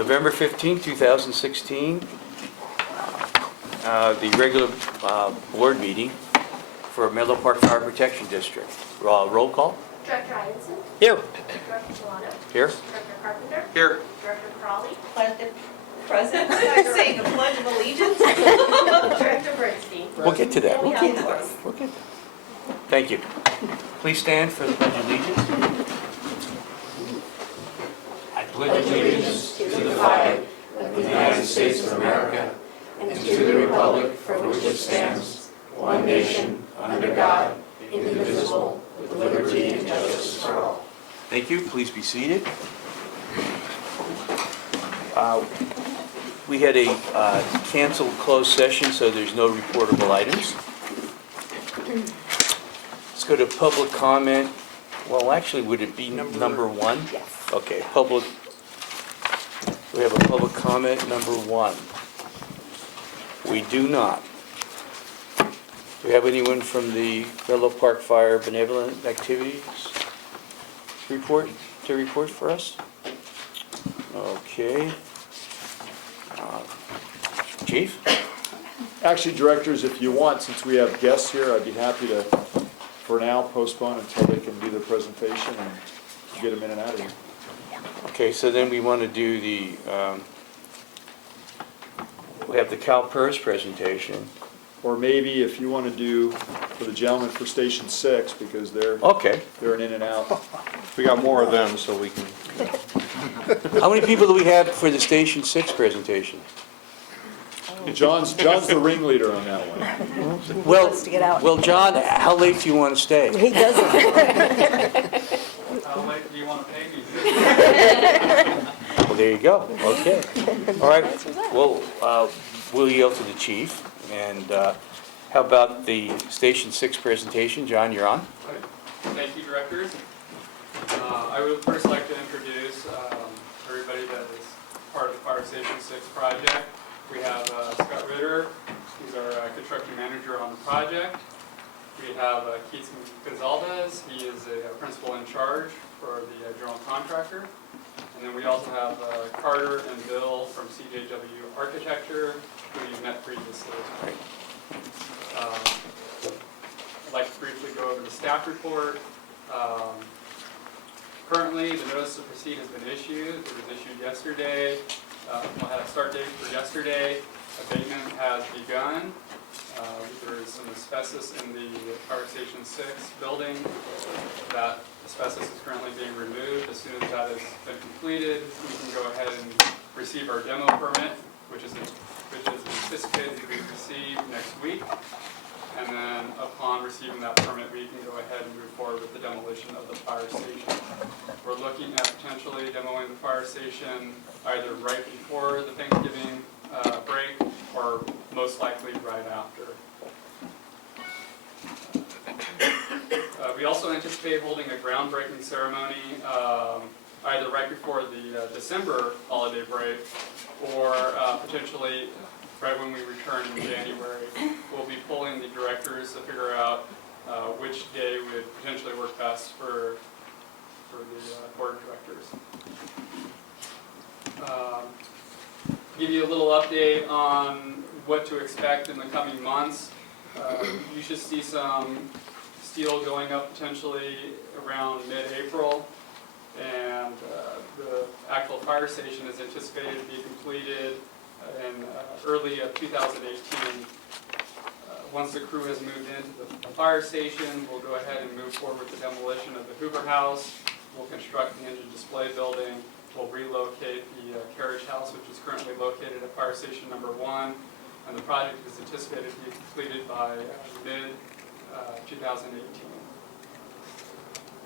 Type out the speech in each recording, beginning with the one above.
November 15th, 2016, the regular board meeting for Menlo Park Fire Protection District. Roll call? Director Ianson? Here. Director Solano? Here. Director Carpenter? Here. Director Crawley? Present, I'm saying the Pledge of Allegiance. Director Bernstein? We'll get to that. We'll get to that. We'll get there. Thank you. Please stand for the Pledge of Allegiance. I pledge allegiance to the flag of the United States of America and to the republic for which it stands, one nation, under God, indivisible, with liberty and justice for all. Thank you. Please be seated. We had a canceled closed session, so there's no reportable items. Let's go to public comment. Well, actually, would it be number one? Yes. Okay, public, we have a public comment number one. We do not. Do we have anyone from the Menlo Park Fire Benevolent Activities to report for us? Okay. Chief? Actually, directors, if you want, since we have guests here, I'd be happy to, for now, postpone until they can do their presentation and get them in and out of here. Okay, so then we want to do the, we have the CalPERS presentation. Or maybe if you want to do for the gentleman for Station 6, because they're Okay. an in and out. We got more of them, so we can. How many people do we have for the Station 6 presentation? John's the ringleader on that one. Well, wants to get out. well, John, how late do you want to stay? He doesn't. How late do you want to pay me? Well, there you go. Okay. All right. Well, we'll yield to the chief. And how about the Station 6 presentation? John, you're on. Thank you, directors. I would first like to introduce everybody that is part of the Fire Station 6 project. We have Scott Ritter, he's our construction manager on the project. We have Keith Gonzalez, he is a principal in charge for the general contractor. And then we also have Carter and Bill from CJW Architecture, who you've met previously. I'd like to briefly go over the staff report. Currently, the notice to proceed has been issued. It was issued yesterday. We had a start date for yesterday. Abatement has begun. There is some asbestos in the Fire Station 6 building. That asbestos is currently being removed. As soon as that has been completed, we can go ahead and receive our demo permit, which is anticipated to be received next week. And then upon receiving that permit, we can go ahead and move forward with the demolition of the fire station. We're looking at potentially demoing the fire station either right before the Thanksgiving break or most likely right after. We also anticipate holding a groundbreaking ceremony either right before the December holiday break or potentially right when we return in January. We'll be polling the directors to figure out which day would potentially work best for the board of directors. Give you a little update on what to expect in the coming months. You should see some steel going up potentially around mid-April, and the actual fire station is anticipated to be completed in early 2018. Once the crew has moved into the fire station, we'll go ahead and move forward with the demolition of the Hoover House. We'll construct the engine display building. We'll relocate the carriage house, which is currently located at fire station number 1. And the project is anticipated to be completed by mid-2018.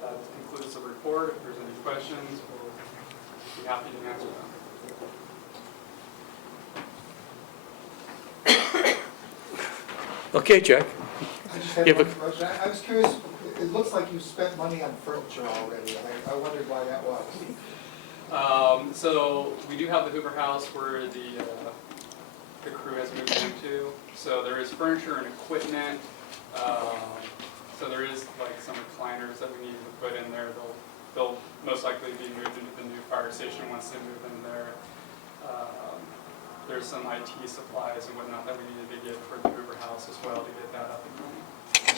That concludes the report. If there's any questions, we'll be happy to answer them. Okay, Jack. I just had Yeah, but- one question. I was curious, it looks like you spent money on furniture already. I wondered why that was. So we do have the Hoover House where the crew has moved into. So there is furniture and equipment. So there is like some recliners that we need to put in there. They'll most likely be moved into the new fire station once they move in there. There's some IT supplies and whatnot that we needed to get for the Hoover House as well to get that up and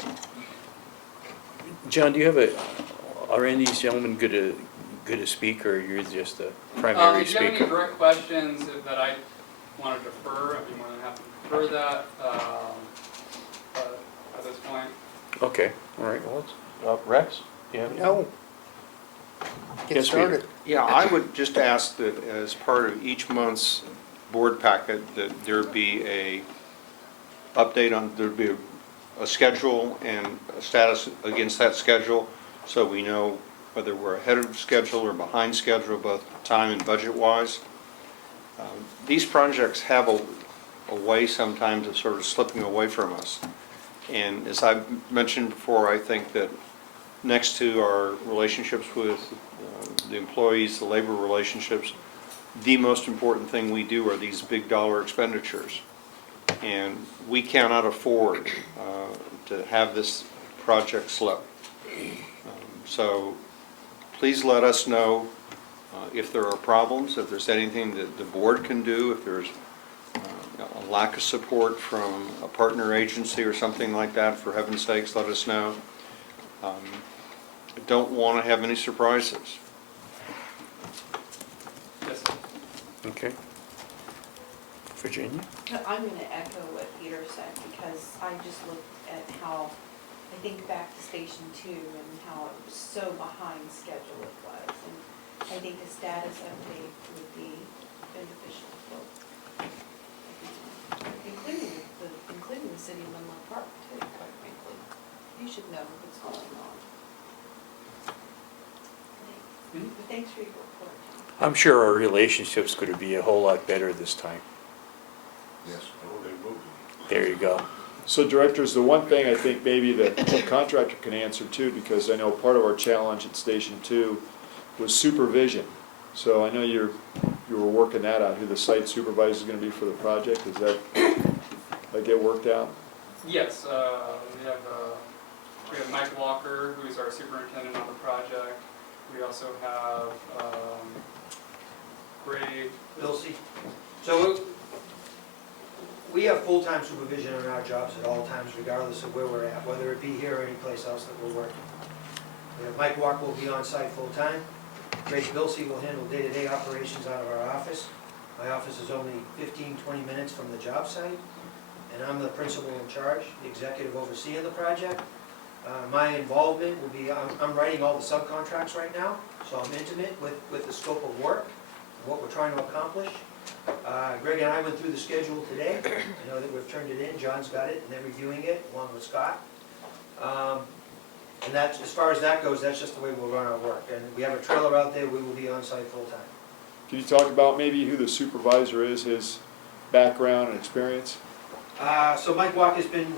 running. John, do you have are any of these gentlemen good a speaker, or you're just a primary If you have any speaker? direct questions that I want to defer, I'd be more than happy to defer that. But at this point, Okay, all right. Rex? Yeah. No. Get Yes, Peter. started. Yeah, I would just ask that as part of each month's board packet, that there be a update on, there'd be a schedule and a status against that schedule, so we know whether we're ahead of schedule or behind schedule, both time and budget-wise. These projects have a way sometimes of sort of slipping away from us. And as I've mentioned before, I think that next to our relationships with the employees, the labor relationships, the most important thing we do are these big dollar expenditures. And we cannot afford to have this project slip. So please let us know if there are problems, if there's anything that the board can do, if there's a lack of support from a partner agency or something like that, for heaven's sakes, let us know. I don't want to have any surprises. yes, Okay. Virginia? I'm going to echo what Peter said, because I just looked at how, I think back to Station 2 and how it was so behind schedule it was. And I think a status update would be beneficial for, including the city of Menlo Park too, quite frankly. You should know what's going on. But thanks for your report. I'm sure our relationship's going to be a whole lot better this time. Yes. There you go. So directors, the one thing I think maybe the contractor can answer too, because I know part of our challenge at Station 2 was supervision. So I know you were working that out, who the site supervisor is going to be for the project. Is that get worked out? yes, we have Mike Walker, who's our superintendent on the project. We also have Gray. Bilsey. So we have full-time supervision on our jobs at all times, regardless of where we're at, whether it be here or any place else that we're working. We have Mike Walker will be on site full-time. Greg Bilsey will handle day-to-day operations out of our office. My office is only 15, 20 minutes from the job site, and I'm the principal in charge, the executive overseeing the project. My involvement will be, I'm writing all the subcontracts right now, so I'm intimate with the scope of work, what we're trying to accomplish. Greg and I went through the schedule today. I know that we've turned it in, John's got it, and they're reviewing it along with Scott. And that's, as far as that goes, that's just the way we'll run our work. And we have a trailer out there, we will be on site full-time. Can you talk about maybe who the supervisor is, his background and experience? So Mike Walker's been,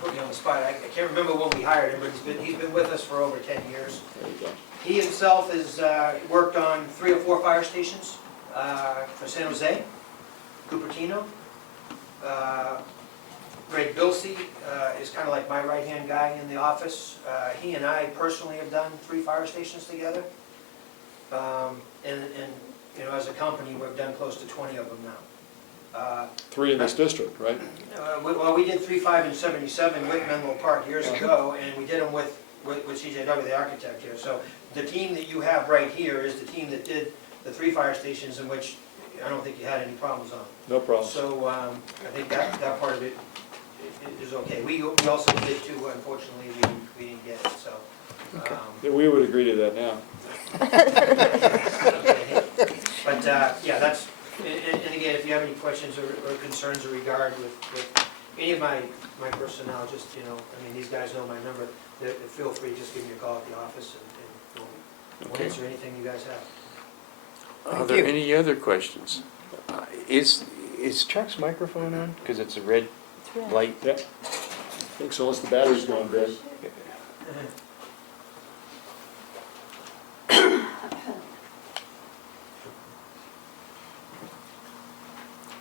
put me on the spot, I can't remember when we hired him, but he's been with us for over 10 years. There you go. He himself has worked on 3 or 4 fire stations for San Jose, Cupertino. Greg Bilsey is kind of like my right-hand guy in the office. He and I personally have done 3 fire stations together. And as a company, we've done close to 20 of them now. 3 in this district, right? Well, we did 3, 5, and 77 with Menlo Park years ago, and we did them with CJW, the architect here. So the team that you have right here is the team that did the 3 fire stations, in which I don't think you had any problems on. No problem. So I think that part of it is okay. We also did 2, unfortunately, we didn't get it, so. Yeah, we would agree to that now. But, yeah, that's, and again, if you have any questions or concerns or regard with any of my personnel, just, these guys know my number, feel free, just give me a call at the office and we'll Okay. answer anything you guys have. Are there any other questions? Is Chuck's microphone on? Because it's a red light. Yeah. I think so, unless the battery's going dead.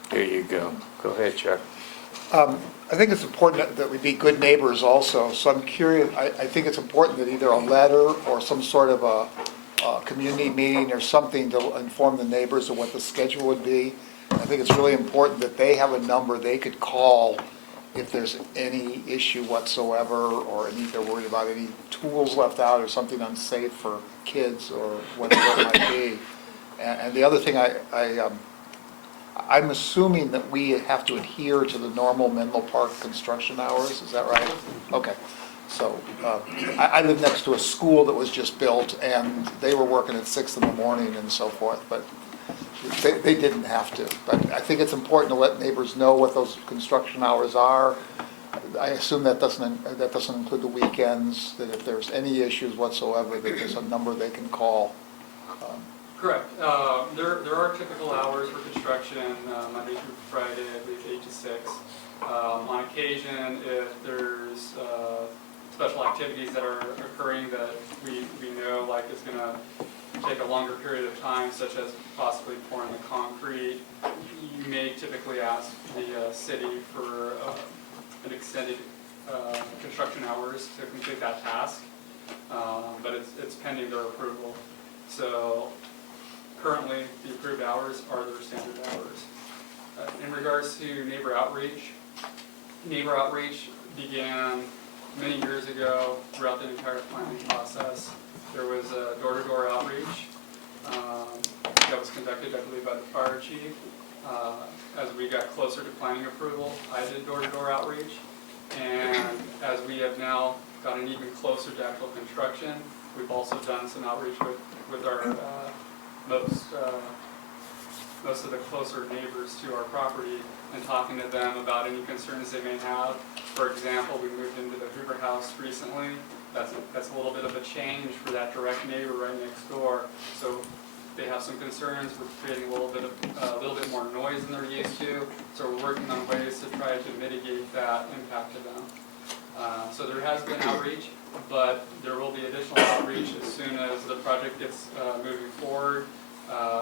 There you go. Go ahead, Chuck. I think it's important that we be good neighbors also, so I'm curious, I think it's important that either a letter or some sort of a community meeting or something to inform the neighbors of what the schedule would be. I think it's really important that they have a number they could call if there's any issue whatsoever, or they're worried about any tools left out or something unsafe for kids or whatever it might be. And the other thing, I'm assuming that we have to adhere to the normal Menlo Park construction hours, is that right? Okay. So, I live next to a school that was just built, and they were working at 6 in the morning and so forth, but they didn't have to. But I think it's important to let neighbors know what those construction hours are. I assume that doesn't include the weekends, that if there's any issues whatsoever, that there's a number they can call. Correct. There are typical hours for construction, Monday through Friday, I believe 8 to 6. On occasion, if there's special activities that are occurring that we know like is going to take a longer period of time, such as possibly pouring the concrete, you may typically ask the city for an extended construction hours to complete that task, but it's pending their approval. So currently, the approved hours are their standard hours. In regards to neighbor outreach began many years ago throughout the entire planning process. There was a door-to-door outreach that was conducted, I believe, by the fire chief. As we got closer to planning approval, I did door-to-door outreach. And as we have now gotten even closer to actual construction, we've also done some outreach with our most of the closer neighbors to our property and talking to them about any concerns they may have. For example, we moved into the Hoover House recently. That's a little bit of a change for that direct neighbor right next door. So they have some concerns. We're creating a little bit more noise than they're used to. So we're working on ways to try to mitigate that impact to them. So there has been outreach, but there will be additional outreach as soon as the project gets moving forward.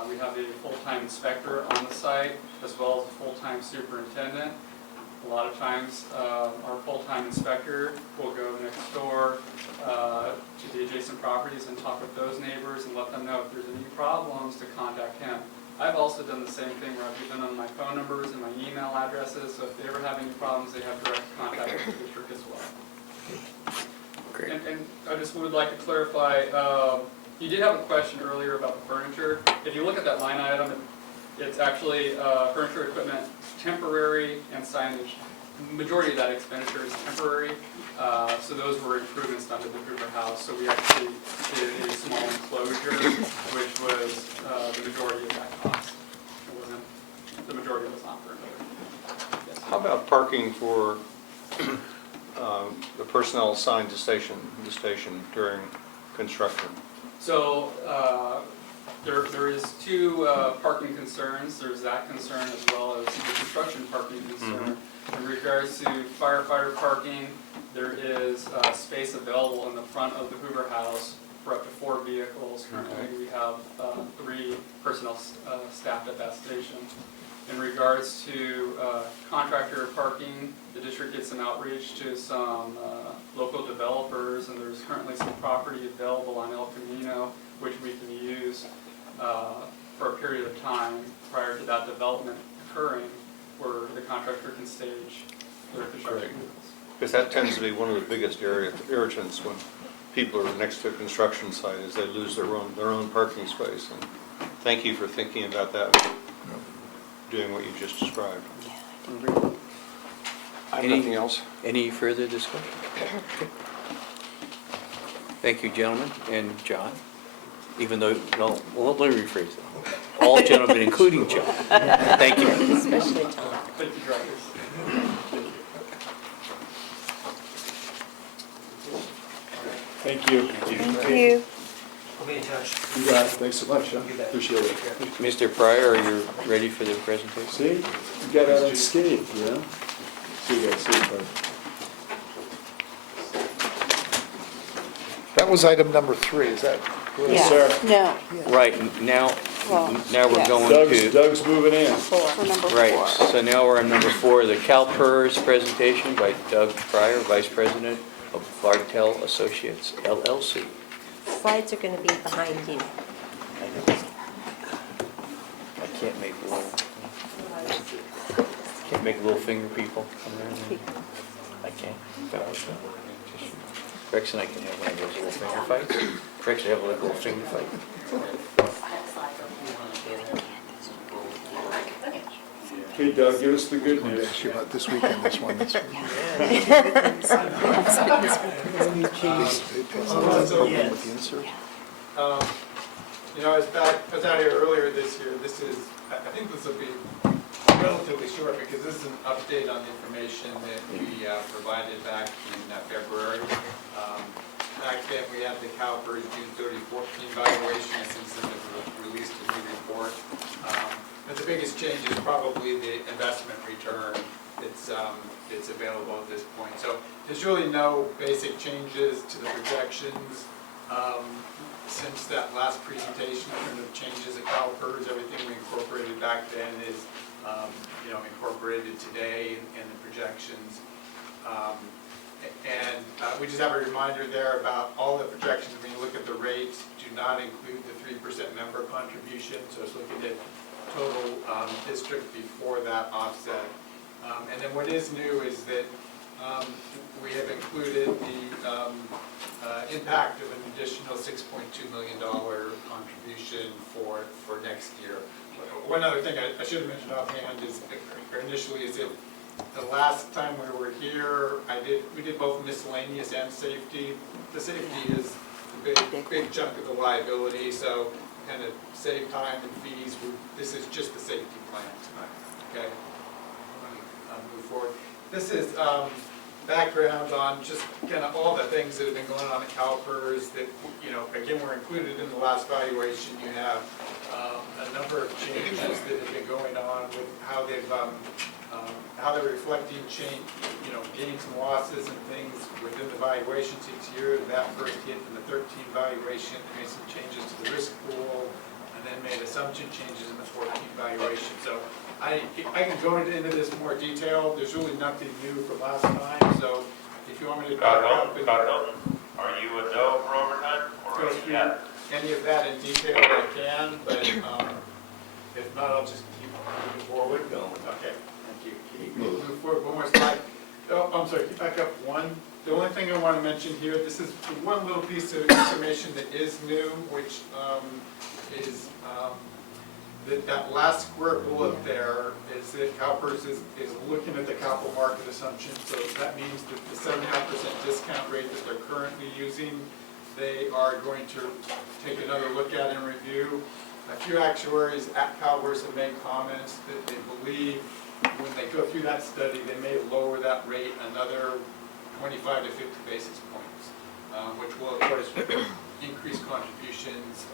We have a full-time inspector on the site, as well as a full-time superintendent. A lot of times, our full-time inspector will go next door to the adjacent properties and talk with those neighbors and let them know if there's any problems to contact him. I've also done the same thing where I've given them my phone numbers and my email addresses, so if they ever have any problems, they have direct contact with the district as well. Great. And I just would like to clarify, you did have a question earlier about the furniture. If you look at that line item, it's actually furniture, equipment, temporary, and signage. Majority of that expenditure is temporary, so those were improvements done to the Hoover House. So we actually did a small enclosure, which was the majority of that cost. It wasn't, the majority was not furniture. Yes. How about parking for the personnel assigned to the station during construction? So there is two parking concerns. There's that concern as well as the construction parking concern. In regards to firefighter parking, there is space available in the front of the Hoover House for up to 4 vehicles. Currently, we have 3 personnel staffed at that station. In regards to contractor parking, the district did some outreach to some local developers, and there's currently some property available on El Camino, which we can use for a period of time prior to that development occurring, where the contractor can stage their construction vehicles. Because that tends to be one of the biggest irritants when people are next to a construction site, is they lose their own parking space. And thank you for thinking about that, doing what you just described. I have nothing else. Any further discussion? Thank you, gentlemen, and John. Even though, no, well, let me rephrase it. All gentlemen, including John. Thank you. Especially Tom. Thank you, directors. Thank you. Thank you. We'll be in touch. You got it. Thanks so much, huh? You bet. Appreciate it. Mr. Pryor, are you ready for the presentation? See, you got out unscathed, you know? See you guys, see you, bud. That was item number 3, is that? Yes, sir. No, Right, now Well, we're yes. going to, Doug's moving in. for number 4. right, so now we're on number 4, the CalPERS presentation by Doug Pryor, Vice President of Vartel Associates LLC, Slides are gonna be behind you. I can't make little finger people come there. I can't. Rex and I can have one of those little finger fights. Rex, have a little finger fight. Okay, Doug, give us the good news. Actually, about this weekend, this one. Yes. With the insert. You know, I was out here earlier this year. This is, I think this will be relatively short because this is an update on the information that we provided back in February. Back then, we had the CalPERS June 30, 14 valuation. Since then, we've released a new report. But the biggest change is probably the investment return that's available at this point. So there's really no basic changes to the projections. Since that last presentation, in terms of changes at CalPERS, everything we incorporated back then is incorporated today in the projections. And we just have a reminder there about all the projections. When you look at the rates, do not include the 3% member contribution. So it's looking at total district before that offset. And then what is new is that we have included the impact of an additional $6.2 million contribution for next year. One other thing I should have mentioned offhand is, or initially, is that the last time we were here, we did both miscellaneous and safety. The safety is the big chunk of the liability, so kind of save time and fees. This is just the safety plan tonight. Okay, move forward. This is background on just kind of all the things that have been going on at CalPERS that, again, were included in the last valuation. You have a number of changes that have been going on with how they're reflecting gains and losses and things within the valuations each year. That first hit in the 13 valuation. They made some changes to the risk pool and then made assumption changes in the 14 valuation. So I can go into this in more detail. There's really nothing new from last time, so if you want me to back up and Are you a no for overtime, or go are through you yes? any of that in detail, I can, but if not, I'll just keep moving forward. Okay, thank you. Move forward, one more slide. Oh, I'm sorry, keep back up one. The only thing I want to mention here, this is one little piece of information that is new, which is that last square bullet there is that CalPERS is looking at the capital market assumption. So that means that the 7.5% discount rate that they're currently using, they are going to take another look at and review. A few actuaries at CalPERS have made comments that they believe when they go through that study, they may lower that rate another 25 to 50 basis points, which will, of course, increase contributions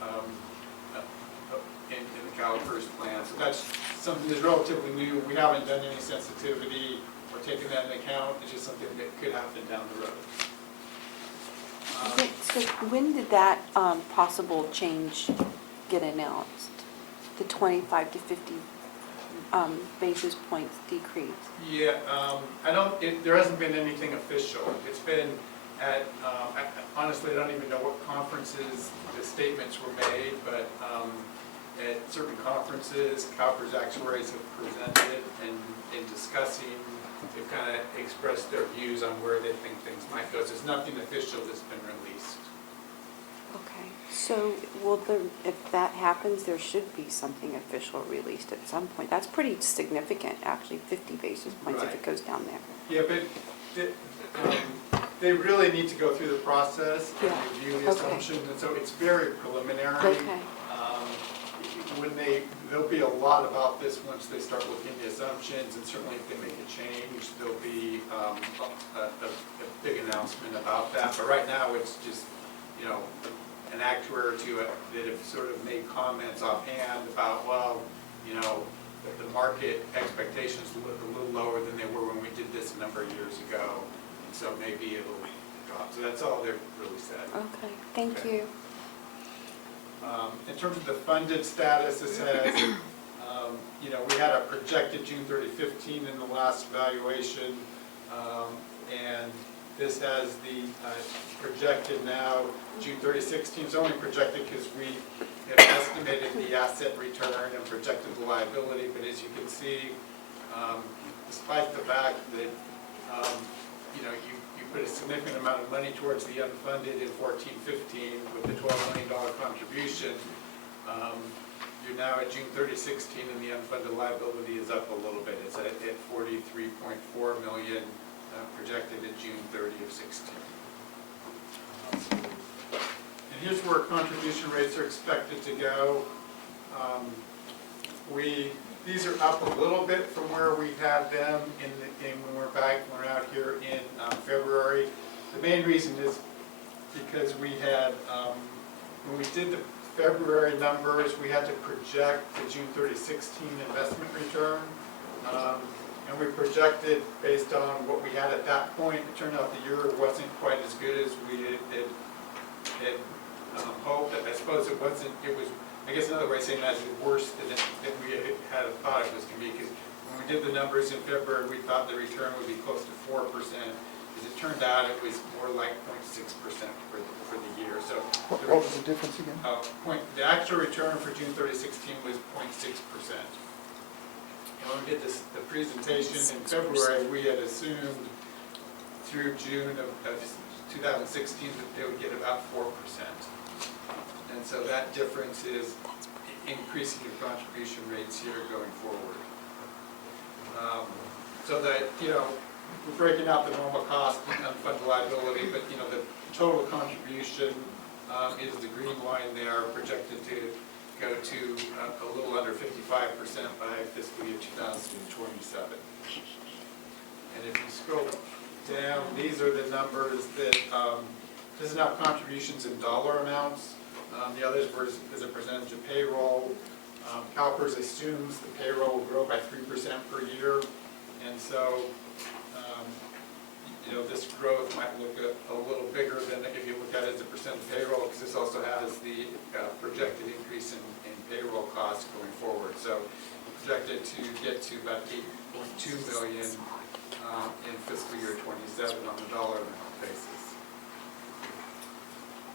in the CalPERS plan. So that's something that's relatively new. We haven't done any sensitivity or taken that into account. It's just something that could happen down the road. So when did that possible change get announced? The 25 to 50 basis points decrease? Yeah, there hasn't been anything official. It's been at, honestly, I don't even know what conferences the statements were made, but at certain conferences, CalPERS actuaries have presented and in discussing, they've kind of expressed their views on where they think things might go. So there's nothing official that's been released. Okay, so if that happens, there should be something official released at some point. That's pretty significant, actually, 50 basis points if it goes down there. Yeah, but they really need to go through the process and review the assumptions, and so it's very preliminary. Okay. There'll be a lot about this once they start looking at the assumptions, and certainly if they make a change, there'll be a big announcement about that. But right now, it's just, an actuary or two that have sort of made comments offhand about, well, the market expectations look a little lower than they were when we did this a number of years ago, and so maybe it'll drop. So that's all they've really said. Okay, thank you. In terms of the funded status, this has, we had a projected June 30, 15 in the last valuation, and This has the projected now, June 30, 16, it's only projected because we have estimated the asset return and projected the liability, but as you can see, despite the fact that, you put a significant amount of money towards the unfunded in 14-15 with the $12 million contribution, you're now at June 30, 16, and the unfunded liability is up a little bit. It's at 43.4 million, projected at June 30 of 16. And here's where contribution rates are expected to go. These are up a little bit from where we had them when we're out here in February. The main reason is because we had, when we did the February numbers, we had to project the June 30, 16 investment return. And we projected based on what we had at that point. It turned out the year wasn't quite as good as we had hoped. I suppose it wasn't, it was, I guess another way of saying that is worse than we had thought it was going to be. Because when we did the numbers in February, we thought the return would be close to 4%. As it turned out, it was more like 0.6% for the year. So What was the difference again? the actual return for June 30, 16 was 0.6%. And when we did the presentation in February, we had assumed through June of 2016 that they would get about 4%. And so that difference is increasing your contribution rates here going forward. So that, we're breaking out the normal cost and unfunded liability, but, the total contribution is the green line there, projected to go to a little under 55% by fiscal year 2027. And if you scroll down, these are the numbers that, this is now contributions in dollar amounts. The others were as a percentage of payroll. CalPERS assumes the payroll will grow by 3% per year. And so, this growth might look a little bigger than if you look at it as a percent of payroll, because this also has the projected increase in payroll costs going forward. So projected to get to about 8.2 million in fiscal year 27 on the dollar amount basis.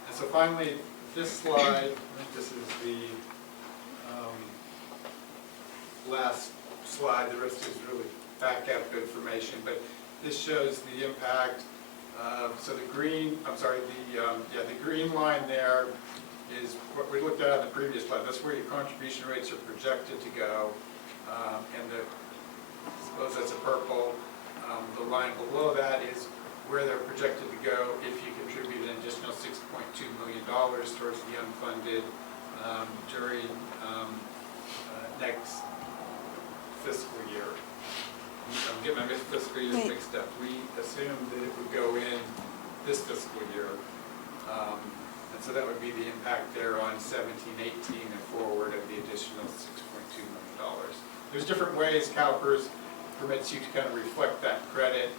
And so finally, this slide, I think this is the last slide. The rest is really backup information, but this shows the impact. So the green, the green line there is what we looked at on the previous slide. That's where your contribution rates are projected to go. And I suppose that's a purple. The line below that is where they're projected to go if you contribute an additional $6.2 million towards the unfunded during next fiscal year. I'm getting my fiscal years mixed up. We assumed that it would go in this fiscal year. And so that would be the impact there on 17, 18 and forward of the additional $6.2 million. There's different ways CalPERS permits you to kind of reflect that credit.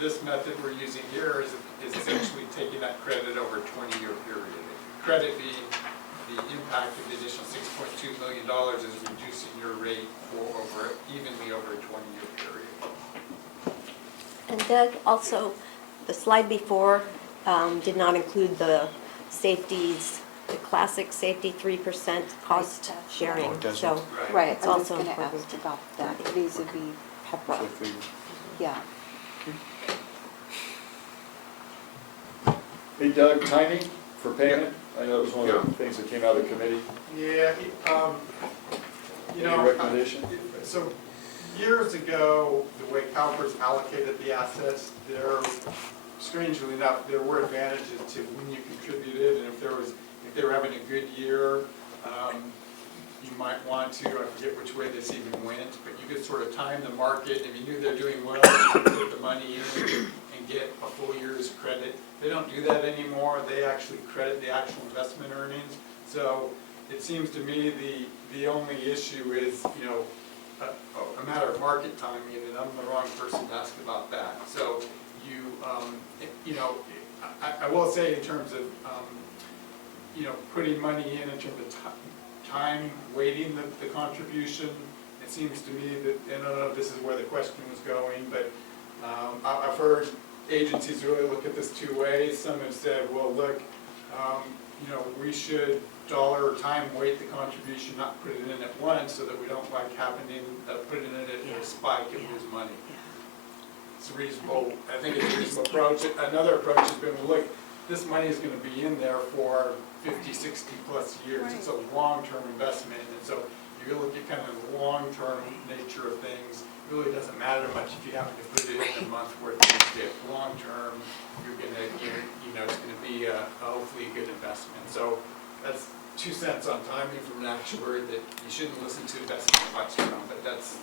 This method we're using here is essentially taking that credit over a 20-year period. Credit being the impact of the additional $6.2 million is reducing your rate evenly over a 20-year period. And Doug, also, the slide before did not include the safeties, the classic safety 3% cost sharing. So Right, it's I was also going to important. ask about that vis-a-vis HEPA. Yeah. Hey Doug, timing for payment? I know it was one of the things that came out of the committee. Yeah, Any recommendation? So years ago, the way CalPERS allocated the assets, strangely enough, there were advantages to when you contributed, and if they were having a good year, you might want to, I forget which way this even went, but you could sort of time the market. If you knew they're doing well, you could put the money in and get a full year's credit. They don't do that anymore. They actually credit the actual investment earnings. So it seems to me the only issue is, a matter of market timing, and I'm the wrong person to ask about that. So I will say in terms of, putting money in terms of time weighting the contribution, it seems to me that, and I don't know if this is where the question was going, but I've heard agencies really look at this two ways. Some have said, well, look, we should dollar or time weight the contribution, not put it in at once, so that we don't like put it in at a spike and lose money. It's reasonable, I think it's a reasonable approach. Another approach has been, well, look, this money is gonna be in there for 50, 60 plus years. It's a long-term investment, and so you look at kind of the long-term nature of things. It really doesn't matter much if you happen to put it in a month worth of dip. Long-term, you're gonna, it's gonna be hopefully a good investment. So that's 2 cents on timing from an actuary that you shouldn't listen to investment advice from, but that's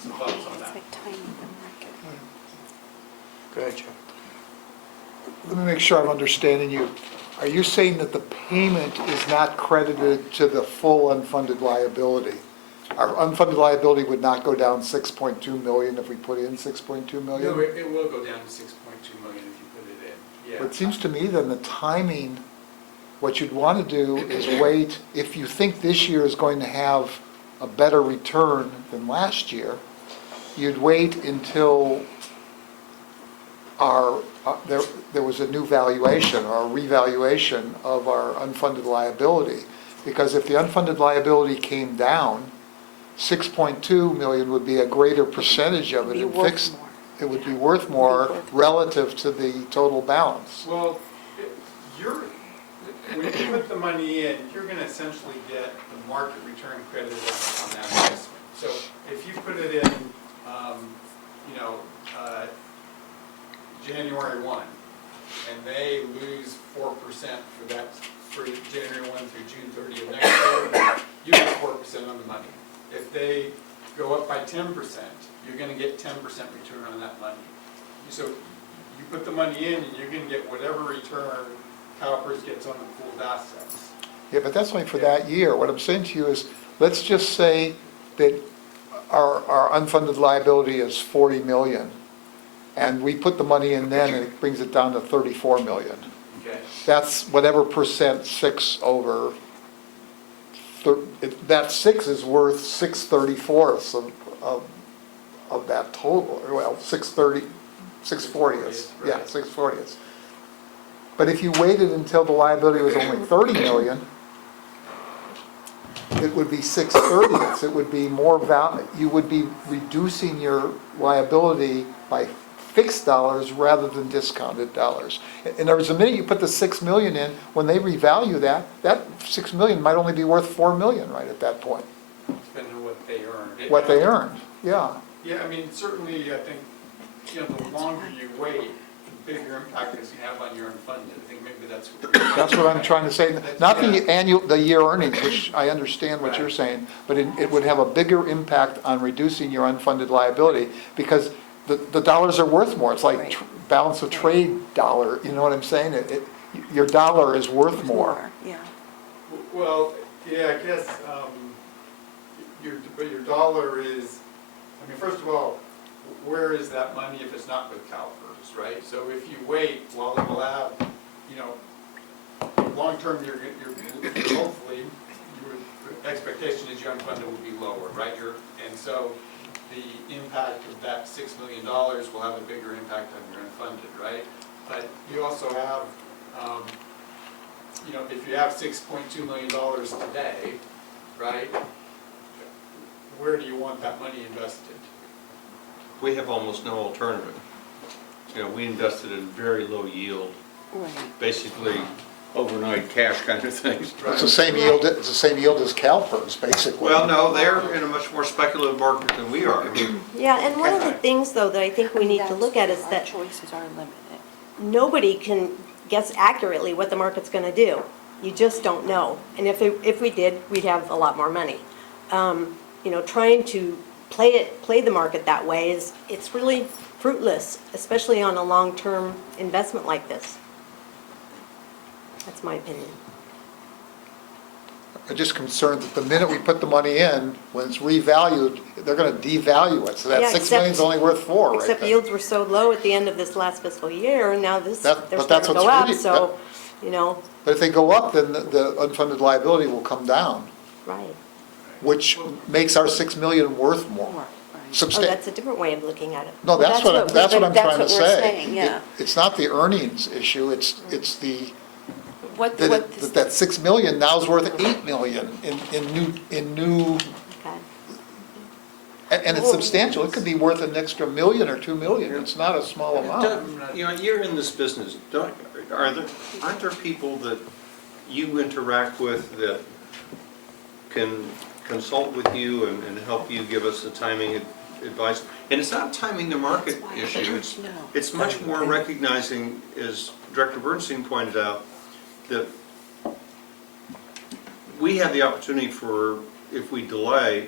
some thoughts on It's that. like timing the market. Go ahead, Joe. Let me make sure I'm understanding you. Are you saying that the payment is not credited to the full unfunded liability? Our unfunded liability would not go down 6.2 million if we put in 6.2 million? No, it will go down to 6.2 million if you put it in, But it seems to me then the timing, what you'd want to do is wait, if you think this year is going to have a better return than last year, you'd wait until there was a new valuation or a revaluation of our unfunded liability. Because if the unfunded liability came down, 6.2 million would be a greater percentage of it. Be and worth fixed. more. It would be worth more relative to the total balance. Well, when you put the money in, you're gonna essentially get the market return credited on that investment. So if you put it in, January 1, and they lose 4% for January 1 through June 30 of next year, you get 4% on the money. If they go up by 10%, you're gonna get 10% return on that money. So you put the money in, and you're gonna get whatever return CalPERS gets on the pooled assets. Yeah, but that's only for that year. What I'm saying to you is, let's just say that our unfunded liability is 40 million, and we put the money in then, and it brings it down to 34 million. Okay. That's whatever percent 6 over, that 6 is worth 6/34 of that total, well, 6/40, yeah, 6/40. But if you waited until the liability was only 30 million, it would be 6/30. It would be more value, you would be reducing your liability by fixed dollars rather than discounted dollars. In other words, the minute you put the 6 million in, when they revalue that 6 million might only be worth 4 million right at that point, Depending on what they earned. what they earned, yeah. Yeah, I mean, certainly, I think, the longer you wait, the bigger impact it's gonna have on your unfunded. I think maybe that's what. That's what I'm trying to say, not the year earnings, which I understand what you're Right. saying, but it would have a bigger impact on reducing your unfunded liability, because the dollars are worth more. It's like Right. balance of trade dollar, you know what I'm saying? Your dollar is worth more. Yeah. Well, yeah, I guess, but your dollar is, I mean, first of all, where is that money if it's not with CalPERS, right? So if you wait, well, it will have, long-term, you're hopefully, your expectation is your unfunded will be lower, right? And so the impact of that $6 million will have a bigger impact on your unfunded, right? But you also have, if you have $6.2 million today, right, where do you want that money invested? We have almost no alternative. We invested in very low yield, Right. basically overnight cash kind of things. It's the same yield as CalPERS, basically. Well, no, they're in a much more speculative market than we are. Yeah, and one of the things, though, that I think we need to look at is Our that choices are limited. nobody can guess accurately what the market's going to do. You just don't know. And if we did, we'd have a lot more money. Trying to play the market that way it's really fruitless, especially on a long-term investment like this. That's my opinion. I'm just concerned that the minute we put the money in, when it's revalued, they're gonna devalue it, so that Yeah, 6 million's only worth 4 right Except then. yields were so low at the end of this last fiscal year, and now they're But starting that's to what's go up, really- so, But if they go up, then the unfunded liability will come down, right. which makes our 6 million worth more. More, right. that's a different way of looking at it. No, that's what I'm trying to that's what we're say. saying, yeah. It's not the earnings issue, it's the, What, that 6 million now is worth 8 million in new, Okay. and it's substantial. It could be worth an extra million or 2 million. It's not a small amount. You know, you're in this business, aren't there people that you interact with that can consult with you and help you give us the timing advice? And it's not timing the market issue, it's much more recognizing, as Director Bernstein pointed out, that we have the opportunity for, if we delay,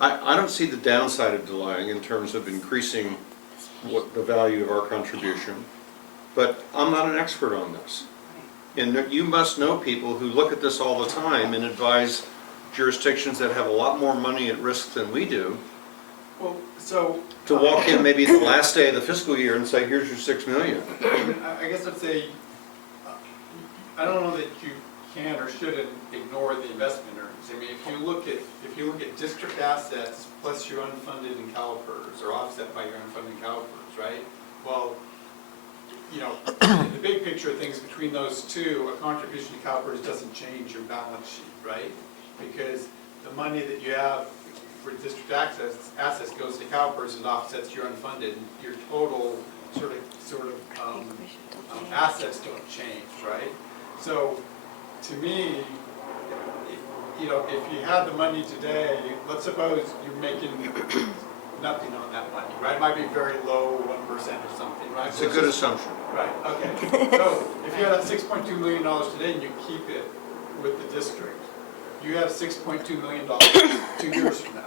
I don't see the downside of delaying in terms of increasing what the value of our contribution, but I'm not an expert on this. And you must know people who look at this all the time and advise jurisdictions that have a lot more money at risk than we do, Well, so. to walk in maybe the last day of the fiscal year and say, here's your 6 million. I guess I'd say, I don't know that you can or shouldn't ignore the investment earnings. I mean, if you look at district assets plus your unfunded in CalPERS, or offset by your unfunded CalPERS, right? Well, you know, in the big picture of things, between those two, a contribution to CalPERS doesn't change your balance sheet, right? Because the money that you have for district assets goes to CalPERS and offsets your unfunded. Your total sort of assets don't change, right? So, to me, you know, if you had the money today, let's suppose you're making nothing on that money, right? It might be very low, 1% or something, right? It's a good assumption. Right, okay. So if you have that $6.2 million today and you keep it with the district, you have $6.2 million 2 years from now.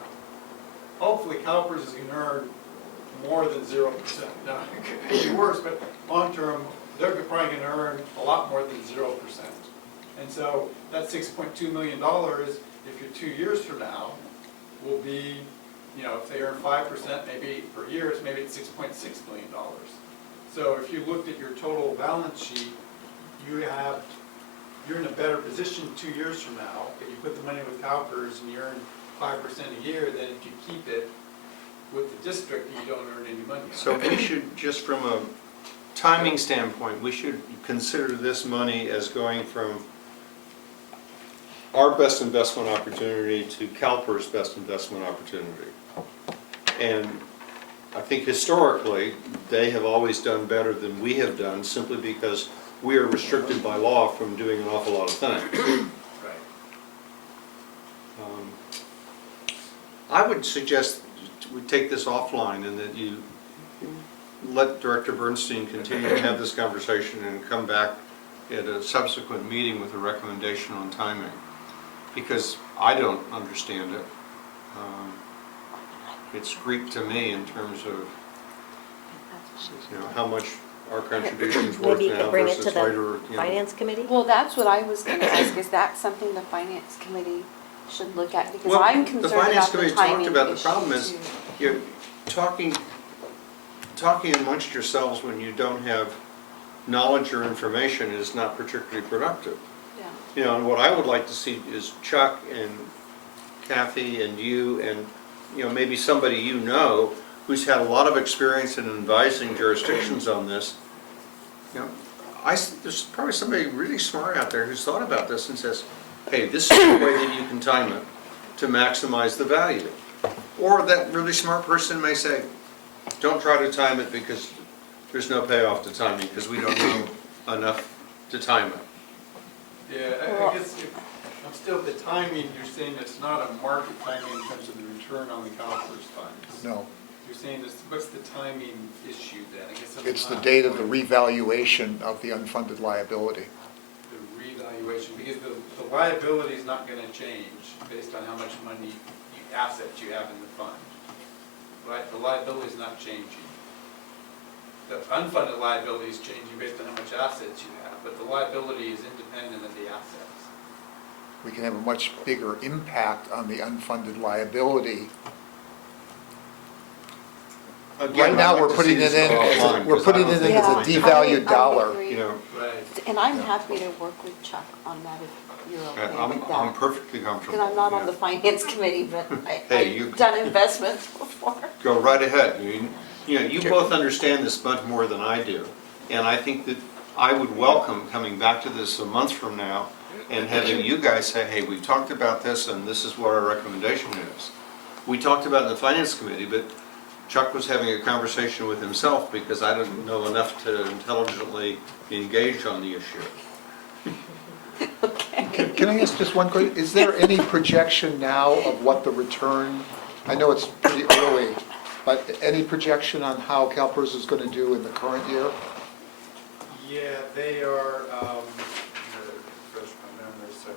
Hopefully CalPERS is going to earn more than 0%. Now, it could be worse, but long term, they're probably going to earn a lot more than 0%. And so that $6.2 million, if you're 2 years from now, will be, you know, if they earn 5% maybe per year, maybe it's $6.6 million. So if you looked at your total balance sheet, you're in a better position 2 years from now if you put the money with CalPERS and you earn 5% a year than if you keep it with the district and you don't earn any money. So we should, just from a timing standpoint, we should consider this money as going from our best investment opportunity to CalPERS' best investment opportunity. And I think historically, they have always done better than we have done, simply because we are restricted by law from doing an awful lot of things. I would suggest we take this offline and that you let Director Bernstein continue to have this conversation and come back at a subsequent meeting with a recommendation on timing, because I don't understand it. It's Greek to me in terms of, you know, how much our contribution's worth Maybe you now could bring it versus to the later, you know. finance committee? Well, that's what I was gonna ask, is that something the finance committee should look at? Because Well, I'm the concerned finance about the committee timing talked about, the issue, problem is, too. you're talking amongst yourselves when you don't have knowledge or information is not particularly productive. Yeah. You know, and what I would like to see is Chuck and Kathy and you and, you know, maybe somebody you know who's had a lot of experience in advising jurisdictions on this. You know, there's probably somebody really smart out there who's thought about this and says, hey, this is the way that you can time it to maximize the value. Or that really smart person may say, don't try to time it because there's no payoff to timing, because we don't know enough to time it. Yeah, I guess I'm still, the timing, you're saying it's not a market timing in terms of the return on the CalPERS funds. No, You're saying this, what's the timing issue then? I guess I'm it's the not- date of the revaluation of the unfunded liability. The revaluation, because the liability is not gonna change based on how much money, assets you have in the fund. Right, the liability is not changing. The unfunded liability is changing based on how much assets you have, but the liability is independent of the assets. We can have a much bigger impact on the unfunded liability. Again, Right I'd now, like we're to putting see it this in, offline, we're 'cause I putting don't it in think as a it's- Yeah, devalued I would dollar. agree. You know, Right. And I'm happy to work with Chuck on that you're okay I'm with I'm that. perfectly comfortable. Because I'm not on yeah. the finance committee, but Hey, you- I've done investments before. Go right ahead. You both understand this much more than I do. And I think that I would welcome coming back to this a month from now and having you guys say, hey, we've talked about this and this is what our recommendation is. We talked about it in the finance committee, but Chuck was having a conversation with himself because I didn't know enough to intelligently engage on the issue. Can I ask just one question? Is there any projection now of what the return, I know it's pretty early, but any projection on how CalPERS is going to do in the current year? Yeah, they are, refresh my memory, so to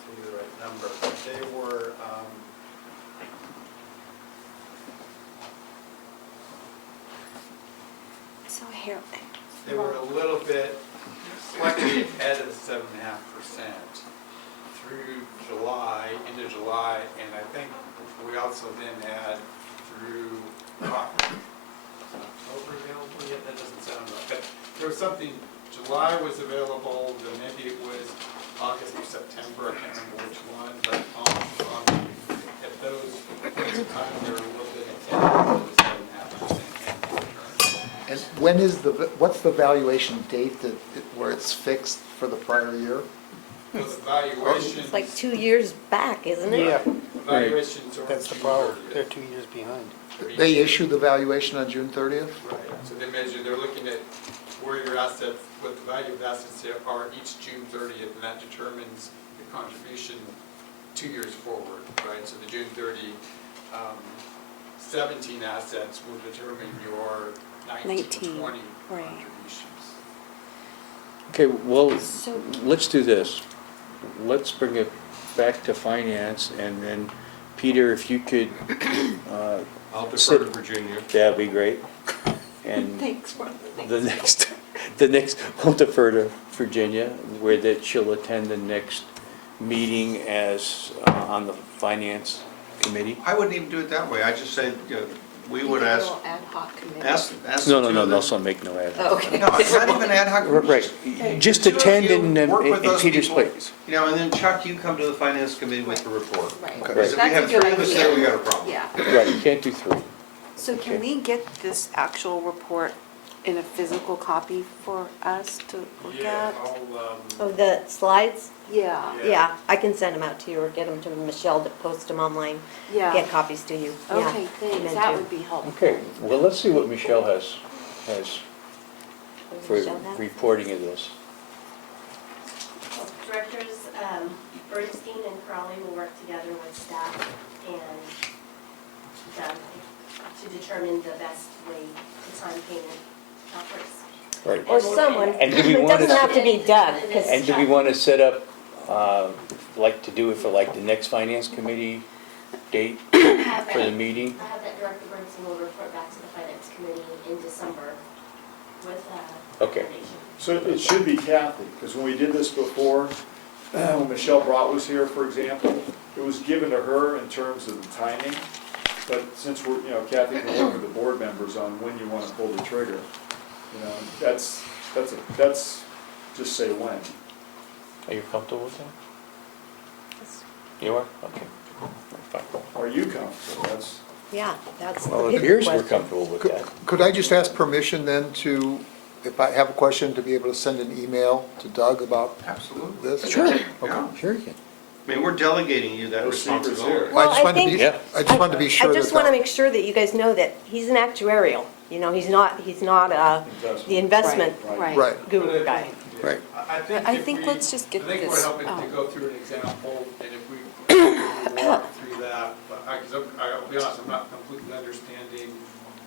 tell you the right number, but they were, So here, they were a little bit, slightly ahead of 7.5% through July, into July, and I think we also then had through October available yet, that doesn't sound right, but there was something, July was available, then maybe it was August or September, I can't remember which one, but at those points in time, they were a little bit ahead of the 7.5% return. And when is what's the valuation date where it's fixed for the prior year? So the valuations. It's like 2 years back, isn't it? Yeah, Valuations are. that's the June problem. 30th. They're 2 years behind. They issue the valuation on June 30th? Right, so they measure, they're looking at where your assets, what the value of assets are each June 30th, and that determines the contribution 2 years forward, right? So the June 30, 17 assets will determine your 19 to 20 right. contributions. Okay, well, So- let's do this. Let's bring it back to finance, and then, Peter, if you could, I'll defer Sit- to Virginia. that'd be great. And thanks for the next, we'll defer to Virginia, where that she'll attend the next meeting as, on the finance committee. I wouldn't even do it that way. I just say, we would ask, Ad hoc committee. ask the No, two of them. let's not make no ad hoc. Oh, okay. No, it's not even ad hoc. Right, just The two of attend you in work with in those Peter's people. place. You know, and then Chuck, you come to the finance committee with the report. Right. Because if we That's have a good three of us idea. there, we got a problem. Yeah. Right, you can't do three. So Okay. can we get this actual report in a physical copy for us to look Yeah, at? Oh, the slides? Yeah, Yeah, I can send them out to you or get them to Michelle to post them online. yeah. Get copies to you. Yeah, Okay, I thanks, meant that to. would be helpful. Okay, well, let's see what Michelle has What does for Michelle have? reporting of this. Directors Bernstein and Crowley will work together with staff and Doug to determine the best way to time payment efforts. Right. Or someone. And do we It want doesn't to, have to be Doug, because and do we want to set up, like to do it for like the next finance committee date for the meeting? I have that Director Bernstein will report back to the Finance Committee in December with Okay. recommendation. So it should be Kathy, because when we did this before, when Michelle Brott was here, for example, it was given to her in terms of the timing. But since we're, Kathy can work with the board members on when you want to pull the trigger. That's just say when. Are you comfortable with that? You are? Okay. Fine. Are you comfortable? That's, yeah, that's the Well, it big appears we're question. comfortable with that. Could I just ask permission then to, if I have a question, to be able to send an email to Doug about Absolutely. this? Sure, Yeah. sure you can. I mean, we're delegating you that No secrets responsibility. there. Well, I just I wanted to think- be, Yeah. I just wanted to be sure I that. just want to make sure that you guys know that he's an actuarial. He's not the investment Right. Right, guru guy. right. I think let's just get I think we're this helping to out. go through an example, and if we walk through that, but I'll be honest, I'm not completely understanding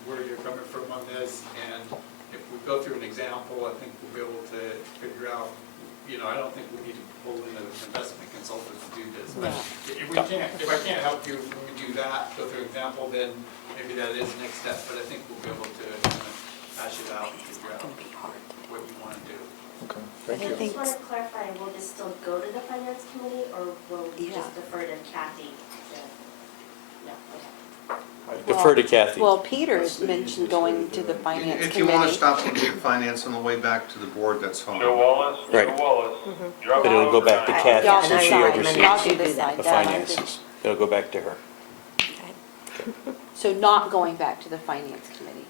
where you're coming from on this, and if we go through an example, I think we'll be able to figure out, I don't think we need to pull in an investment consultant to do this, but if I can't help you when we do that, go through an example, then maybe that is the next step, but I think we'll be able to kind of hash it out and figure out It's gonna be hard. what you want to do. Okay, And thank I you. just want to clarify, will this still go to the Finance Committee, or will we Yeah. just defer to Kathy? No, okay. defer to Kathy. Well, Peter's mentioned going to the finance committee. If you want to stop and do finance on the way back to the board, that's fine. Joe Wallace, Right. Joe Wallace. you're up But it'll go back to overtime. Kathy Y'all since she decide. oversees Y'all can decide the that. finances. It'll go back to her. So not going back to the finance committee.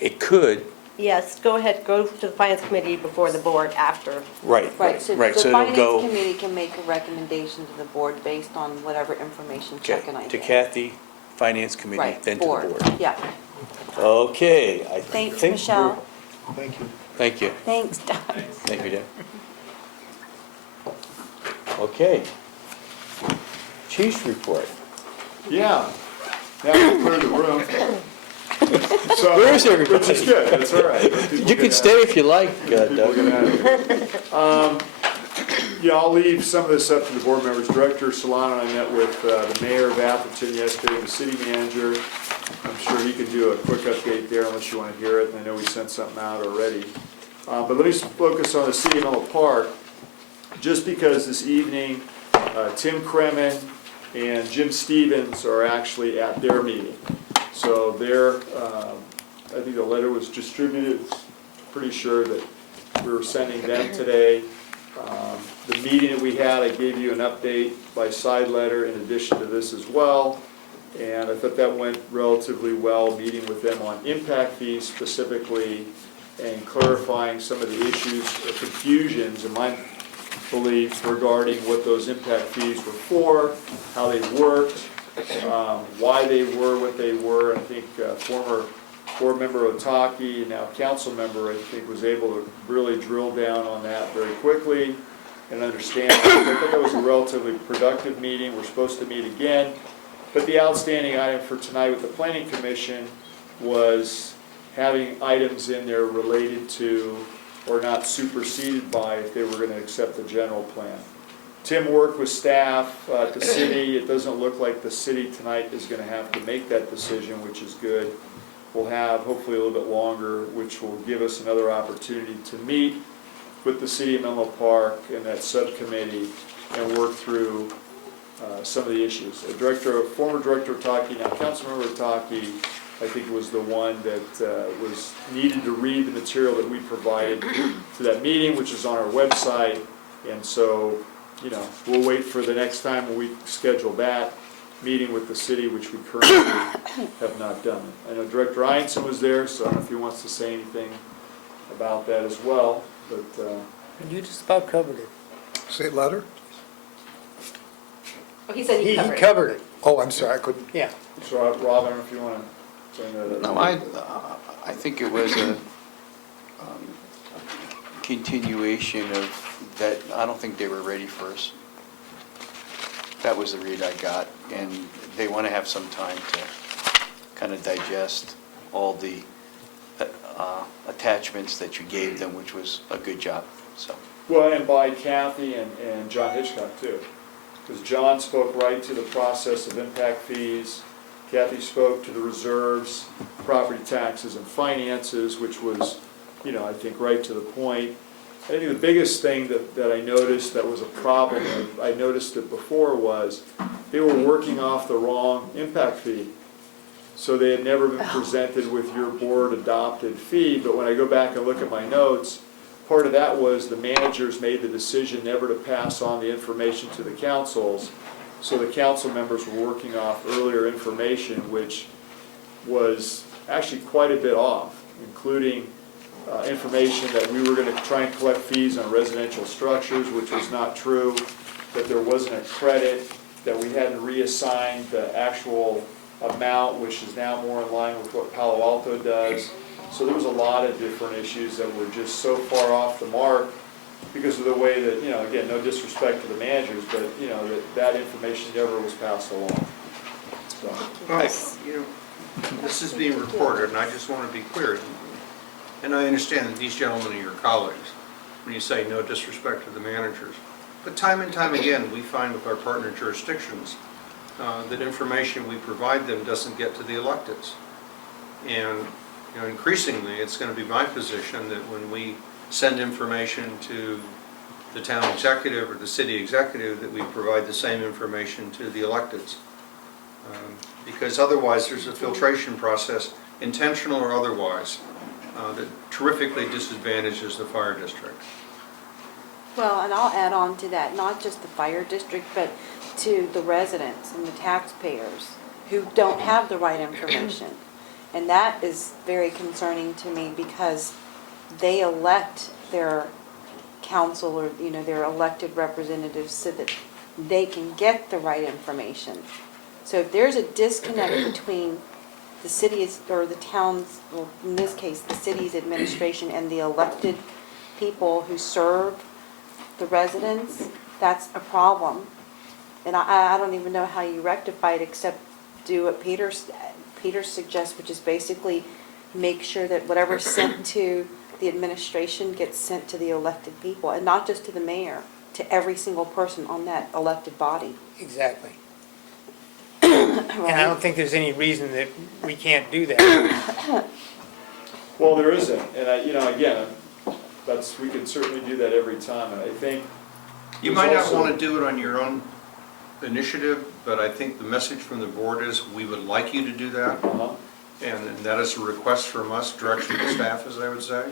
It could, Yes, go ahead, go to the finance committee before the board after. right, Right, so right, the so it'll finance go, committee can make a recommendation to the board based on whatever information okay, Chuck and I to get. Kathy, finance committee, Right, then to the board. Yeah, Okay, I think. thanks, Michelle. Thank you. Thank you. Thanks, Doug. Thank you, Dan. Okay. Chief's report. Yeah, now we clear the room. So- Where is everybody? Which is good, that's all right. People You get can out- stay if you like, people Doug. get out of here. Yeah, I'll leave some of this up to the board members. Director Solano and I met with the mayor of Atherton yesterday, and the city manager. I'm sure he can do a quick update there unless you want to hear it, and I know we sent something out already. But let me focus on the city of Menlo Park, just because this evening, Tim Kremen and Jim Stevens are actually at their meeting. So I think the letter was distributed, pretty sure that we were sending them today. The meeting that we had, I gave you an update by side letter in addition to this as well. And I thought that went relatively well, meeting with them on impact fees specifically and clarifying some of the issues or confusions in my belief regarding what those impact fees were for, how they worked, why they were what they were. I think former board member Otaki and now council member, I think, was able to really drill down on that very quickly and understand. I thought that was a relatively productive meeting. We're supposed to meet again. But the outstanding item for tonight with the Planning Commission was having items in there related to or not superseded by if they were going to accept the general plan. Tim worked with staff at the city. It doesn't look like the city tonight is going to have to make that decision, which is good. We'll have hopefully a little bit longer, which will give us another opportunity to meet with the city of Menlo Park and that subcommittee and work through some of the issues. Former Director Otaki, now Councilmember Otaki, I think was the one that was needed to read the material that we provided to that meeting, which is on our website. And so, we'll wait for the next time when we schedule that meeting with the city, which we currently have not done. I know Director Einson was there, so I don't know if he wants to say anything about that as well, but. You just about covered it. Say letter? Oh, he said he covered it. covered it. Oh, I'm sorry, I couldn't. Yeah. So Rob, I don't know if you want to bring that up. No, I think it was a continuation of that. I don't think they were ready for us. That was the read I got, and they want to have some time to kind of digest all the attachments that you gave them, which was a good job, so. Well, and by Kathy and John Hitchcock too, because John spoke right to the process of impact fees. Kathy spoke to the reserves, property taxes, and finances, which was, I think right to the point. I think the biggest thing that I noticed that was a problem, I noticed it before, was they were working off the wrong impact fee. So they had never been presented with your board-adopted fee, but when I go back and look at my notes, part of that was the managers made the decision never to pass on the information to the councils. So the council members were working off earlier information, which was actually quite a bit off, including information that we were going to try and collect fees on residential structures, which was not true, that there wasn't a credit, that we hadn't reassigned the actual amount, which is now more in line with what Palo Alto does. So there was a lot of different issues that were just so far off the mark because of the way that, again, no disrespect to the managers, but, that information never was passed along. So. Well, this is being recorded, and I just want to be clear. And I understand that these gentlemen are your colleagues when you say no disrespect to the managers. But time and time again, we find with our partner jurisdictions that information we provide them doesn't get to the electeds. And increasingly, it's going to be my position that when we send information to the town executive or the city executive, that we provide the same information to the electeds. Because otherwise, there's a filtration process, intentional or otherwise, that terrifically disadvantages the fire district. Well, and I'll add on to that, not just the fire district, but to the residents and the taxpayers who don't have the right information. And that is very concerning to me because they elect their council or, their elected representatives so that they can get the right information. So if there's a disconnect between the city's, or the town's, well, in this case, the city's administration and the elected people who serve the residents, that's a problem. And I don't even know how you rectify it except do what Peter suggests, which is basically make sure that whatever's sent to the administration gets sent to the elected people, and not just to the mayor, to every single person on that elected body. Exactly. And I don't think there's any reason that we can't do that. Well, there isn't, and again, we can certainly do that every time, and I think. You might not want to do it on your own initiative, but I think the message from the board is, we would like you to do that. And that is a request from us, direction to staff, as I would say.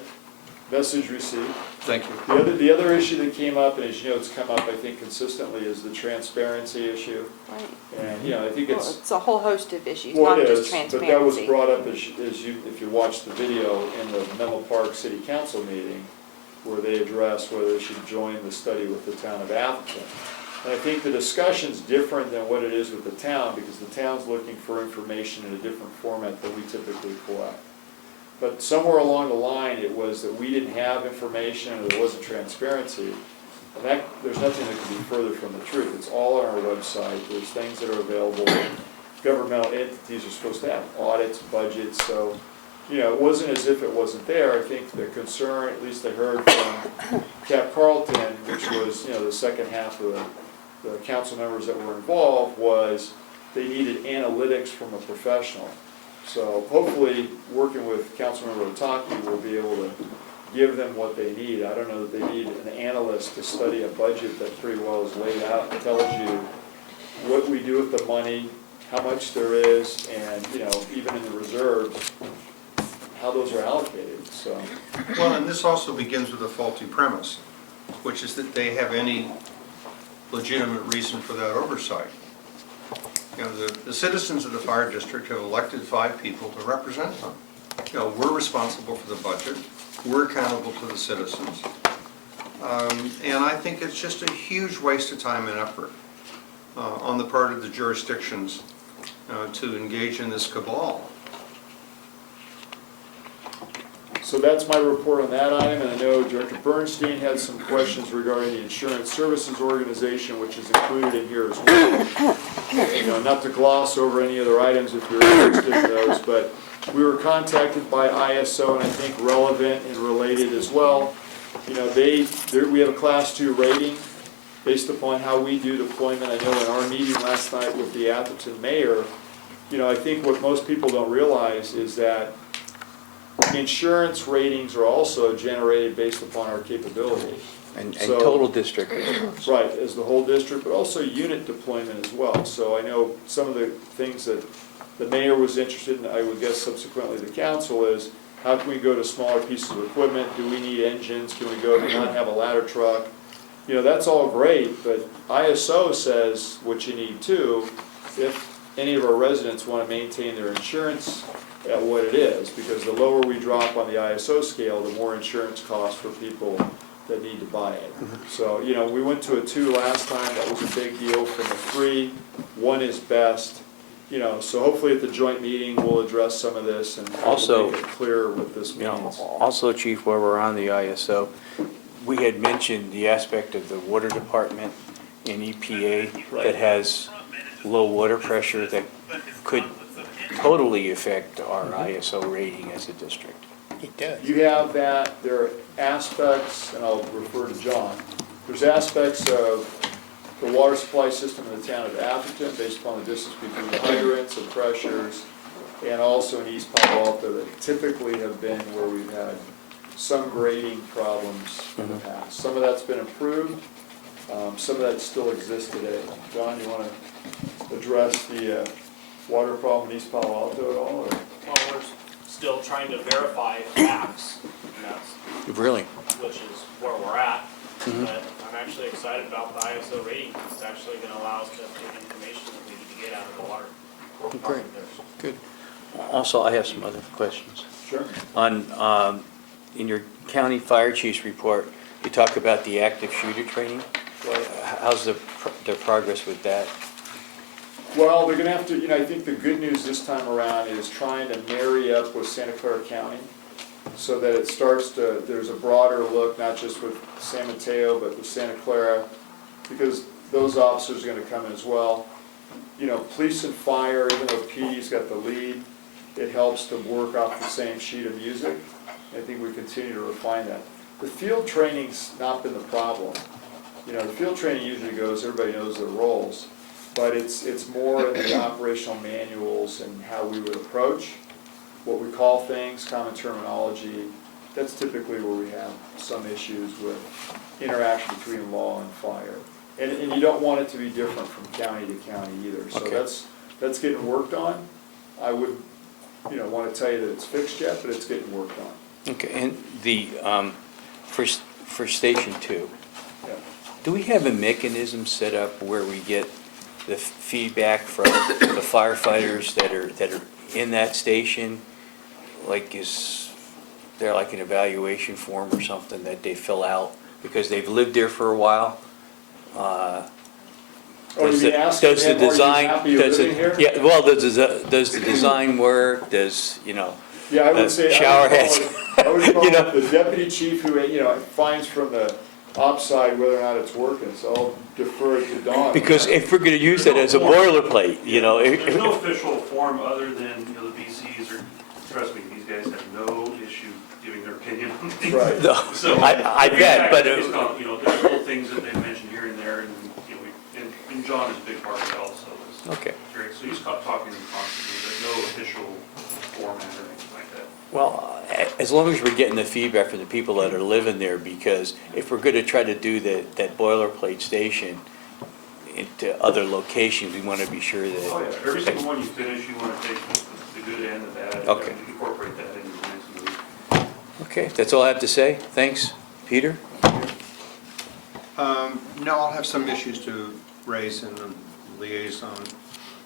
Message received. Thank you. The other issue that came up, and as you know, it's come up, I think, consistently, is the transparency issue. Right. And, I think Well, it's. it's a whole host of issues, Well, not it just is, transparency. but that was brought up as you, if you watch the video in the Menlo Park City Council meeting, where they addressed whether they should join the study with the town of Atherton. And I think the discussion's different than what it is with the town, because the town's looking for information in a different format than we typically collect. But somewhere along the line, it was that we didn't have information, or there wasn't transparency. And there's nothing that can be further from the truth. It's all on our website. There's things that are available. Governmental entities are supposed to have audits, budgets, so, it wasn't as if it wasn't there. I think the concern, at least I heard from Cap Carlton, which was, the second half of the council members that were involved, was they needed analytics from a professional. So hopefully, working with Councilmember Otake, we'll be able to give them what they need. I don't know that they need an analyst to study a budget that pretty well is laid out and tells you what we do with the money, how much there is, and, even in the reserves, how those are allocated, so. Well, and this also begins with a faulty premise, which is that they have any legitimate reason for that oversight. The citizens of the fire district have elected 5 people to represent them. We're responsible for the budget. We're accountable to the citizens. And I think it's just a huge waste of time and effort on the part of the jurisdictions to engage in this cabal. So that's my report on that item, and I know Director Bernstein had some questions regarding the Insurance Services Organization, which is included in here as well. Not to gloss over any other items if you're interested in those, but we were contacted by ISO, and I think relevant and related as well. We have a Class 2 rating based upon how we do deployment. I know in our meeting last night with the Atherton mayor, I think what most people don't realize is that insurance ratings are also generated based upon our capability. And So- total district. Right, as the whole district, but also unit deployment as well. So I know some of the things that the mayor was interested in, I would guess subsequently the council, is how can we go to smaller pieces of equipment? Do we need engines? Can we go to not have a ladder truck? That's all great, but ISO says what you need too, if any of our residents want to maintain their insurance at what it is, because the lower we drop on the ISO scale, the more insurance costs for people that need to buy it. So, we went to a 2 last time, that was a big deal. From a 3, 1 is best. So hopefully at the joint meeting, we'll address some of this and Also, make it clear what this means. Also, Chief, while we're on the ISO, we had mentioned the aspect of the water department in EPA that has low water pressure that could totally affect our ISO rating as a district. It does. You have that, there are aspects, and I'll refer to John, there's aspects of the water supply system in the town of Atherton based upon the distance between the hydrants and pressures, and also in East Palo Alto that typically have been where we've had some grading problems in the past. Some of that's been improved, some of that still exists today. John, you want to address the water problem in East Palo Alto at all, or? Well, we're still trying to verify facts, and that's, Really? which is where we're at. Mhm. But I'm actually excited about the ISO rating. It's actually gonna allow us to take information that we need to get out of the water. Great. Good. Also, I have some other questions. Sure. On, in your county fire chief's report, you talk about the active shooter training. How's the progress with that? Well, they're gonna have to, I think the good news this time around is trying to marry up with Santa Clara County so that it starts to, there's a broader look, not just with San Mateo, but with Santa Clara, because those officers are gonna come in as well. Police and fire, even though PD's got the lead, it helps to work off the same sheet of music. I think we continue to refine that. The field training's not been the problem. The field training usually goes, everybody knows their roles, but it's more in the operational manuals and how we would approach what we call things, common terminology. That's typically where we have some issues with interaction between law and fire. And you don't want it to be different from county to county either. So Okay. that's getting worked on. I wouldn't, want to tell you that it's fixed yet, but it's getting worked on. Okay, and the, for Station 2, Yeah. do we have a mechanism set up where we get the feedback from the firefighters that are in that station? Like, is there like an evaluation form or something that they fill out because they've lived there for a while? You mean asking Does the them, are you design, happy does living here? it, yeah, well, does the design work, does, Yeah, I would say, shower heads. I would call it the deputy chief who, finds from the ops side whether or not it's working, so I'll defer it to Don. Because if we're gonna use that as a boilerplate, There's no official form other than, the BCs are, trust me, these guys have no issue giving their opinion on things. Right. No, So, I bet, but, there's little things that they mentioned here and there, and, and John is a big part of it also. okay. Great, so he's talking to them constantly, but no official format or anything like that. Well, as long as we're getting the feedback from the people that are living there, because if we're gonna try to do that boilerplate station into other locations, we wanna be sure Oh, yeah, that, every single one you finish, you want to take the good and the bad. Okay. And incorporate that into the next move. okay, that's all I have to say. Thanks. Peter? No, I'll have some issues to raise in the liaison.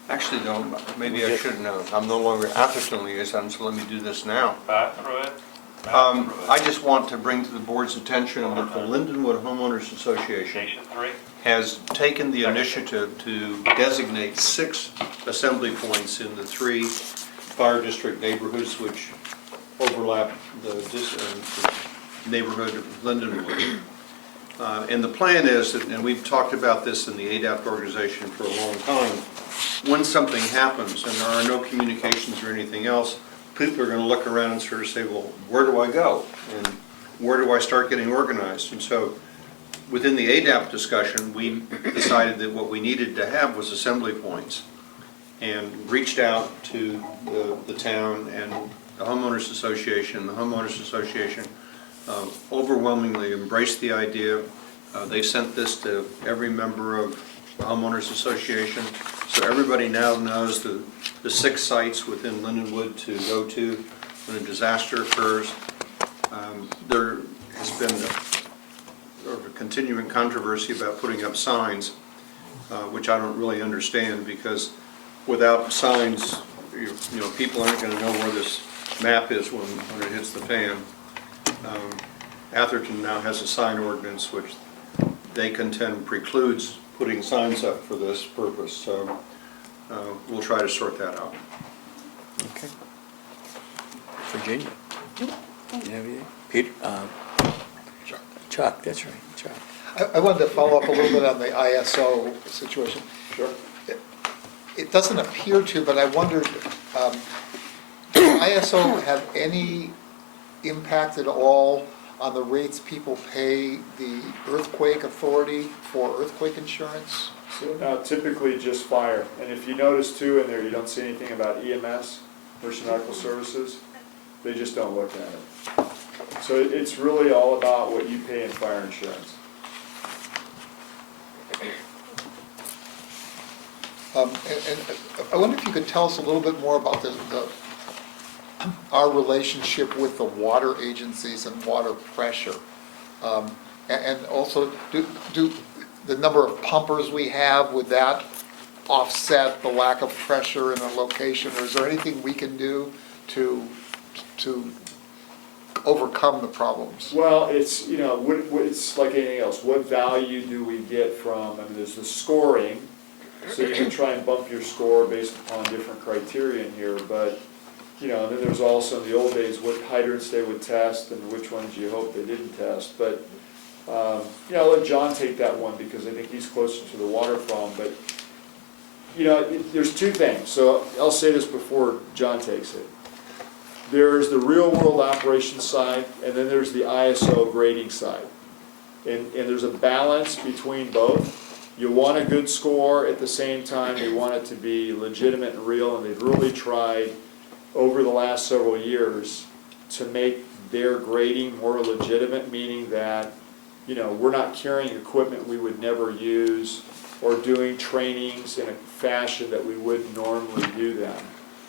Actually, no, maybe I should know. I'm no longer Atherton liaison, so let me do this now. Back through it. I just want to bring to the board's attention that the Lindenwood Homeowners Association Station 3. has taken the initiative to designate 6 assembly points in the 3 fire district neighborhoods which overlap the neighborhood of Lindenwood. And the plan is, and we've talked about this in the ADAPT organization for a long time, when something happens and there are no communications or anything else, people are going to look around and sort of say, well, where do I go? And where do I start getting organized? And so within the ADAPT discussion, we decided that what we needed to have was assembly points, and reached out to the town and the homeowners association. The homeowners association overwhelmingly embraced the idea. They sent this to every member of the homeowners association, so everybody now knows the 6 sites within Lindenwood to go to when a disaster occurs. There has been a continuing controversy about putting up signs, which I don't really understand, because without signs, people aren't going to know where this map is when it hits the fan. Atherton now has a sign ordinance which they contend precludes putting signs up for this purpose, so we'll try to sort that out. Okay. Virginia? You have anything? Peter? Chuck, that's right, Chuck. I wanted to follow up a little bit on the ISO situation. Sure. It doesn't appear to, but I wondered, does ISO have any impact at all on the rates people pay the earthquake authority for earthquake insurance? So, typically just fire, and if you notice too in there, you don't see anything about EMS, emergency medical services, they just don't look at it. So it's really all about what you pay in fire insurance. And I wonder if you could tell us a little bit more about our relationship with the water agencies and water pressure. And also, do the number of pumpers we have, would that offset the lack of pressure in a location? Or is there anything we can do to overcome the problems? Well, it's, you know, it's like anything else. What value do we get from, I mean, there's the scoring, so you can try and bump your score based upon different criteria in here, but, you know, and then there's also, in the old days, what hydrants they would test and which ones you hope they didn't test. But, you know, I'll let John take that one because I think he's closer to the water problem. But, you know, there's two things. So I'll say this before John takes it. There's the real-world operations side, and then there's the ISO grading side. And there's a balance between both. You want a good score, at the same time you want it to be legitimate and real, and they've really tried over the last several years to make their grading more legitimate, meaning that, you know, we're not carrying equipment we would never use or doing trainings in a fashion that we wouldn't normally do them.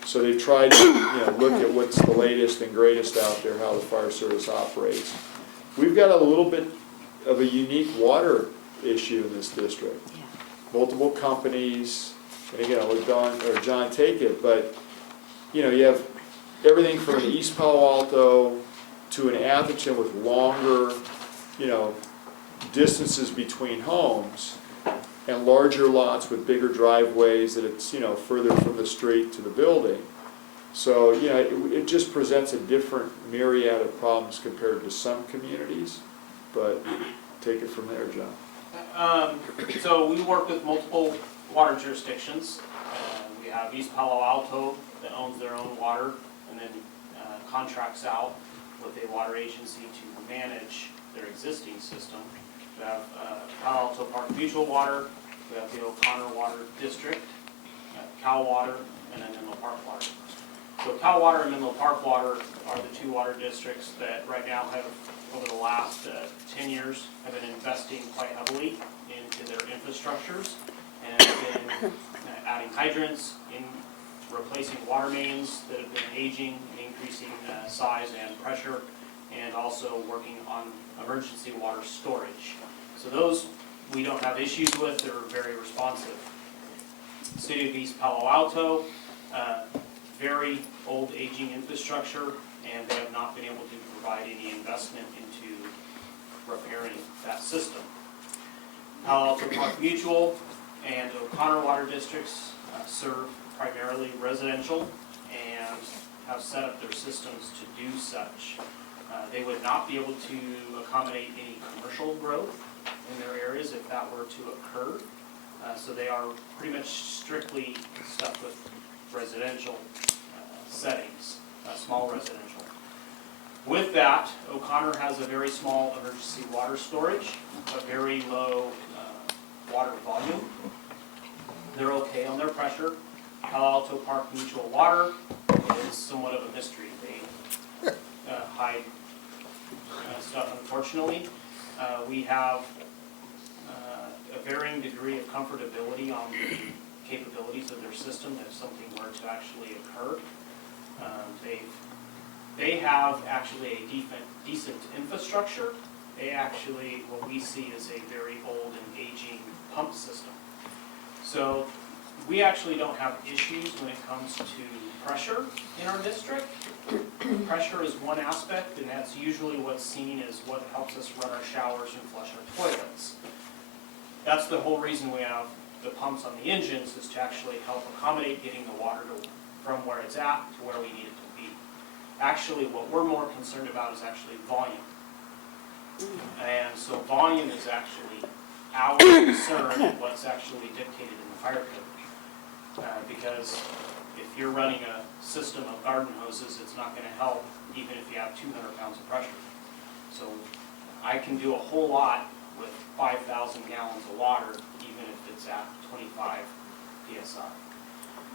So they've tried to, you know, look at what's the latest and greatest out there, how the fire service operates. We've got a little bit of a unique water issue in this district. Multiple companies, and again, I'll let John take it, but, you know, you have everything from an East Palo Alto to an Atherton with longer, you know, distances between homes, and larger lots with bigger driveways that it's, you know, further from the street to the building. So, you know, it just presents a different myriad of problems compared to some communities, but take it from there, John. So we work with multiple water jurisdictions. We have East Palo Alto that owns their own water and then contracts out with a water agency to manage their existing system. We have Palo Alto Park Mutual Water, we have the O'Connor Water District, Cal Water, and then Menlo Park Water. So Cal Water and Menlo Park Water are the two water districts that right now have, over the last 10 years, have been investing quite heavily into their infrastructures and have been adding hydrants, in replacing water mains that have been aging and increasing size and pressure, and also working on emergency water storage. So those we don't have issues with, they're very responsive. City of East Palo Alto, very old aging infrastructure, and they have not been able to provide any investment into repairing that system. Palo Alto Park Mutual and O'Connor Water Districts serve primarily residential and have set up their systems to do such. They would not be able to accommodate any commercial growth in their areas if that were to occur. So they are pretty much strictly stuck with residential settings, small residential. With that, O'Connor has a very small emergency water storage, a very low water volume. They're okay on their pressure. Palo Alto Park Mutual Water is somewhat of a mystery. They hide stuff, unfortunately. We have a varying degree of comfortability on the capabilities of their system if something were to actually occur. They have actually a decent infrastructure. They actually, what we see is a very old and aging pump system. So we actually don't have issues when it comes to pressure in our district. Pressure is one aspect, and that's usually what's seen as what helps us run our showers and flush our toilets. That's the whole reason we have the pumps on the engines, is to actually help accommodate getting the water from where it's at to where we need it to be. Actually, what we're more concerned about is actually volume. And so volume is actually our concern and what's actually dictated in the fire code. Because if you're running a system of garden hoses, it's not going to help even if you have 200 pounds of pressure. So I can do a whole lot with 5,000 gallons of water, even if it's at 25 PSI.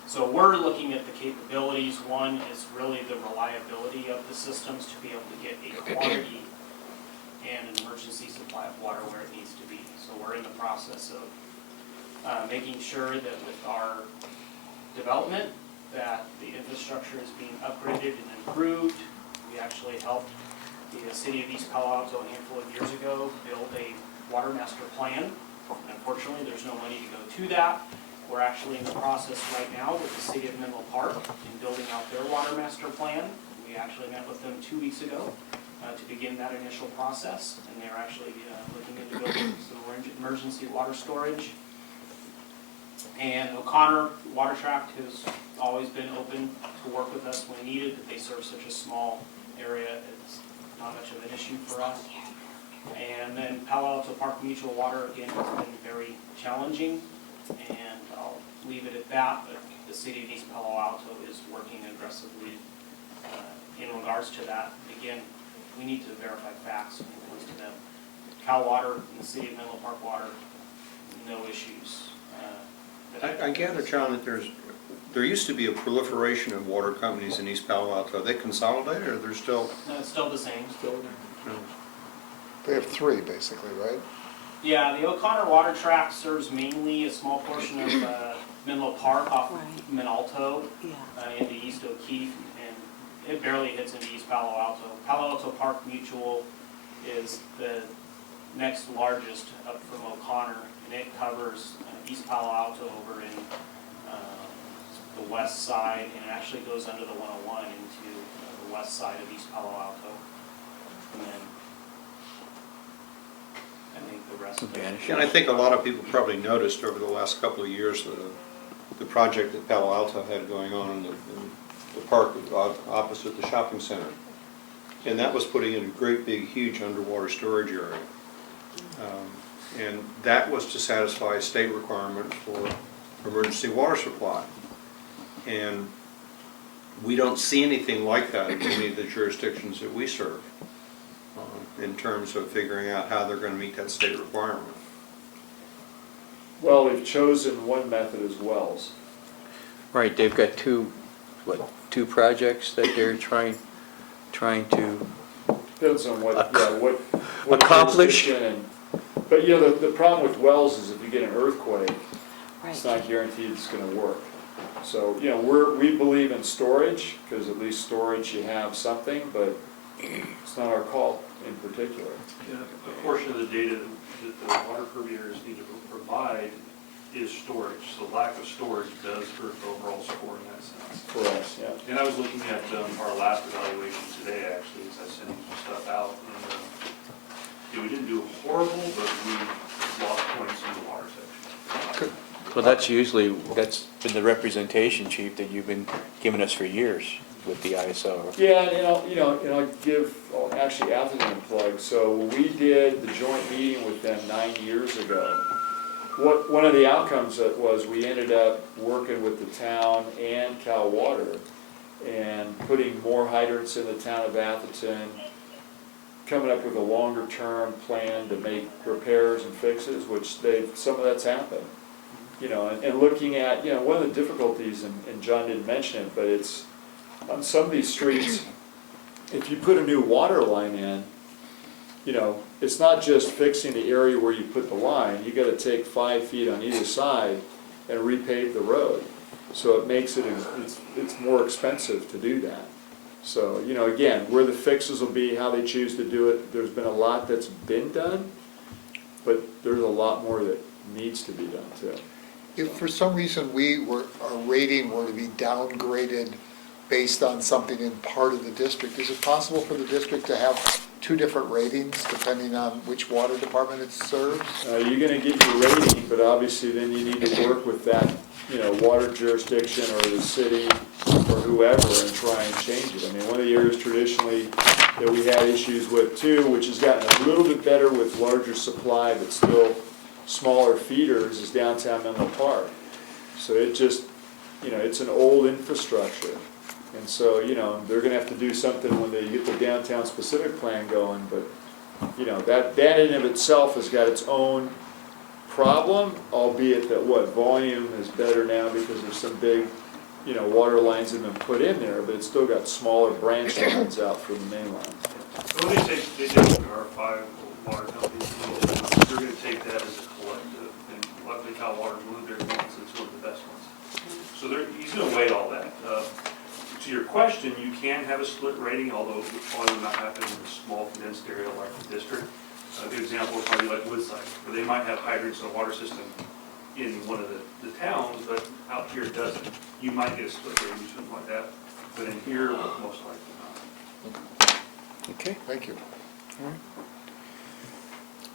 So we're looking at the capabilities. One is really the reliability of the systems to be able to get a quantity and an emergency supply of water where it needs to be. So we're in the process of making sure that with our development, that the infrastructure is being upgraded and improved. We actually helped the city of East Palo Alto a handful of years ago build a water master plan. Unfortunately, there's no money to go to that. We're actually in the process right now with the city of Menlo Park in building out their water master plan. We actually met with them 2 weeks ago to begin that initial process, and they're actually looking into building some emergency water storage. And O'Connor Water Tract has always been open to work with us when needed, but they serve such a small area, it's not much of an issue for us. And then Palo Alto Park Mutual Water, again, has been very challenging, and I'll leave it at that, but the city of East Palo Alto is working aggressively in regards to that. Again, we need to verify facts when it comes to them. Cal Water and the city of Menlo Park Water, no issues. I gather, John, that there used to be a proliferation of water companies in East Palo Alto. Are they consolidated, or they're still? No, it's still the same. They have 3, basically, right? Yeah, the O'Connor Water Tract serves mainly a small portion of Menlo Park off Right. Minalto into East O'Keefe, and it barely hits into East Palo Alto. Palo Alto Park Mutual is the next largest up from O'Connor, and it covers East Palo Alto over in the west side, and it actually goes under the 101 into the west side of East Palo Alto. And then I think the rest of it. And I think a lot of people probably noticed over the last couple of years the project that Palo Alto had going on in the park opposite the shopping center. And that was putting in a great big huge underwater storage area. And that was to satisfy a state requirement for emergency water supply. And we don't see anything like that in any of the jurisdictions that we serve in terms of figuring out how they're going to meet that state requirement. Well, they've chosen one method as wells. Right, they've got two projects that they're trying to Depends on what accomplish. jurisdiction and- But you know, the problem with wells is if you get an earthquake, it's Right. not guaranteed it's gonna work. So, you know, we believe in storage, because at least storage you have something, but it's not our call in particular. A portion of the data that the water purveyors need to provide is storage. So lack of storage does hurt the overall score in that sense. For us, yeah. And I was looking at our last evaluation today, actually, as I was sending some stuff out. And we didn't do horrible, but we lost points in the water section. Well, that's been the representation, Chief, that you've been giving us for years with the ISO. Yeah, and I'll give, actually Atherton a plug. So we did the joint meeting with them 9 years ago. One of the outcomes that was we ended up working with the town and Cal Water and putting more hydrants in the town of Atherton, coming up with a longer term plan to make repairs and fixes, which some of that's happened. You know, and looking at, you know, one of the difficulties, and John didn't mention it, but it's on some of these streets, if you put a new water line in, you know, it's not just fixing the area where you put the line, you gotta take 5 feet on either side and repave the road. So it makes it's more expensive to do that. So, you know, again, where the fixes will be, how they choose to do it, there's been a lot that's been done, but there's a lot more that needs to be done too. If for some reason our rating were to be downgraded based on something in part of the district, is it possible for the district to have 2 different ratings depending on which water department it serves? You're gonna get your rating, but obviously then you need to work with that, you know, water jurisdiction or the city or whoever and try and change it. I mean, one of the areas traditionally that we had issues with too, which has gotten a little bit better with larger supply but still smaller feeders, is downtown Menlo Park. So it just, you know, it's an old infrastructure. And so, you know, they're gonna have to do something when they get the downtown specific plan going, but, you know, that in of itself has got its own problem, albeit that volume is better now because there's some big, you know, water lines that have been put in there, but it's still got smaller branch lines out from the main line. Well, they take our 5 water companies, they're gonna take that as a collective, and luckily Cal Water moved their ones, it's one of the best ones. So he's gonna weigh all that. To your question, you can have a split rating, although it would probably not happen in a small condensed area like the district. A good example would probably be like Woodside, where they might have hydrants and a water system in one of the towns, but out here it doesn't. You might get a split rating, something like that, but in here, most likely not. Okay, Thank you.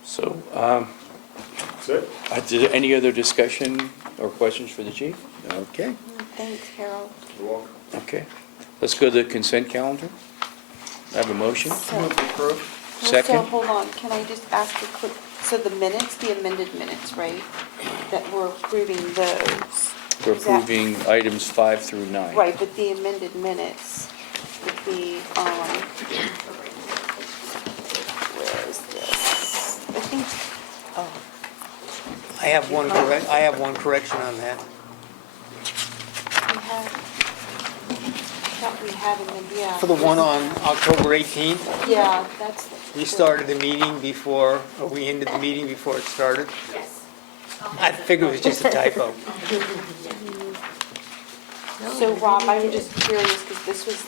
so, That's it? is there any other discussion or questions for the chief? Okay, Thanks, Harold. You're welcome. okay. Let's go to the consent calendar. I have a motion. So, Second. So, hold on, can I just ask a quick, so the minutes, the amended minutes, right? That we're approving those. We're Is that- approving items 5 through 9. Right, but the amended minutes would be, where is this? I think, oh, I have one correction on that. we have, I thought we had them in, yeah. For the one on October 18th, Yeah, that's. we started the meeting before, or we ended the meeting before it started. Yes. I figured it was just a typo. So Rob, I'm just curious, because this was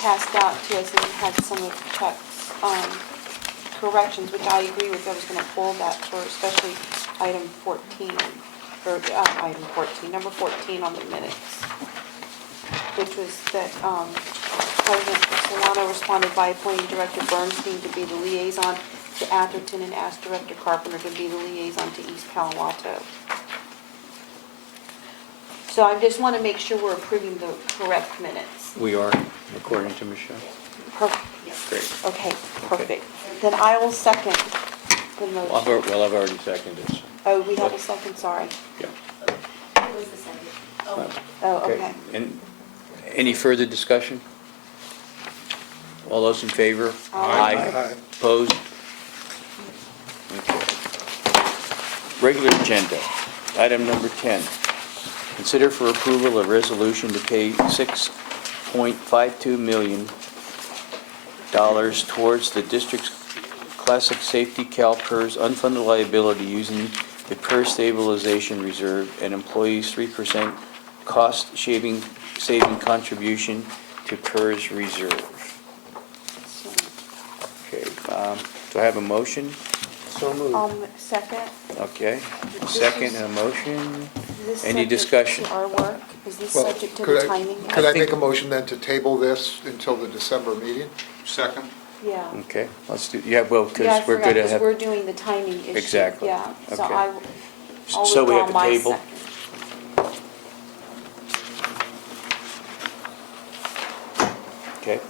passed out to us and it had some of Chuck's corrections, which I agree with. I was going to pull that for especially item 14, or item 14, number 14 on the minutes, which was that President Solano responded by appointing Director Bernstein to be the liaison to Atherton and asked Director Carpenter to be the liaison to East Palo Alto. So I just want to make sure we're approving the correct minutes. We are, according to Michelle. Perfect. Great. Okay, perfect. Then I will second the motion. Well, I've already seconded it. Oh, we have a second, sorry. Yeah. Who was the second? Oh, Oh, okay. And any further discussion? All those in favor? Aye. Opposed? Okay. Regular agenda, item number 10. Consider for approval a resolution to pay $6.52 million towards the district's classic safety CalPERS unfunded liability using the PERS stabilization reserve and employees' 3% cost saving contribution to PERS reserve. Okay, do I have a motion? So moved. Second. Okay, second, a motion. Is this Any subject discussion? to our work? Is this Well, subject to could the I- timing? Could I I think- make a motion then to table this until the December meeting? Second? Yeah. Okay, let's do, yeah, well, Yeah, I because we're forgot, going to because have, we're doing the timing issue. Exactly. Yeah, so Okay. I'll so we withdraw have a my table. second. Okay.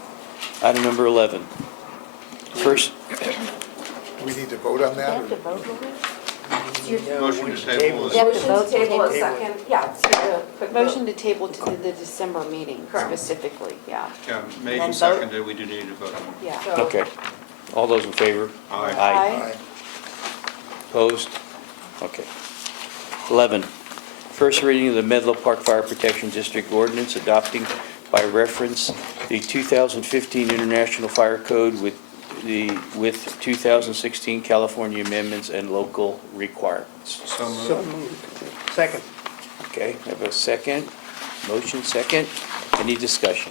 Item number 11. First, Do we need to vote on You that? have to vote on it? Motion to table is. You have to vote. Table a Table. second, yeah, it's a quick vote. Motion to table to the December meeting specifically, yeah, Yeah, made And and vote. seconded, we do need to vote on it. yeah. So- okay. All those in favor? Aye. Aye. Opposed? Okay. 11, first reading of the Menlo Park Fire Protection District Ordinance adopting by reference the 2015 International Fire Code with 2016 California amendments and local requirements. So moved. So moved. Second. Okay, I have a second. Motion second. Any discussion?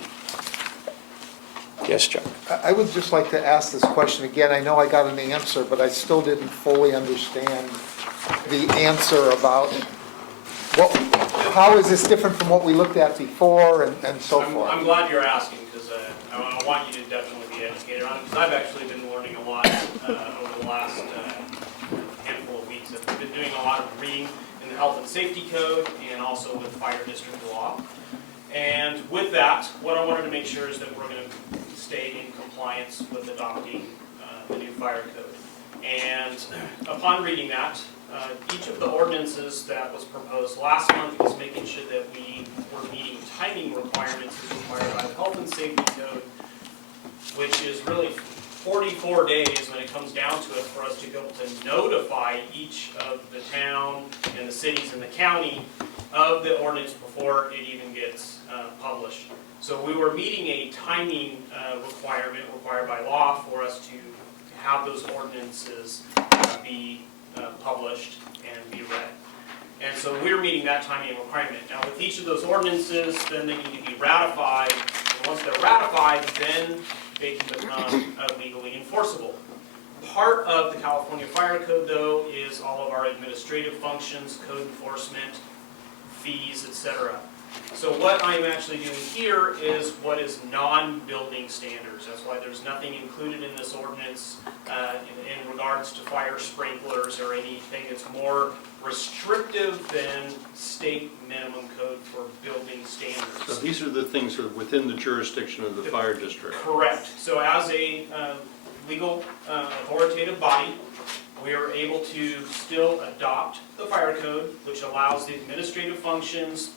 Yes, Chuck? I would just like to ask this question again. I know I got an answer, but I still didn't fully understand the answer about how is this different from what we looked at before and so I'm forth? glad you're asking, because I want you to definitely be educated on it, because I've actually been learning a lot over the last handful of weeks. I've been doing a lot of reading in the Health and Safety Code and also with Fire District Law. And with that, what I wanted to make sure is that we're going to stay in compliance with adopting the new fire code. And upon reading that, each of the ordinances that was proposed last month was making sure that we were meeting timing requirements as required by the Health and Safety Code, which is really 44 days when it comes down to it for us to go to notify each of the town and the cities and the county of the ordinance before it even gets published. So we were meeting a timing requirement required by law for us to have those ordinances be published and be read. And so we're meeting that timing requirement. Now, with each of those ordinances, then they need to be ratified. And once they're ratified, then they can become legally enforceable. Part of the California Fire Code, though, is all of our administrative functions, code enforcement, fees, etc. So what I'm actually doing here is what is non-building standards. That's why there's nothing included in this ordinance in regards to fire sprinklers or anything that's more restrictive than state minimum code for building standards. So these are the things that are within the jurisdiction of the fire district. Correct. So as a legal authoritative body, we are able to still adopt the fire code, which allows the administrative functions,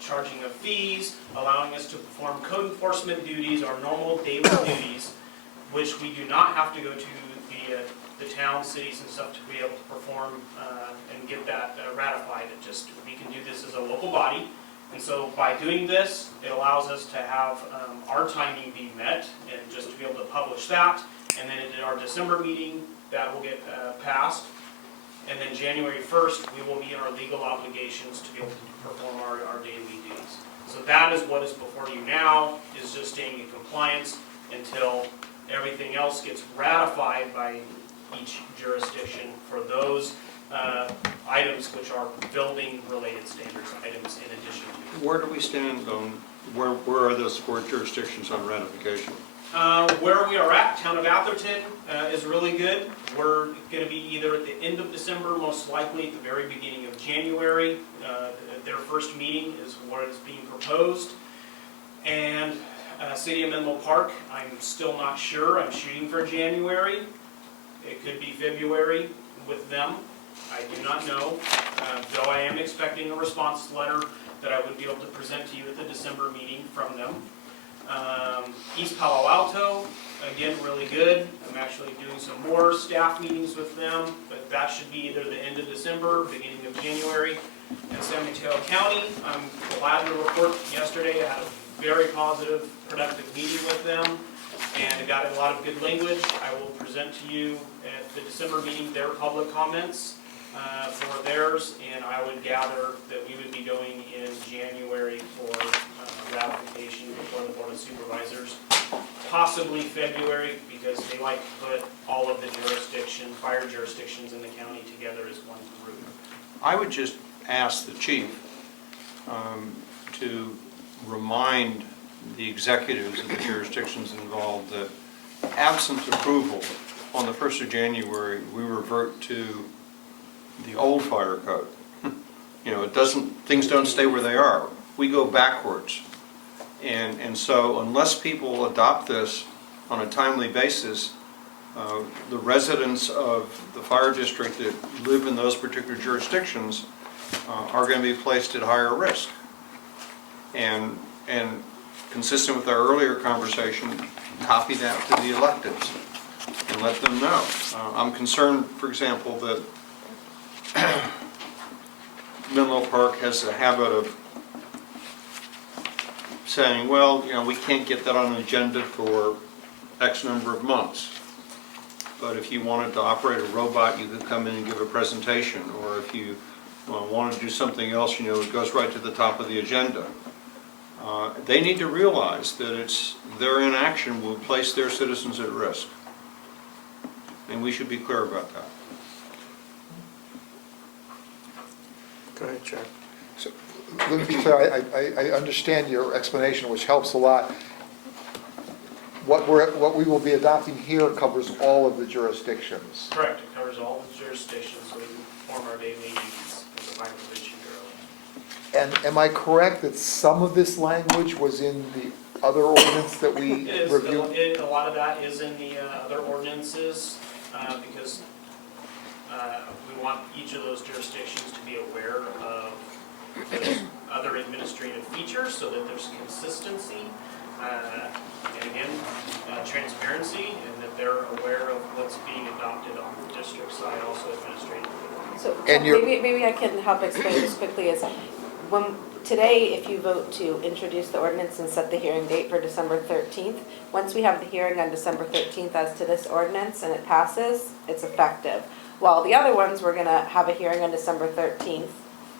charging of fees, allowing us to perform code enforcement duties, our normal daily duties, which we do not have to go to the town, cities and stuff to be able to perform and get that ratified. We can do this as a local body. And so by doing this, it allows us to have our timing be met and just to be able to publish that. And then in our December meeting, that will get passed. And then January 1st, we will meet our legal obligations to be able to perform our daily duties. So that is what is before you now, is just staying in compliance until everything else gets ratified by each jurisdiction for those items which are building-related standards items in addition to. Where do we stand on, where are those 4 jurisdictions on ratification? Where we are at, Town of Atherton is really good. We're going to be either at the end of December, most likely at the very beginning of January. Their first meeting is what is being proposed. And City of Menlo Park, I'm still not sure. I'm shooting for January. It could be February with them. I do not know, though I am expecting a response letter that I would be able to present to you at the December meeting from them. East Palo Alto, again, really good. I'm actually doing some more staff meetings with them, but that should be either the end of December, beginning of January. And San Mateo County, I'm glad to report yesterday I had a very positive, productive meeting with them, and I got a lot of good language. I will present to you at the December meeting their public comments for theirs, and I would gather that we would be going in January for ratification before the Board of Supervisors, possibly February, because they like to put all of the fire jurisdictions in the county together as one group. I would just ask the chief to remind the executives of the jurisdictions involved that absent approval on the 1st of January, we revert to the old fire code. You know, things don't stay where they are. We go backwards. And so unless people adopt this on a timely basis, the residents of the fire district that live in those particular jurisdictions are going to be placed at higher risk. And consistent with our earlier conversation, copy that to the electeds and let them know. I'm concerned, for example, that Menlo Park has a habit of saying, well, you know, we can't get that on an agenda for X number of months. But if you wanted to operate a robot, you could come in and give a presentation. Or if you want to do something else, you know, it goes right to the top of the agenda. They need to realize that their inaction will place their citizens at risk. And we should be clear about that. Go ahead, Chuck. So, let me be clear, I understand your explanation, which helps a lot. What we will be adopting here covers all of the jurisdictions. Correct, it covers all the jurisdictions, so we can perform our daily duties as a fire prevention bureau. And am I correct that some of this language was in the other ordinance that we reviewed? A lot of that is in the other ordinances, because we want each of those jurisdictions to be aware of those other administrative features so that there's consistency, and again, transparency, and that they're aware of what's being adopted on the district side, also administratively. So And you're- maybe I can help explain this quickly. Is today, if you vote to introduce the ordinance and set the hearing date for December 13th, once we have the hearing on December 13th as to this ordinance and it passes, it's effective. While the other ones, we're going to have a hearing on December 13th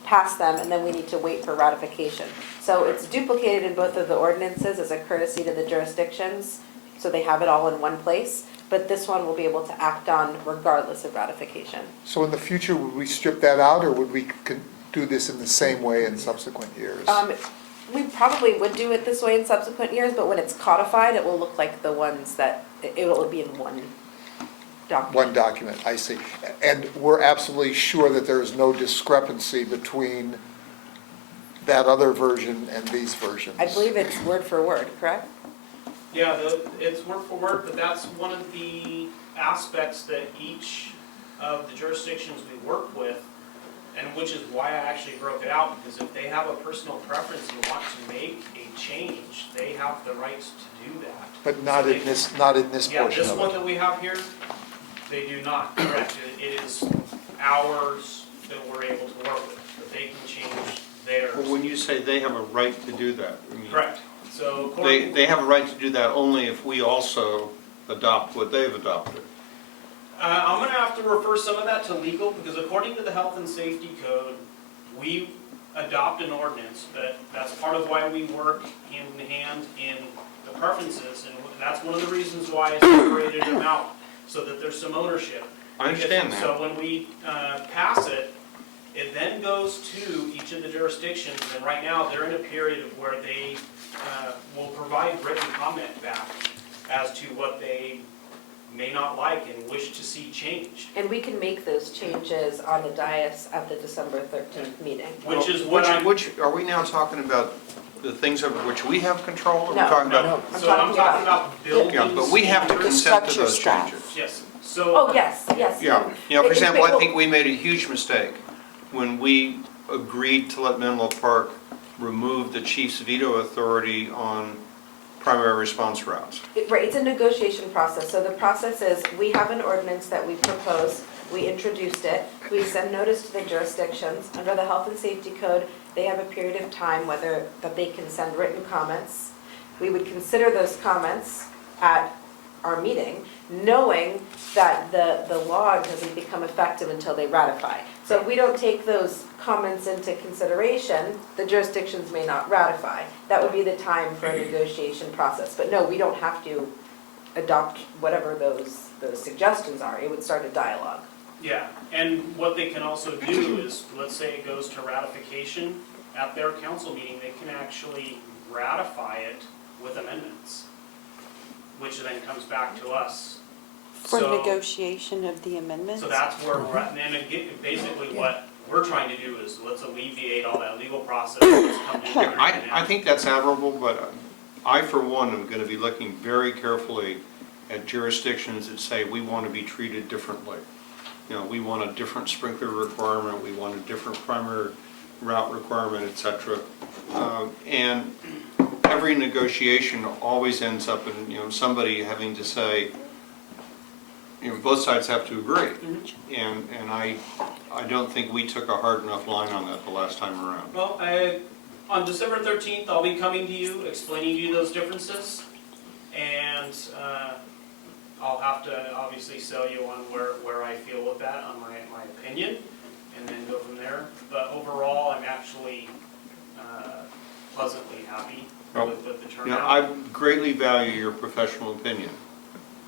pass them, and then we need to wait for ratification. So it's duplicated in both of the ordinances as a courtesy to the jurisdictions, so they have it all in one place. But this one we'll be able to act on regardless of ratification. So in the future, would we strip that out, or would we do this in the same way in subsequent years? We probably would do it this way in subsequent years, but when it's codified, it will look like the ones that, it will be in one document. One document, I see. And we're absolutely sure that there is no discrepancy between that other version and these versions? I believe it's word for word, correct? Yeah, it's word for word, but that's one of the aspects that each of the jurisdictions we work with, and which is why I actually broke it out, because if they have a personal preference and want to make a change, they have the rights to do that. But not in this, not in this Yeah, portion this of one it? that we have here, they do not, correct. It is ours that we're able to work with, but they can change theirs. Well, when you say they have a right to do that, I mean, Correct. So they, according, they have a right to do that only if we also adopt what they've adopted. I'm gonna have to refer some of that to legal, because according to the Health and Safety Code, we adopt an ordinance, but that's part of why we work hand in hand in the preferences, and that's one of the reasons why I separated them out, so that there's some ownership. I understand that. So when we pass it, it then goes to each of the jurisdictions, and right now, they're in a period of where they will provide written comment back as to what they may not like and wish to see changed. And we can make those changes on the dais at the December 13th meeting. Which is what I'm, Which, are we now talking about the things over which we have control? Or are we No, talking about? so I'm talking about building Yeah, but we have to standards. consent to those changes. Yes, so. Oh, yes, yes. Yeah, you know, for It- example, I think we made a huge mistake when we agreed to let Menlo Park remove the chief's veto authority on primary response routes. Right, it's a negotiation process. So the process is, we have an ordinance that we propose, we introduced it, we send notice to the jurisdictions. Under the Health and Safety Code, they have a period of time whether, that they can send written comments. We would consider those comments at our meeting, knowing that the law doesn't become effective until they ratify. So if we don't take those comments into consideration, the jurisdictions may not ratify. That would be the time for a negotiation process. But no, we don't have to adopt whatever those suggestions are. It would start a dialogue. Yeah, and what they can also do is, let's say it goes to ratification, at their council meeting, they can actually ratify it with amendments, which then comes back to us. For So- negotiation of the amendments? So that's where we're at, and then again, basically what we're trying to do is, let's alleviate all that legal process, let's come to an agreement. I think that's admirable, but I, for one, am going to be looking very carefully at jurisdictions that say we want to be treated differently. You know, we want a different sprinkler requirement, we want a different primary route requirement, et cetera. And every negotiation always ends up in, you know, somebody having to say, you know, both sides have to agree. And I don't think we took a hard enough line on that the last time around. Well, on December 13th, I'll be coming to you, explaining to you those differences, and I'll have to obviously sell you on where I feel with that, on my opinion, and then go from there. But overall, I'm actually pleasantly happy with the You know, turnout. I greatly value your professional opinion,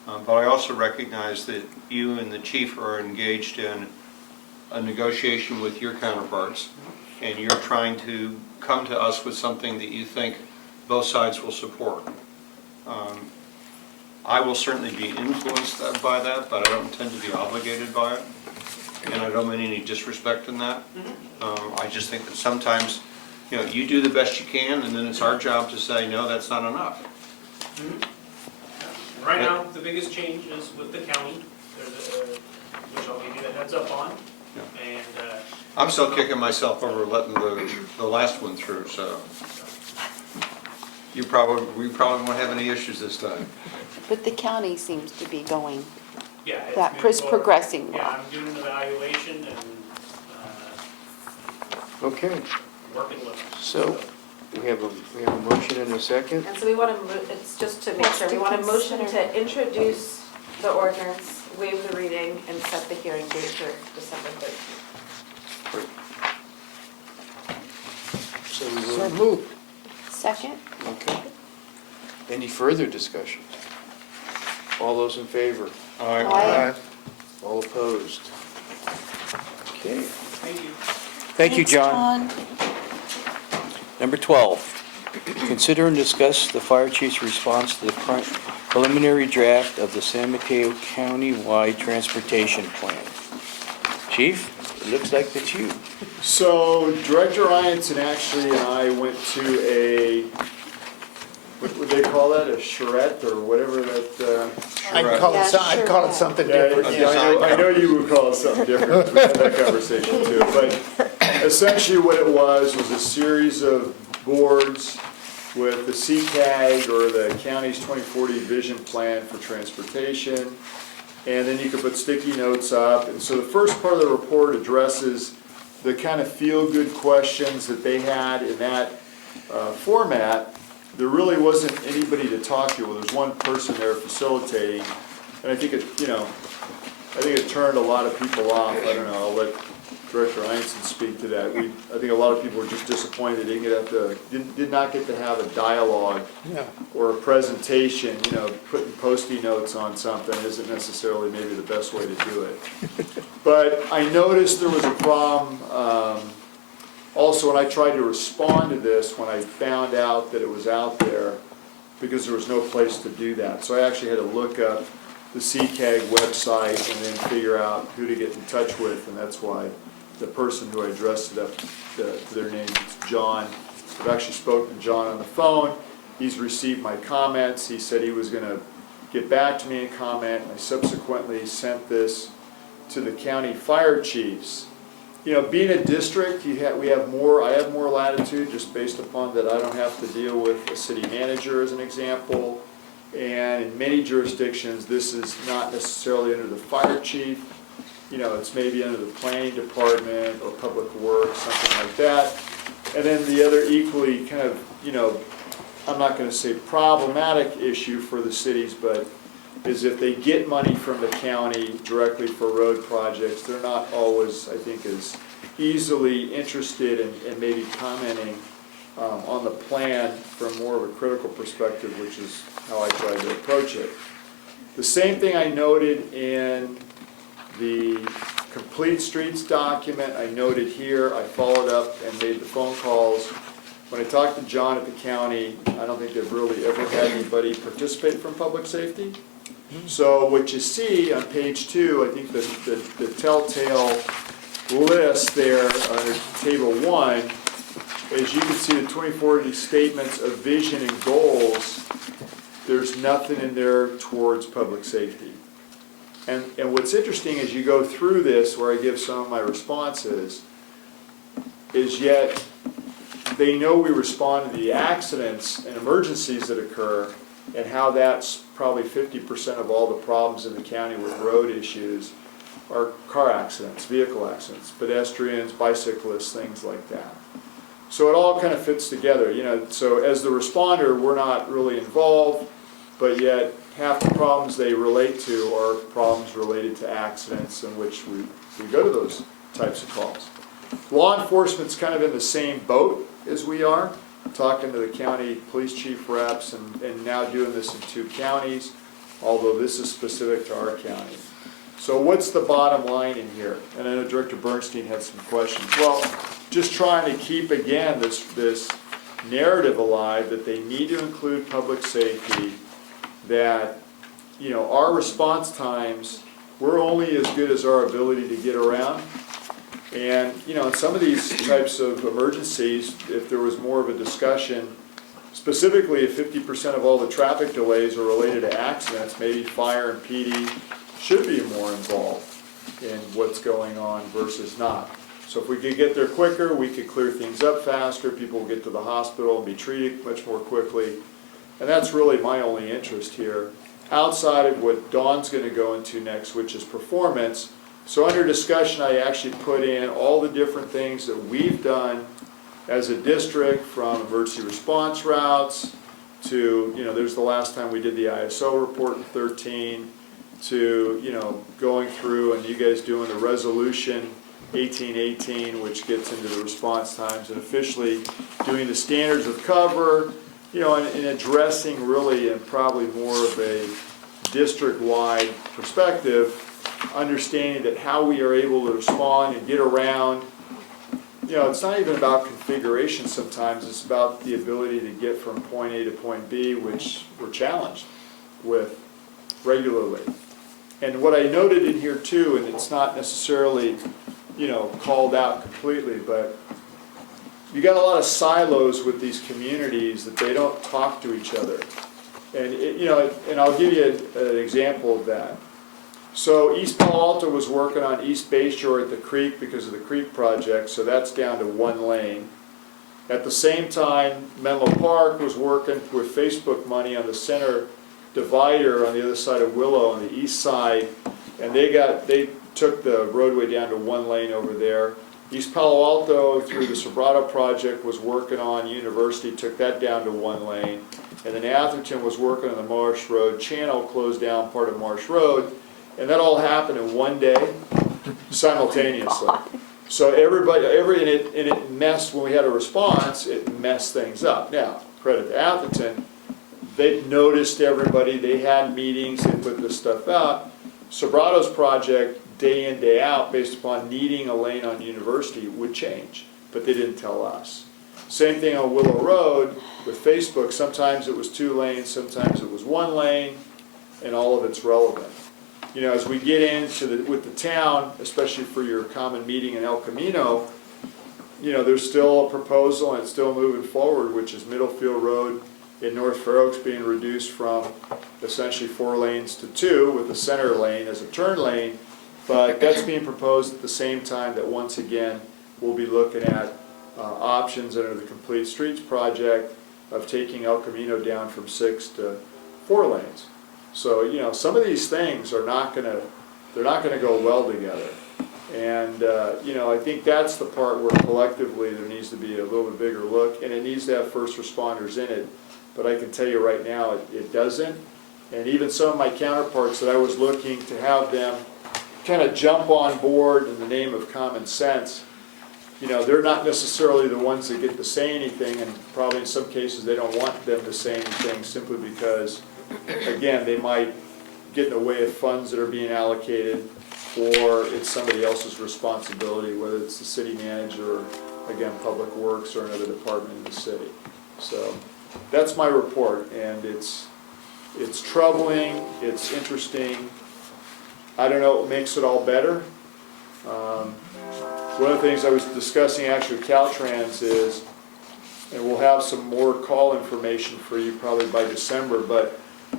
but I also recognize that you and the chief are engaged in a negotiation with your counterparts, and you're trying to come to us with something that you think both sides will support. I will certainly be influenced by that, but I don't intend to be obligated by it, and I don't mean any disrespect in that. I just think that sometimes, you know, you do the best you can, and then it's our job to say, no, that's not enough. Right now, the biggest change is with the county, which I'll give you the heads up on, and I'm still kicking myself over letting the last one through, so we probably won't have any issues this time. But the county seems to be going, yeah. it's that moved forward. progressing Yeah, well. I'm doing an evaluation and Okay, working with them. so we have a motion and a second. And so we want to, it's just to make sure, we want a motion to introduce the ordinance, waive the reading, and set the hearing date for December 13th. So moved. Second? Okay. Any further discussion? All those in favor? Aye. All opposed? Okay. Thank you. Thank you, Thanks, John. Number 12, consider and discuss the fire chief's response to the preliminary draft of the San Mateo County-wide transportation plan. Chief, it looks like that's you. So Director Ianson actually and I went to a, what would they call that, a charrette or whatever that, I'd call Yeah, it, I'd call it sure. something yeah, different. I know you would call it something different, we had that conversation too. But essentially what it was a series of boards with the CCAG or the county's 2040 vision plan for transportation. And then you could put sticky notes up. And so the first part of the report addresses the kind of feel-good questions that they had in that format. There really wasn't anybody to talk to. Well, there's one person there facilitating. And I think it turned a lot of people off. I don't know, I'll let Director Ianson speak to that. I think a lot of people were just disappointed they did not get to have a dialogue Yeah. or a presentation. Putting Post-it notes on something isn't necessarily maybe the best way to do it. But I noticed there was a problem also when I tried to respond to this, when I found out that it was out there, because there was no place to do that. So I actually had to look up the CCAG website and then figure out who to get in touch with, and that's why the person who I addressed it up to their name is John. I've actually spoken to John on the phone. He's received my comments. He said he was going to get back to me and comment. I subsequently sent this to the county fire chiefs. Being a district, I have more latitude just based upon that I don't have to deal with a city manager as an example. And in many jurisdictions, this is not necessarily under the fire chief. It's maybe under the planning department or public works, something like that. And then the other equally kind of, I'm not going to say problematic issue for the cities, but is if they get money from the county directly for road projects, they're not always, I think, as easily interested in maybe commenting on the plan from more of a critical perspective, which is how I try to approach it. The same thing I noted in the Complete Streets document, I noted here. I followed up and made the phone calls. When I talked to John at the county, I don't think they've really ever had anybody participate from public safety. So what you see on page 2, I think the telltale list there under table 1, is you can see the 2040 statements of vision and goals. There's nothing in there towards public safety. And what's interesting as you go through this, where I give some of my responses, is yet they know we respond to the accidents and emergencies that occur, and how that's probably 50% of all the problems in the county with road issues are car accidents, vehicle accidents, pedestrians, bicyclists, things like that. So it all kind of fits together, so as the responder, we're not really involved, but yet half the problems they relate to are problems related to accidents in which we go to those types of calls. Law enforcement's kind of in the same boat as we are, talking to the county police chief reps and now doing this in 2 counties, although this is specific to our county. So what's the bottom line in here? And I know Director Bernstein had some questions. Well, just trying to keep, again, this narrative alive that they need to include public safety, that, our response times, we're only as good as our ability to get around. And, in some of these types of emergencies, if there was more of a discussion, specifically if 50% of all the traffic delays are related to accidents, maybe fire and PD should be more involved in what's going on versus not. So if we could get there quicker, we could clear things up faster, people will get to the hospital and be treated much more quickly. And that's really my only interest here, outside of what Dawn's going to go into next, which is performance. So under discussion, I actually put in all the different things that we've done as a district, from emergency response routes to, there's the last time we did the ISO report in 2013, to, going through and you guys doing the resolution 1818, which gets into the response times, and officially doing the standards of cover, you know, and addressing really in probably more of a district-wide perspective, understanding that how we are able to respond and get around, you know, it's not even about configuration sometimes, it's about the ability to get from point A to point B, which we're challenged with regularly. And what I noted in here too, and it's not necessarily, you know, called out completely, but you got a lot of silos with these communities that they don't talk to each other. And, you know, and I'll give you an example of that. So East Palo Alto was working on East Bayshore at the creek because of the creek project, so that's down to 1 lane. At the same time, Menlo Park was working with Facebook money on the center divider on the other side of Willow on the east side, and they took the roadway down to 1 lane over there. East Palo Alto, through the Sobrato project, was working on University, took that down to 1 lane. And then Atherton was working on the Marsh Road Channel, closed down part of Marsh Road. And that all happened in 1 day, simultaneously. So everybody, and it messed, when we had a response, it messed things up. Now, credit to Atherton, they noticed everybody, they had meetings, they put this stuff out. Sobrato's project, day in, day out, based upon needing a lane on University, would change, but they didn't tell us. Same thing on Willow Road with Facebook, sometimes it was 2 lanes, sometimes it was 1 lane, and all of it's relevant. You know, as we get into with the town, especially for your common meeting in El Camino, you know, there's still a proposal and it's still moving forward, which is Middlefield Road in North Fair Oaks being reduced from essentially 4 lanes to 2 with the center lane as a turn lane. But that's being proposed at the same time that once again we'll be looking at options under the Complete Streets project of taking El Camino down from 6 to 4 lanes. So, you know, some of these things are they're not gonna go well together. And, you know, I think that's the part where collectively there needs to be a little bit bigger look, and it needs to have first responders in it. But I can tell you right now, it doesn't. And even some of my counterparts that I was looking to have them kind of jump on board in the name of common sense, you know, they're not necessarily the ones that get to say anything, and probably in some cases they don't want them to say anything simply because, again, they might get in the way of funds that are being allocated, or it's somebody else's responsibility, whether it's the city manager, or again, Public Works, or another department in the city. So that's my report, and it's troubling, it's interesting. I don't know what makes it all better. One of the things I was discussing actually with Caltrans is, and we'll have some more call information for you probably by December, but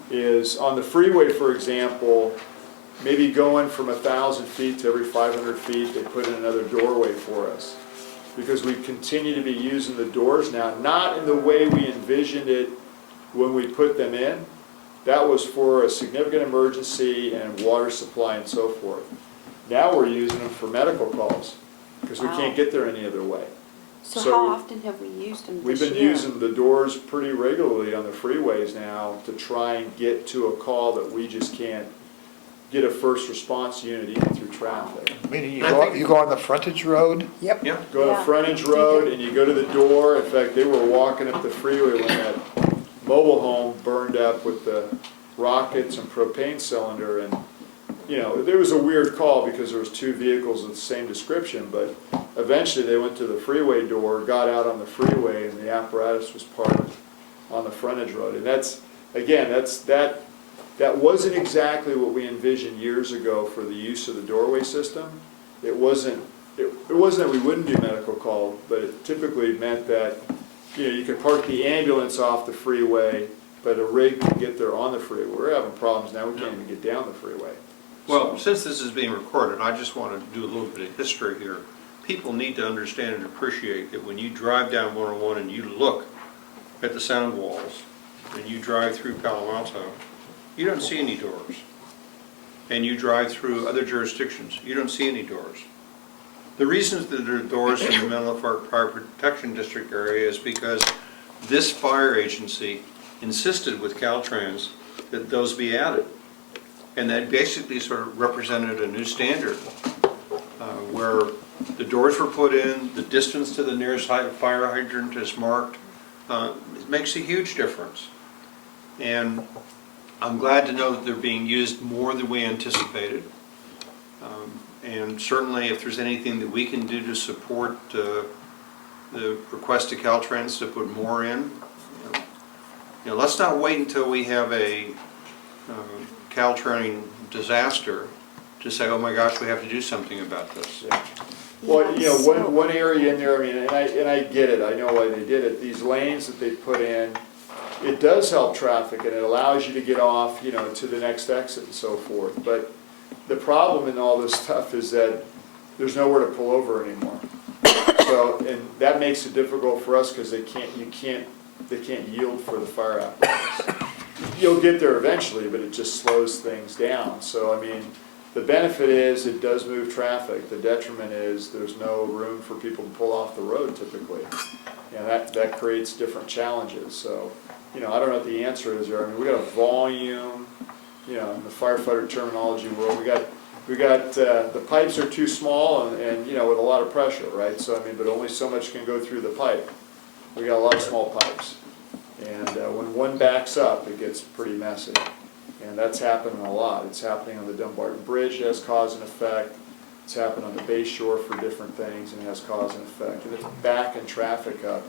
is on the freeway, for example, maybe going from 1,000 feet to every 500 feet, they put in another doorway for us. Because we continue to be using the doors now, not in the way we envisioned it when we put them in. That was for a significant emergency and water supply and so forth. Now we're using them for medical calls, because we can't get there any other way. So how often have we used them We've this been year? using the doors pretty regularly on the freeways now to try and get to a call that we just can't get a first response unit even through traffic. Meaning you go on the frontage road? Yep. Go on the frontage road and you go to the door. In fact, they were walking up the freeway when that mobile home burned up with the rockets and propane cylinder, and you know, there was a weird call because there was 2 vehicles of the same description, but eventually they went to the freeway door, got out on the freeway, and the apparatus was parked on the frontage road. And that's, again, that wasn't exactly what we envisioned years ago for the use of the doorway system. It wasn't that we wouldn't do medical call, but it typically meant that, you know, you could park the ambulance off the freeway, but a rig could get there on the freeway. We're having problems now, we can't even get down the freeway. Well, since this is being recorded, I just want to do a little bit of history here. People need to understand and appreciate that when you drive down 101 and you look at the sound walls, and you drive through Palo Alto, you don't see any doors. And you drive through other jurisdictions, you don't see any doors. The reasons that there are doors in the Menlo Park Fire Protection District area is because this fire agency insisted with Caltrans that those be added. And that basically sort of represented a new standard where the doors were put in, the distance to the nearest fire hydrant is marked. It makes a huge difference. And I'm glad to know that they're being used more than we anticipated. And certainly if there's anything that we can do to support the request to Caltrans to put more in, let's not wait until we have a Caltrain disaster to say, oh my gosh, we have to do something about this. Well, one area in there, I mean, and I get it, I know why they did it, these lanes that they put in, it does help traffic and it allows you to get off, to the next exit and so forth, but the problem in all this stuff is that there's nowhere to pull over anymore. So, and that makes it difficult for us because they can't yield for the fire apparatus. You'll get there eventually, but it just slows things down. So, I mean, the benefit is it does move traffic. The detriment is there's no room for people to pull off the road typically. And that creates different challenges. So, I don't know what the answer is there. I mean, we got a volume, in the firefighter terminology world, we got the pipes are too small and with a lot of pressure, right? So, I mean, but only so much can go through the pipe. We got a lot of small pipes. And when one backs up, it gets pretty messy. And that's happening a lot. It's happening on the Dumbarton Bridge, it has cause and effect. It's happened on the Bay Shore for different things and it has cause and effect. And it's backing traffic up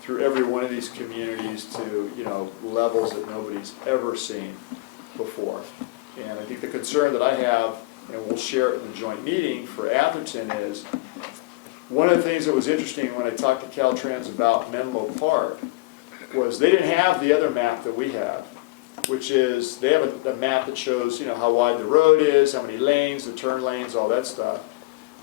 through every one of these communities to, levels that nobody's ever seen before. And I think the concern that I have, and we'll share it in the joint meeting for Atherton, is one of the things that was interesting when I talked to Caltrans about Menlo Park was they didn't have the other map that we have, which is they have a map that shows how wide the road is, how many lanes, the turn lanes, all that stuff.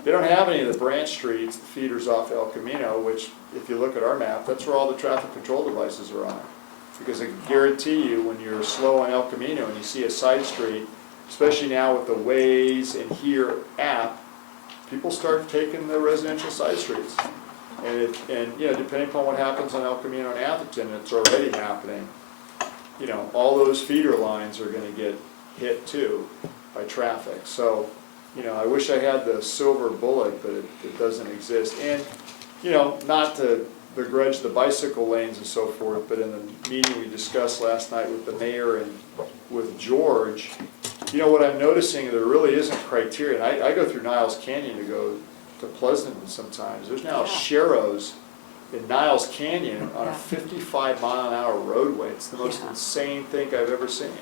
They don't have any of the branch streets, the feeders off El Camino, which if you look at our map, that's where all the traffic control devices are on. Because I can guarantee you when you're slow on El Camino and you see a side street, especially now with the Waze and Here app, people start taking the residential side streets. And depending upon what happens on El Camino and Atherton, it's already happening. All those feeder lines are going to get hit too by traffic. So, I wish I had the silver bullet, but it doesn't exist. And, not to begrudge the bicycle lanes and so forth, but in the meeting we discussed last night with the mayor and with George, what I'm noticing, there really isn't criteria. And I go through Niles Canyon to go to Pleasanton sometimes. There's now sharrows in Niles Canyon on a 55-mile-an-hour roadway. It's the most insane thing I've ever seen.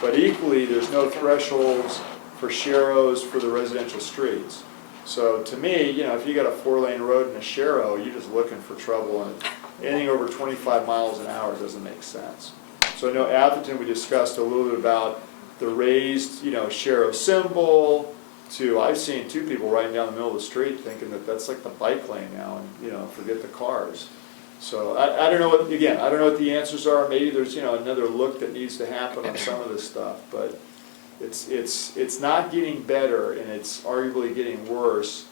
But equally, there's no thresholds for sharrows for the residential streets. So to me, if you got a 4-lane road and a sharrow, you're just looking for trouble, and anything over 25 miles an hour doesn't make sense. So I know Atherton, we discussed a little bit about the raised, sharrow symbol. I've seen 2 people riding down the middle of the street thinking that that's like the bike lane now, and forget the cars. So I don't know what, again, I don't know what the answers are. Maybe there's another look that needs to happen on some of this stuff, but it's not getting better, and it's arguably getting worse,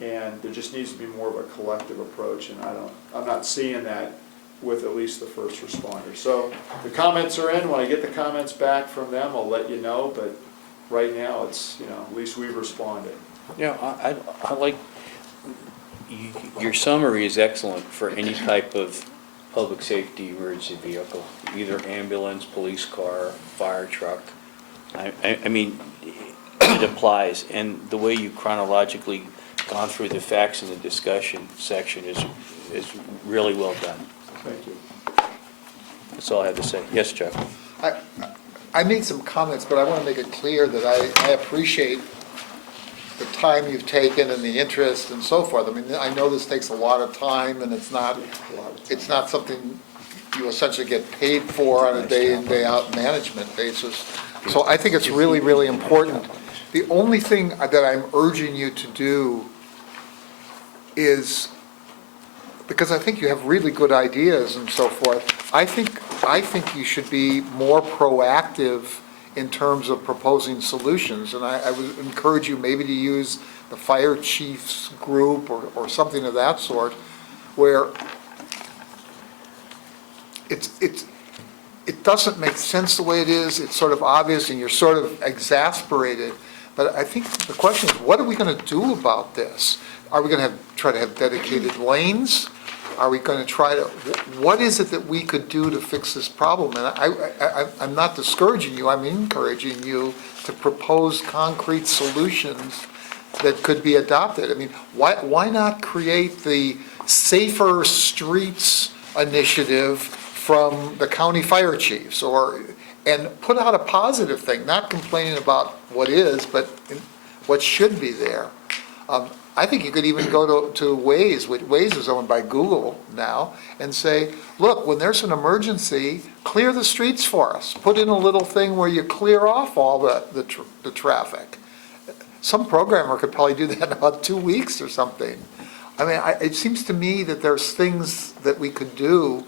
and there just needs to be more of a collective approach, and I'm not seeing that with at least the first responders. So the comments are in. When I get the comments back from them, I'll let you know, but right now it's, at least we've responded. I like, your summary is excellent for any type of public safety emergency vehicle, either ambulance, police car, fire truck. I mean, it applies, and the way you chronologically gone through the facts in the discussion section is really well done. Thank you. That's all I have to say. Yes, Chuck? I made some comments, but I want to make it clear that I appreciate the time you've taken and the interest and so forth. I mean, I know this takes a lot of time, and it's not something you essentially get paid for on a day in, day out management basis. So I think it's really, really important. The only thing that I'm urging you to do is, because I think you have really good ideas and so forth, I think you should be more proactive in terms of proposing solutions. And I would encourage you maybe to use the fire chiefs group or something of that sort, where it doesn't make sense the way it is. It's sort of obvious and you're sort of exasperated. But I think the question is, what are we gonna do about this? Are we gonna try to have dedicated lanes? Are we gonna try to, what is it that we could do to fix this problem? And I'm not discouraging you, I'm encouraging you to propose concrete solutions that could be adopted. I mean, why not create the Safer Streets initiative from the county fire chiefs, and put out a positive thing, not complaining about what is, but what should be there. I think you could even go to Waze, which Waze is owned by Google now, and say, look, when there's an emergency, clear the streets for us. Put in a little thing where you clear off all the traffic. Some programmer could probably do that in about 2 weeks or something. I mean, it seems to me that there's things that we could do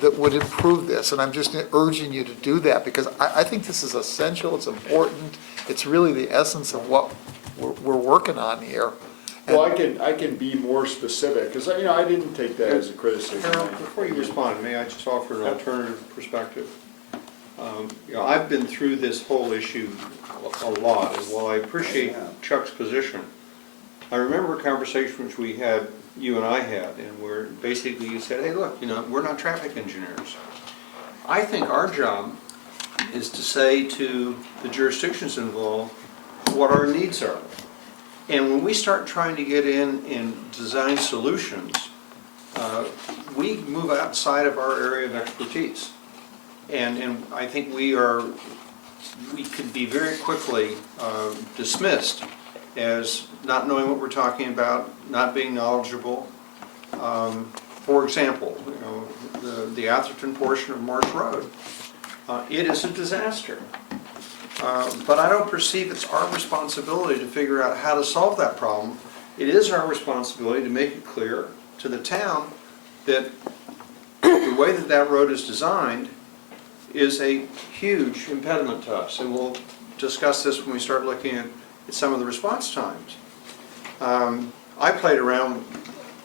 that would improve this, and I'm just urging you to do that, because I think this is essential, it's important, it's really the essence of what we're working on here. Well, I can be more specific, because, you know, I didn't take that as a criticism. Harold, before you respond, may I just offer an alternative perspective? You know, I've been through this whole issue a lot, and while I appreciate Chuck's position, I remember a conversation which we had, you and I had, and where basically you said, hey, look, you know, we're not traffic engineers. I think our job is to say to the jurisdictions involved what our needs are. And when we start trying to get in and design solutions, we move outside of our area of expertise. And I think we could be very quickly dismissed as not knowing what we're talking about, not being knowledgeable. For example, you know, the Atherton portion of Marsh Road, it is a disaster. But I don't perceive it's our responsibility to figure out how to solve that problem. It is our responsibility to make it clear to the town that the way that that road is designed is a huge impediment to us. And we'll discuss this when we start looking at some of the response times. I played around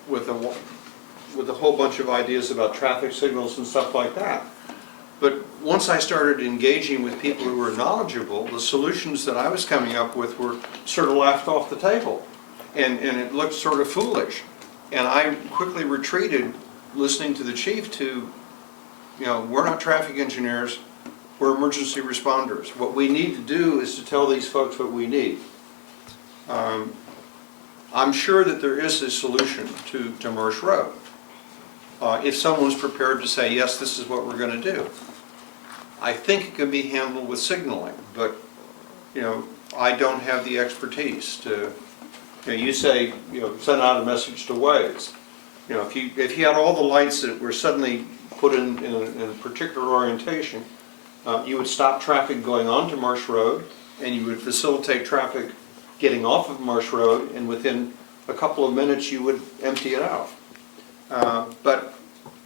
with a whole bunch of ideas about traffic signals and stuff like that. But once I started engaging with people who were knowledgeable, the solutions that I was coming up with were sort of laughed off the table. And it looked sort of foolish. And I quickly retreated, listening to the chief, to, you know, we're not traffic engineers, we're emergency responders. What we need to do is to tell these folks what we need. I'm sure that there is a solution to Marsh Road. If someone's prepared to say, yes, this is what we're going to do. I think it can be handled with signaling, but, you know, I don't have the expertise to, you know, you say, you know, send out a message to Waze. You know, if you had all the lights that were suddenly put in a particular orientation, you would stop traffic going onto Marsh Road, and you would facilitate traffic getting off of Marsh Road, and within a couple of minutes you would empty it out. But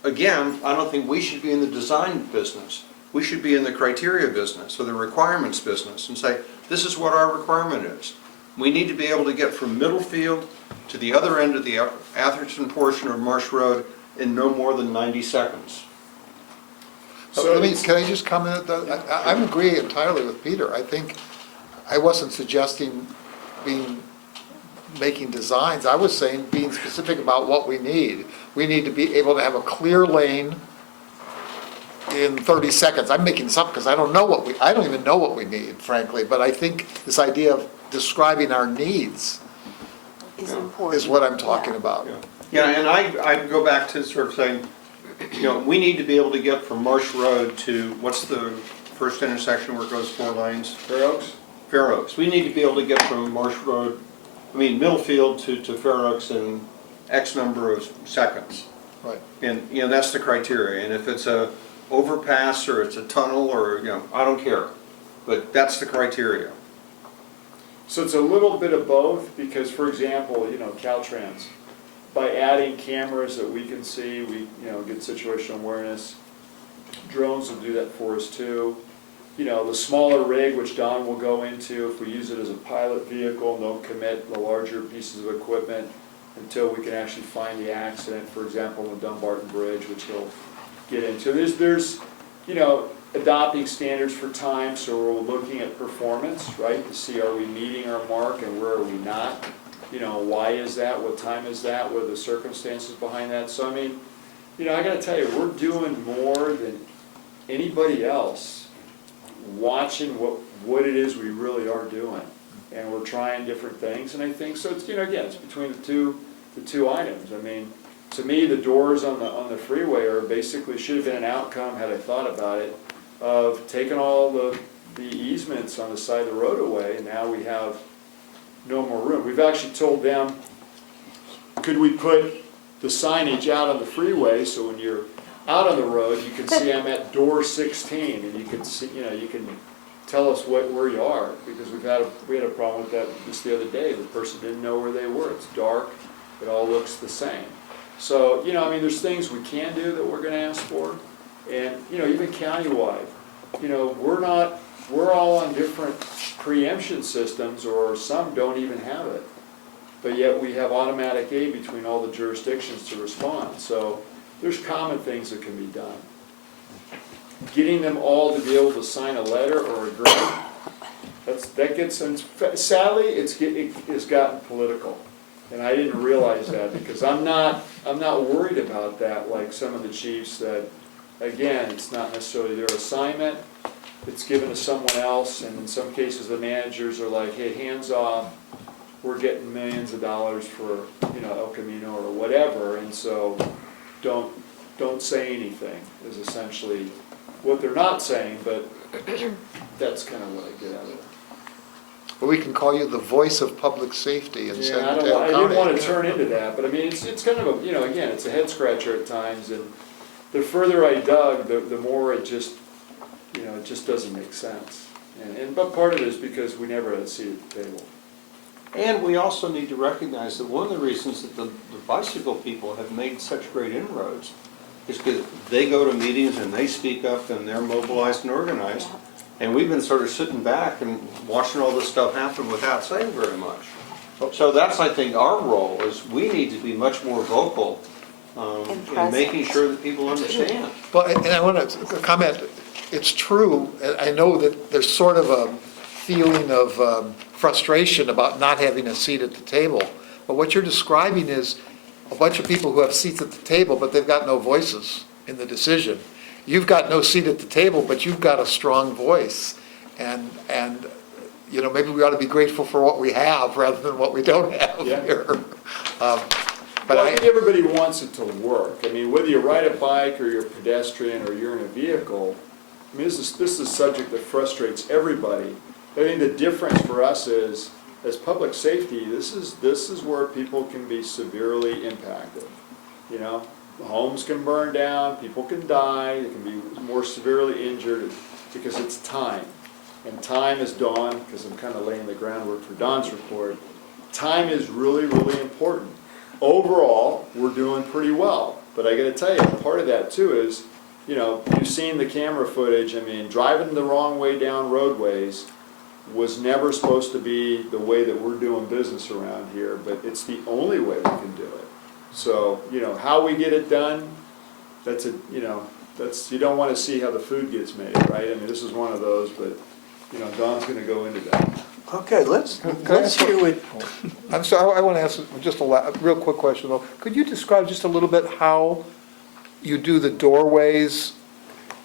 again, I don't think we should be in the design business. We should be in the criteria business or the requirements business and say, this is what our requirement is. We need to be able to get from Middlefield to the other end of the Atherton portion of Marsh Road in no more than 90 seconds. So can I just comment? I agree entirely with Peter. I think I wasn't suggesting making designs. I was saying being specific about what we need. We need to be able to have a clear lane in 30 seconds. I'm making this up because I don't even know what we need, frankly. But I think this idea of describing our needs Is important. is what I'm talking about. Yeah, and I go back to sort of saying, you know, we need to be able to get from Marsh Road to, what's the first intersection where it goes 4 lanes? Fair Oaks? Fair Oaks. We need to be able to get from Marsh Road, Middlefield to Fair Oaks in X number of seconds. Right. And, you know, that's the criteria. And if it's a overpass or it's a tunnel or, you know, I don't care. But that's the criteria. So it's a little bit of both, because, for example, you know, Caltrans, by adding cameras that we can see, we, you know, get situational awareness. Drones will do that for us too. You know, the smaller rig, which Don will go into, if we use it as a pilot vehicle, don't commit the larger pieces of equipment until we can actually find the accident, for example, the Dumbarton Bridge, which he'll get into. There's, you know, adopting standards for time, so we're looking at performance, right? To see, are we meeting our mark and where are we not? You know, why is that? What time is that? What are the circumstances behind that? So, I mean, you know, I gotta tell you, we're doing more than anybody else, watching what it is we really are doing. And we're trying different things, and I think, so it's, you know, again, it's between the two items. I mean, to me, the doors on the freeway are basically, should have been an outcome, had I thought about it, of taking all the easements on the side of the road away, and now we have no more room. We've actually told them, could we put the signage out on the freeway, so when you're out on the road, you can see I'm at door 16, and you can see, you know, you can tell us where you are, because we had a problem with that just the other day. The person didn't know where they were. It's dark, it all looks the same. So, you know, I mean, there's things we can do that we're gonna ask for, and, you know, even countywide, you know, we're all on different preemption systems, or some don't even have it. But yet we have automatic aid between all the jurisdictions to respond. So there's common things that can be done. Getting them all to be able to sign a letter or agree, that gets, sadly, it's gotten political. And I didn't realize that, because I'm not worried about that like some of the chiefs that, again, it's not necessarily their assignment, it's given to someone else, and in some cases the managers are like, hey, hands off, we're getting millions of dollars for, you know, El Camino or whatever, and so don't say anything, is essentially what they're not saying, but that's kind of what I get out of it. But we can call you the voice of public safety in San Mateo I County. didn't want to turn into that, but I mean, it's kind of a, you know, again, it's a head scratcher at times, and the further I dug, the more it just, you know, it just doesn't make sense. But part of it is because we never had a seat at the table. And we also need to recognize that one of the reasons that the bicycle people have made such great inroads is because they go to meetings and they speak up and they're mobilized and organized. And we've been sort of sitting back and watching all this stuff happen without saying very much. So that's, I think, our role, is we need to be much more vocal in making sure that people understand. Well, and I want to comment, it's true, I know that there's sort of a feeling of frustration about not having a seat at the table. But what you're describing is a bunch of people who have seats at the table, but they've got no voices in the decision. You've got no seat at the table, but you've got a strong voice. And you know, maybe we ought to be grateful for what we have rather than what we don't have here. But I think everybody wants it to work. I mean, whether you ride a bike or you're a pedestrian or you're in a vehicle, I mean, this is a subject that frustrates everybody. I think the difference for us is, as public safety, this is where people can be severely impacted. You know, homes can burn down, people can die, they can be more severely injured because it's time. And time is Dawn, because I'm kind of laying the groundwork for Dawn's report. Time is really, really important. Overall, we're doing pretty well. But I got to tell you, part of that too is, you know, you've seen the camera footage. I mean, driving the wrong way down roadways was never supposed to be the way that we're doing business around here, but it's the only way we can do it. So, you know, how we get it done, that's you don't want to see how the food gets made, right? I mean, this is one of those, but, you know, Dawn's going to go into that. Okay, let's hear what. I'm sorry, I want to ask just a real quick question though. Could you describe just a little bit how you do the doorways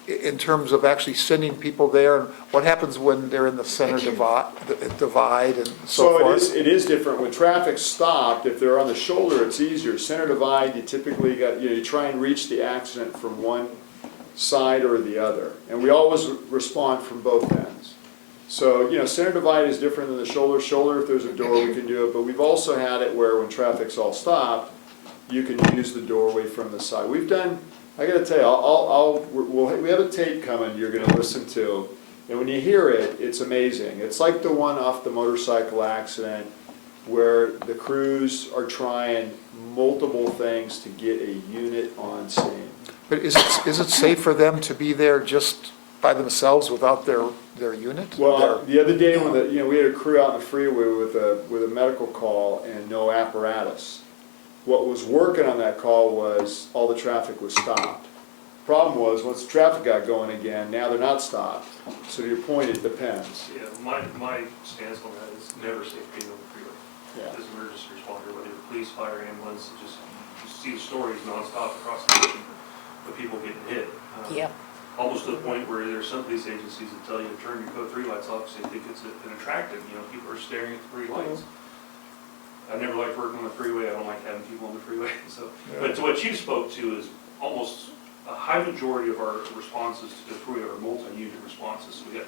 in terms of actually sending people there, and what happens when they're in the center divide and so forth? So it is different. When traffic's stopped, if they're on the shoulder, it's easier. Center divide, you typically you try and reach the accident from one side or the other. And we always respond from both ends. So, you know, center divide is different than the shoulder. Shoulder, if there's a door, we can do it. But we've also had it where when traffic's all stopped, you can use the doorway from the side. We've done, I got to tell you, we have a tape coming you're going to listen to. And when you hear it, it's amazing. It's like the one off the motorcycle accident where the crews are trying multiple things to get a unit on scene. But is it safe for them to be there just by themselves without their unit? Well, the other day when we had a crew out in the freeway with a medical call and no apparatus. What was working on that call was all the traffic was stopped. Problem was, once the traffic got going again, now they're not stopped. So to your point, it depends. Yeah, my stance on that is never safe being on the freeway. Yeah. As an emergency responder, whether you're police, fire, ambulance, just, you see the stories nonstop across the nation of people getting hit. Yep. Almost to the point where there's some police agencies that tell you to turn your code 3 lights off because they think it's an attractive, people are staring at the 3 lights. I never liked working on the freeway, I don't like having people on the freeway, so. But to what you spoke to is almost a high majority of our responses to the freeway are multi-unit responses, so we got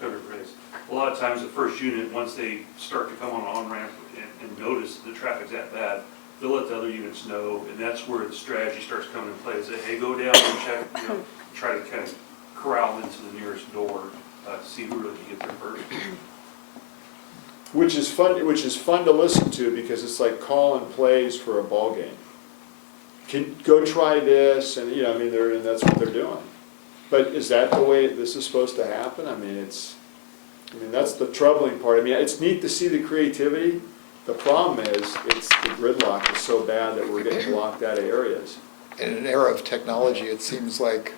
covered grades. A lot of times the first unit, once they start to come on an on-ramp and notice the traffic's that bad, they'll let the other units know, and that's where the strategy starts coming into play. Say, hey, go down and check, try to kind of corral into the nearest door to see who really can get there first. Which is fun to listen to because it's like calling plays for a ball game. Can go try this, and and that's what they're doing. But is that the way this is supposed to happen? That's the troubling part. It's neat to see the creativity. The problem is, the gridlock is so bad that we're getting blocked out of areas. In an era of technology, it seems like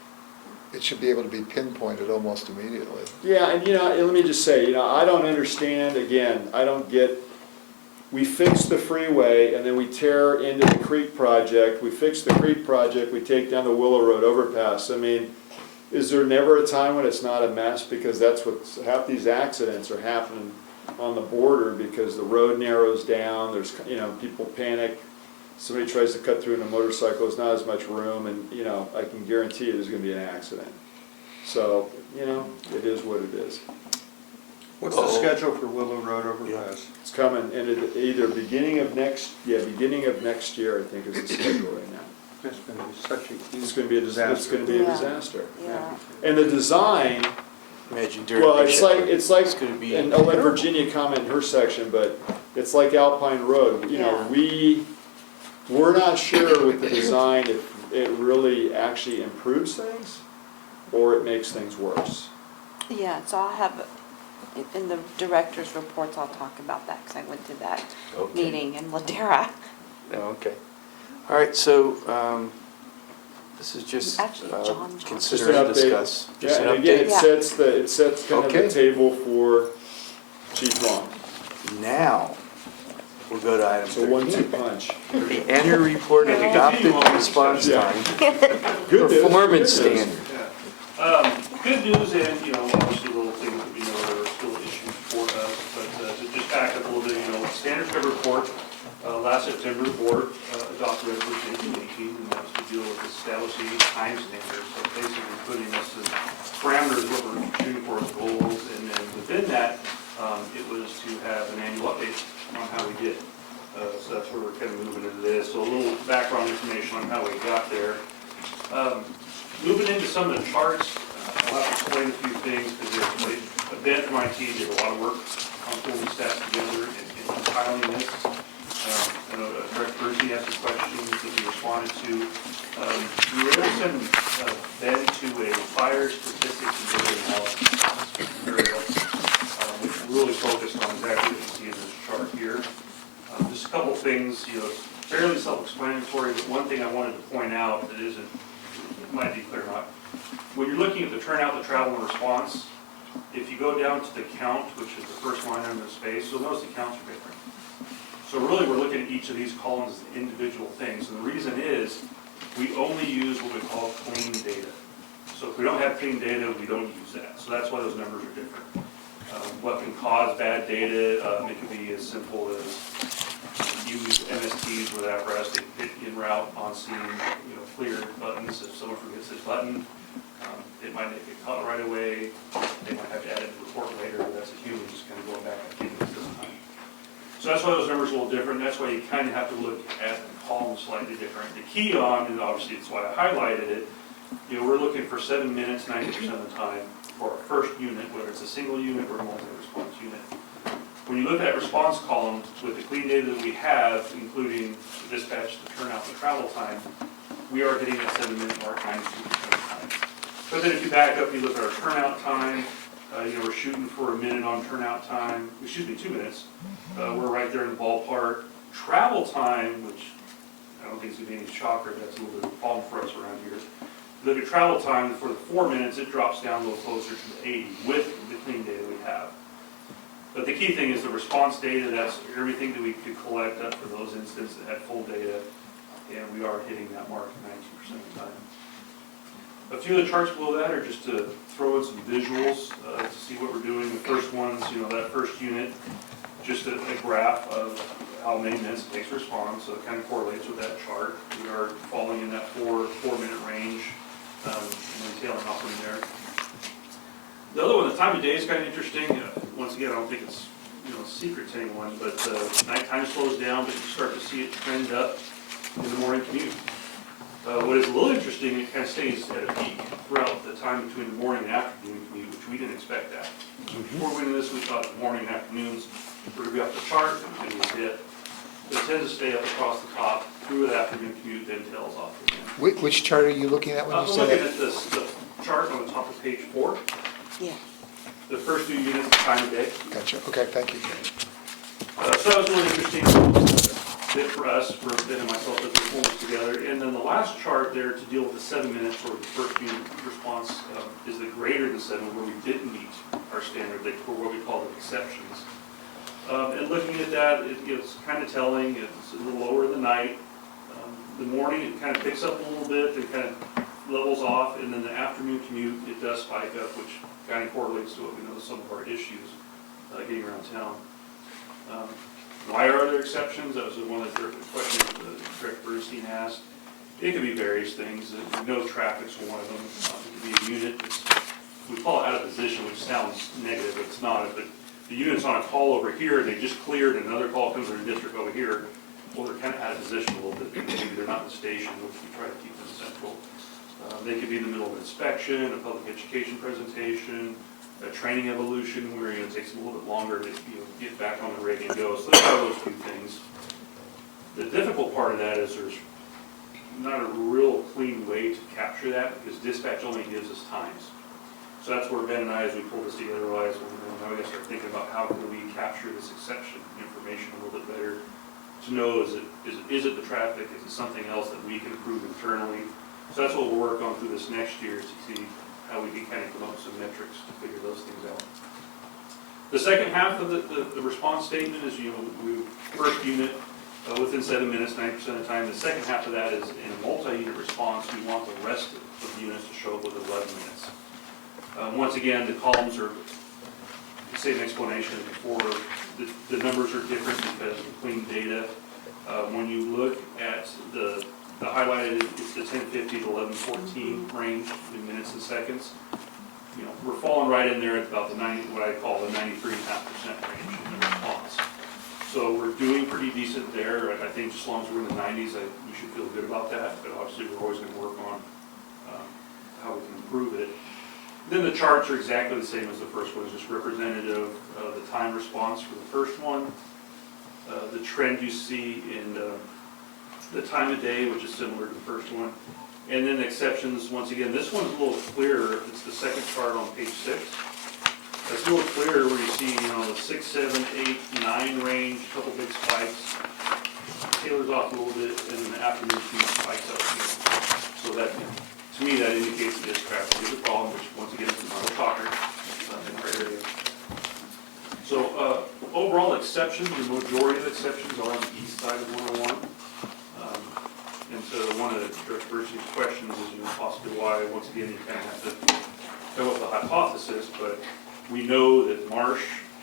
it should be able to be pinpointed almost immediately. Yeah, and let me just say, I don't understand, again, I don't get, we fix the freeway and then we tear into the creek project, we fix the creek project, we take down the Willow Road overpass. Is there never a time when it's not a mess? Because that's half these accidents are happening on the border because the road narrows down, there's, people panic, somebody tries to cut through in a motorcycle, there's not as much room, and, I can guarantee you there's gonna be an accident. So, it is what it is. What's the schedule for Willow Road overpass? It's coming, and either beginning of next year, I think is the schedule right now. It's going to be such a huge It's gonna be a disaster. It's gonna be a disaster. Yeah. And the design, Imagine during well, rush hour. it's like, gonna be and I'll let Virginia comment in her section, but it's like Alpine Road. Yeah. We're not sure with the design if it really actually improves things or it makes things worse. Yeah, so I'll have, in the director's reports, I'll talk about that, because I went to that Okay. meeting in Ladera. Okay. All right, so this is just Actually, John. consider Just an and update. discuss. Just Yeah, an and again, update. it sets kind of Okay. the table for Chief Long. Now, we'll go to item So 1-2 13. punch. The annual report and adopted response Yeah. time, Good news. performance Good news. standard. Good news and, obviously little things that we know that are still issues for us, but to just back up a little bit, standard cover report, last September, the board adopted resolution 18, and that was to deal with establishing time standards, so basically putting us in parameters, what we're shooting for as goals, and then within that, it was to have an annual update on how we did. So that's where we're kind of moving into this, so a little background information on how we got there. Moving into some of the charts, I'll have to explain a few things because Ben from IT did a lot of work on pulling stats together and compiling this. I know Director Brucey had some questions that we responded to. We were able to send Ben to a fire statistics and data analysis area, which really focused on exactly what you see in this chart here. Just a couple things, fairly self-explanatory, but one thing I wanted to point out that isn't, might be clear or not. When you're looking at the turnout, the travel, and response, if you go down to the count, which is the first line under the space, you'll notice the counts are different. So really, we're looking at each of these columns as individual things, and the reason is we only use what we call clean data. So if we don't have clean data, we don't use that. So that's why those numbers are different. What can cause bad data? It could be as simple as you use MSTs with apparatus to hit en route on scene, clear buttons. If someone forgets this button, it might not get caught right away. They might have to add it to the report later. That's a human just kind of going back and getting it this time. So that's why those numbers are a little different. That's why you kind of have to look at the columns slightly different. The key on, and obviously it's why I highlighted it, we're looking for 7 minutes, 90% of the time for our first unit, whether it's a single unit or a multi-response unit. When you look at that response column with the clean data that we have, including the dispatch, the turnout, the travel time, we are hitting that 7-minute mark 92% of the time. But then if you back up, you look at our turnout time, we're shooting for a minute on turnout time, 2 minutes. We're right there in the ballpark. Travel time, which I don't think is going to be any shocker, that's a little bit of a problem for us around here, Look at travel time, for the 4 minutes, it drops down a little closer to the 80 with the clean data we have. But the key thing is the response data, that's everything that we could collect up for those instances that had full data, and we are hitting that mark 90% of the time. A few of the charts below that are just to throw in some visuals to see what we're doing. The first one's, that first unit, just a graph of how many minutes it takes to respond, so it kind of correlates with that chart. We are falling in that 4-minute range, and then tailing off from there. The other one, the time of day is kind of interesting. Once again, I don't think it's a secret to anyone, but nighttime slows down, but you start to see it trend up in the morning commute. What is a little interesting, it kind of stays at a peak throughout the time between the morning and afternoon commute, which we didn't expect that. Before we went into this, we thought the morning and afternoons were going to be off the chart and it would dip. But it tends to stay up across the top through the afternoon commute, then tails off again. Which chart are you looking at when you I'm say looking that? at this, the chart on the top of page 4. Yeah. The first 2 units, time of day. Gotcha, okay, thank you. So that was really interesting bit for us, for Ben and myself, as we pulled this together. And then the last chart there to deal with the 7 minutes for the first unit response is the greater than 7, where we didn't meet our standard, for what we call the exceptions. And looking at that, it's kind of telling. It's a little lower in the night. The morning, it kind of picks up a little bit, it kind of levels off, and then the afternoon commute, it does spike up, which kind of correlates to what we know some of our issues getting around town. Why are there exceptions? That was one of the questions that Director Bernstein asked. It could be various things. We know traffic's one of them. It could be a unit that's, we call it out of position, which sounds negative, but it's not. But the unit's on a call over here, and they just cleared, and another call comes to the district over here. Well, they're kind of out of position a little bit. Maybe they're not in the station, which we try to keep them central. They could be in the middle of an inspection, a public education presentation, a training evolution where it takes them a little bit longer to get back on the rig and go. So there are those 2 things. The difficult part of that is there's not a real clean way to capture that because dispatch only gives us times. So that's where Ben and I, as we pull this together, realized now we got to start thinking about how can we capture this exception information a little bit better to know is it the traffic, is it something else that we can improve internally. So that's what we'll work on through this next year to see how we can kind of come up with some metrics to figure those things out. The second half of the response statement is, we first unit within 7 minutes, 90% of the time. The second half of that is in a multi-unit response, we want the rest of the units to show up with 11 minutes. Once again, the columns are the same explanation as before. The numbers are different because of clean data. When you look at the highlighted, it's the 1050 to 1114 range in minutes and seconds. We're falling right in there at about the 90, what I call the 93.5% range in the response. So we're doing pretty decent there. I think as long as we're in the 90s, we should feel good about that. But obviously, we're always going to work on how we can improve it. Then the charts are exactly the same as the first one. It's just representative of the time response for the first one. The trend you see in the time of day, which is similar to the first one. And then the exceptions, once again, this one's a little clearer. It's the second chart on page 6. It's a little clearer where you see, the 6, 7, 8, 9 range, a couple big spikes. Tailors off a little bit, and then the afternoon peak spikes up again. So that, to me, that indicates that this traffic is a problem, which once again is not a talker in our area. So overall exceptions, the majority of exceptions are on the east side of 101. And so one of the Director Bernstein's questions is, possibly why, once again, you kind of have to come up with a hypothesis, but we know that Marsh,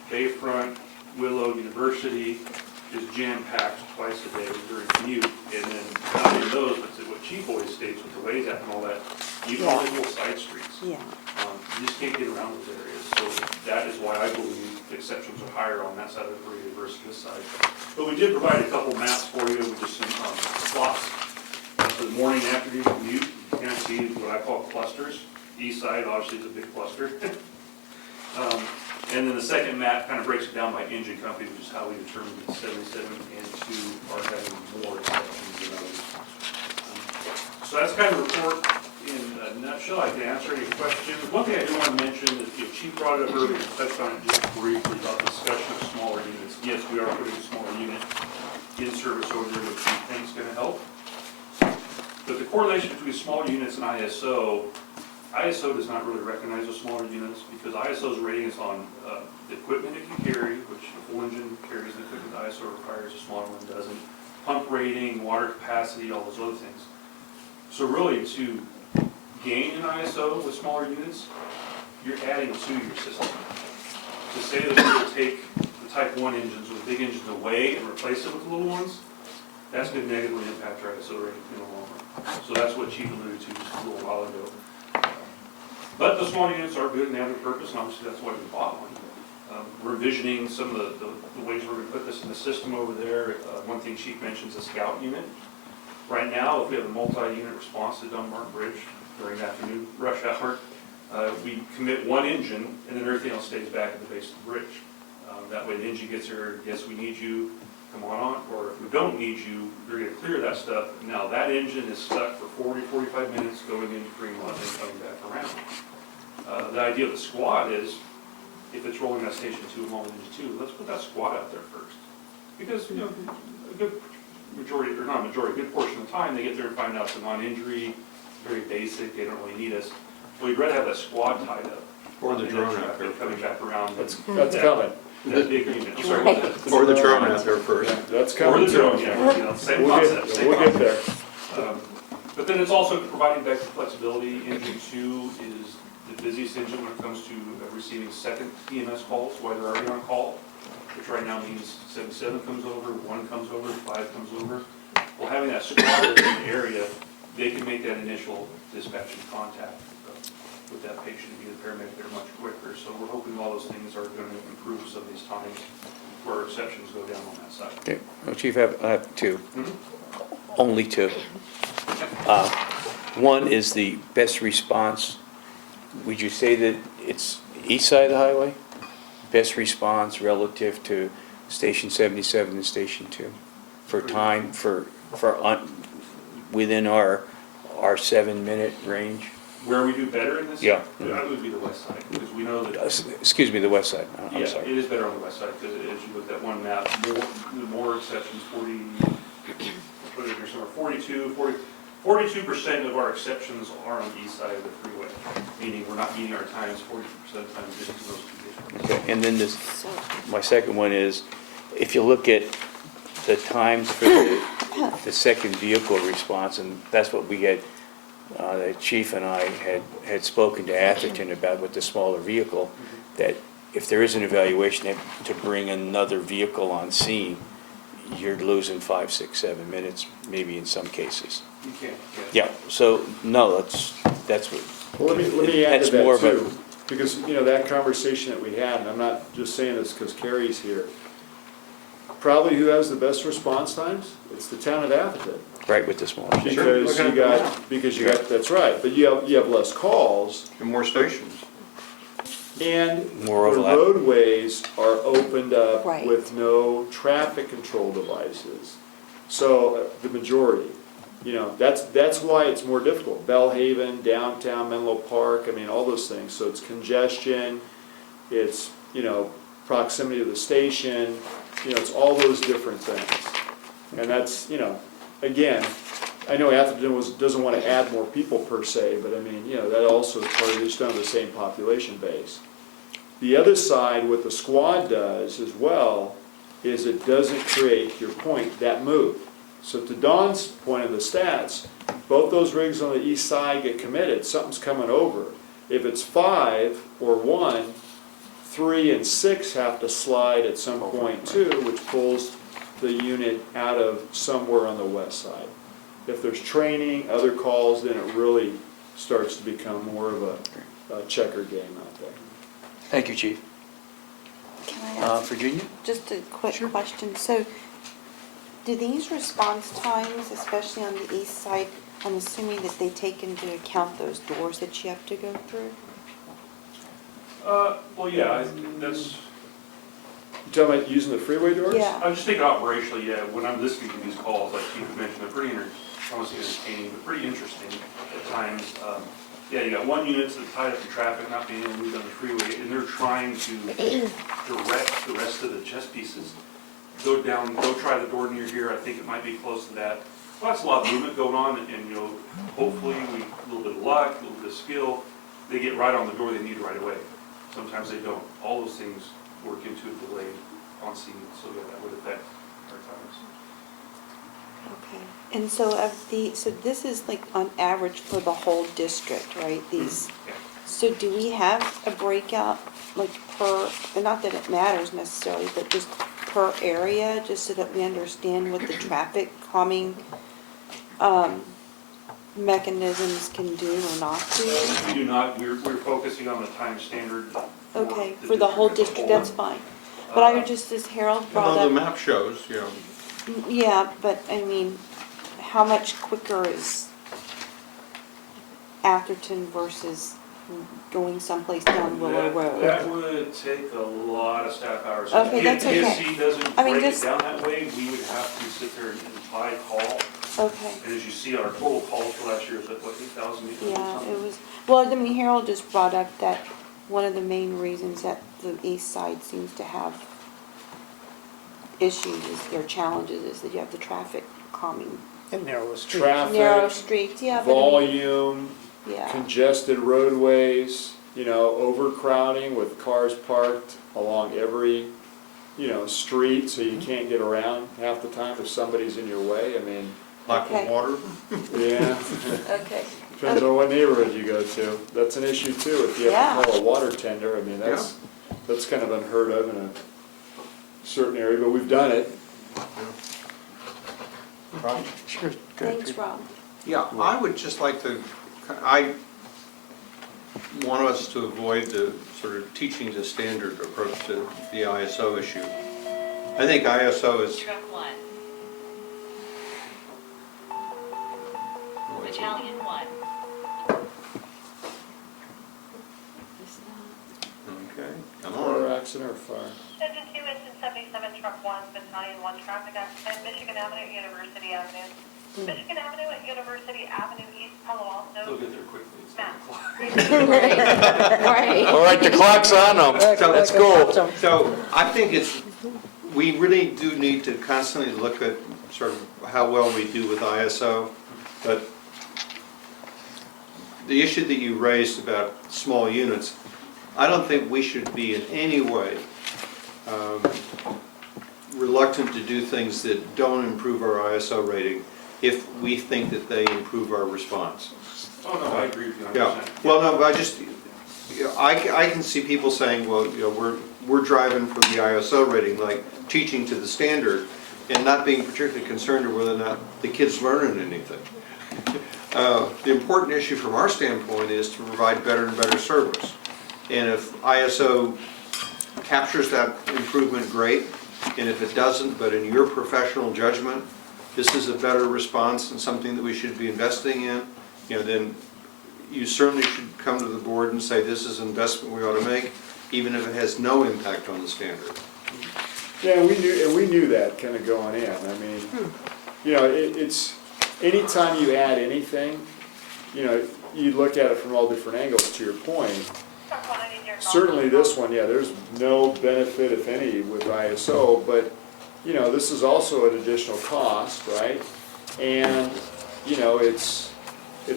Bayfront, Willow, University is jam-packed twice a day during commute. And then not only those, but what Chief always states with the ways out and all that, even all the little side streets. Yeah. You just can't get around those areas. So that is why I believe the exceptions are higher on that side of the grid versus this side. But we did provide a couple maps for you with just some plots. For the morning and afternoon commute, you can see what I call clusters. East side obviously is a big cluster. And then the second map kind of breaks it down by engine company, which is how we determined that 77 and 2 are having more exceptions than others. So that's kind of a report in a nutshell. I can answer any questions. One thing I do want to mention is Chief brought it up earlier and touched on it just briefly about the discussion of smaller units. Yes, we are putting a smaller unit in service over there, which we think is going to help. But the correlation between small units and ISO does not really recognize the smaller units because ISO's rating is on the equipment it can carry, which a full engine carries the equipment the ISO requires, a smaller one doesn't. Pump rating, water capacity, all those other things. So really, to gain an ISO with smaller units, you're adding to your system. To say that we're going to take the Type 1 engines or the big engines away and replace it with the little ones, that's going to negatively impact our ISO rating in the long run. So that's what Chief alluded to just a little while ago. But the small units are good and they have their purpose, and obviously that's why we bought one. We're envisioning some of the ways we're going to put this in the system over there. One thing Chief mentions, a scout unit. Right now, if we have a multi-unit response to Dunbar Bridge during afternoon rush hour, we commit one engine and then everything else stays back at the base of the bridge. That way the engine gets there, yes, we need you, come on, or if we don't need you, you're going to clear that stuff. Now that engine is stuck for 40, 45 minutes going into Fremont and coming back around. The idea of the squad is, if it's rolling at Station 2 and rolling into 2, let's put that squad out there first. Because, you know, a good majority, or not a majority, a good portion of the time, they get there and find out it's a non-injury, very basic, they don't really need us. Well, you'd rather have that squad tied up. Or the drone out there. Coming back around. That's coming. That big unit. I'm sorry, what was that? Or the drone out there first. That's Or coming the too. drone, yeah, you know, same concept, same We'll get there. But then it's also providing back the flexibility. Engine 2 is the busiest engine when it comes to receiving second EMS calls while they're already on call, which right now means 77 comes over, 1 comes over, 5 comes over. Well, having that squad in the area, they can make that initial dispatch and contact with that patient and get a paramedic there much quicker. So we're hoping all those things are going to improve some of these times where exceptions go down on that side. Okay, well, Chief, I have two. Mhm. Only two. One is the best response. Would you say that it's east side of the highway? Best response relative to Station 77 and Station 2? For time, within our 7-minute range? Where we do better in this? Yeah. That would be the west side, because we know that. Excuse me, the west side, I'm Yeah, sorry. it is better on the west side, because as you look at one map, more exceptions, 42% of our exceptions are on the east side of the freeway, meaning we're not meeting our times 40% of the time just in those conditions. Okay, and then my second one is, if you look at the times for the second vehicle response, and that's what we had, the chief and I had spoken to Atherton about with the smaller vehicle, that if there is an evaluation to bring another vehicle on scene, you're losing 5, 6, 7 minutes, maybe in some cases. You can't. Yeah, so, no, that's what. Well, let me add that's to more that of a- too, because, you know, that conversation that we had, and I'm not just saying this because Carrie's here, probably who has the best response times? It's the town of Atherton. Right, with the smaller. Because you got, that's right, but you have less calls, And more stations. and the More overlap. roadways are opened up Right. with no traffic control devices. So, the majority, you know, that's why it's more difficult. Bellhaven, downtown, Menlo Park, I mean, all those things. So it's congestion, it's, you know, proximity to the station, you know, it's all those different things. And that's, you know, again, I know Atherton doesn't want to add more people per se, but I mean, you know, that also is part of, they just don't have the same population base. The other side, what the squad does as well, is it doesn't create, your point, that move. So to Don's point of the stats, both those rigs on the east side get committed, something's coming over. If it's 5 or 1, 3 and 6 have to slide at some point too, which pulls the unit out of somewhere on the west side. If there's training, other calls, then it really starts to become more of a checker game out there. Thank you, Chief. Can I ask Virginia? just a quick question? So, do these response times, especially on the east side, I'm assuming that they take into account those doors that you have to go through? Well, yeah, that's, You talking about using the freeway doors? Yeah. I'm just thinking operationally, yeah, when I'm listening to these calls, like Chief had mentioned, they're pretty, I won't say entertaining, but pretty interesting at times. Yeah, you got one unit that's tied up in traffic, not being able to move down the freeway, and they're trying to direct the rest of the chess pieces. Go try the door near here, I think it might be close to that. Well, that's a lot of movement going on, and, you know, hopefully, a little bit of luck, a little bit of skill, they get right on the door they need right away. Sometimes they don't. All those things work into a delay on scene, so yeah, that would affect our times. Okay, and so so this is like on average for the whole district, right? These, Yeah. so do we have a breakout, like per, and not that it matters necessarily, but just per area, just so that we understand what the traffic calming mechanisms can do or not do? We do not, we're focusing on the time standard. Okay, for the whole district, that's fine. But I would just, as Harold brought Well, the up, map shows, you know, yeah, but I mean, how much quicker is Atherton versus going someplace down Willow Road? That would take a lot of staff hours. Okay, that's okay. If PSC doesn't I mean, break it just- down that way, we would have to sit there and buy call. Okay, And as you see, our total calls for last year is like, what, 8,000? yeah, it was, well, I mean, Harold just brought up that one of the main reasons that the east side seems to have issues is, their challenges is that you have the traffic calming. And narrow street. Narrow Traffic, streets, yeah, but I mean, volume, yeah, congested roadways, you know, overcrowding with cars parked along every, you know, street, so you can't get around half the time if somebody's in your way. I mean, lack of Okay. water. yeah. okay. Depends on what neighborhood you go to. That's an issue too, if you have to call a water tender. I mean, that's kind of unheard of in a certain area, but we've done it. Sure. Thanks, Rob. Yeah, I would just like to, I want us to avoid the sort of teaching to standard approach to the ISO issue. I think ISO is. Truck 1. Battalion 1. Okay, come Car on. accident or fire? Engine 2, Engine 77, Truck 1, Battalion 1, traffic accident, Michigan Avenue, University Avenue. Michigan Avenue at University Avenue, East Palo They'll Alto. get there quickly. It's Map. 9 o'clock. Right. All right, the clock's on them. That's cool. So I think it's, we really do need to constantly look at sort of how well we do with ISO, but the issue that you raised about small units, I don't think we should be in any way reluctant to do things that don't improve our ISO rating if we think that they improve our response. Oh, no, I agree with you 100%. Yeah, well, no, but I just, you know, I can see people saying, well, you know, we're driving for the ISO rating, like teaching to the standard, and not being particularly concerned with whether or not the kid's learning anything. The important issue from our standpoint is to provide better and better service. And if ISO captures that improvement, great. And if it doesn't, but in your professional judgment, this is a better response and something that we should be investing in, you know, then you certainly should come to the board and say, this is an investment we ought to make, even if it has no impact on the standard. Yeah, we knew that kind of going in. I mean, you know, it's, anytime you add anything, you know, you look at it from all different angles, to your point. Truck 1, I need your call. Certainly this one, yeah, there's no benefit, if any, with ISO, but, you know, this is also an additional cost, right? And, you know, it's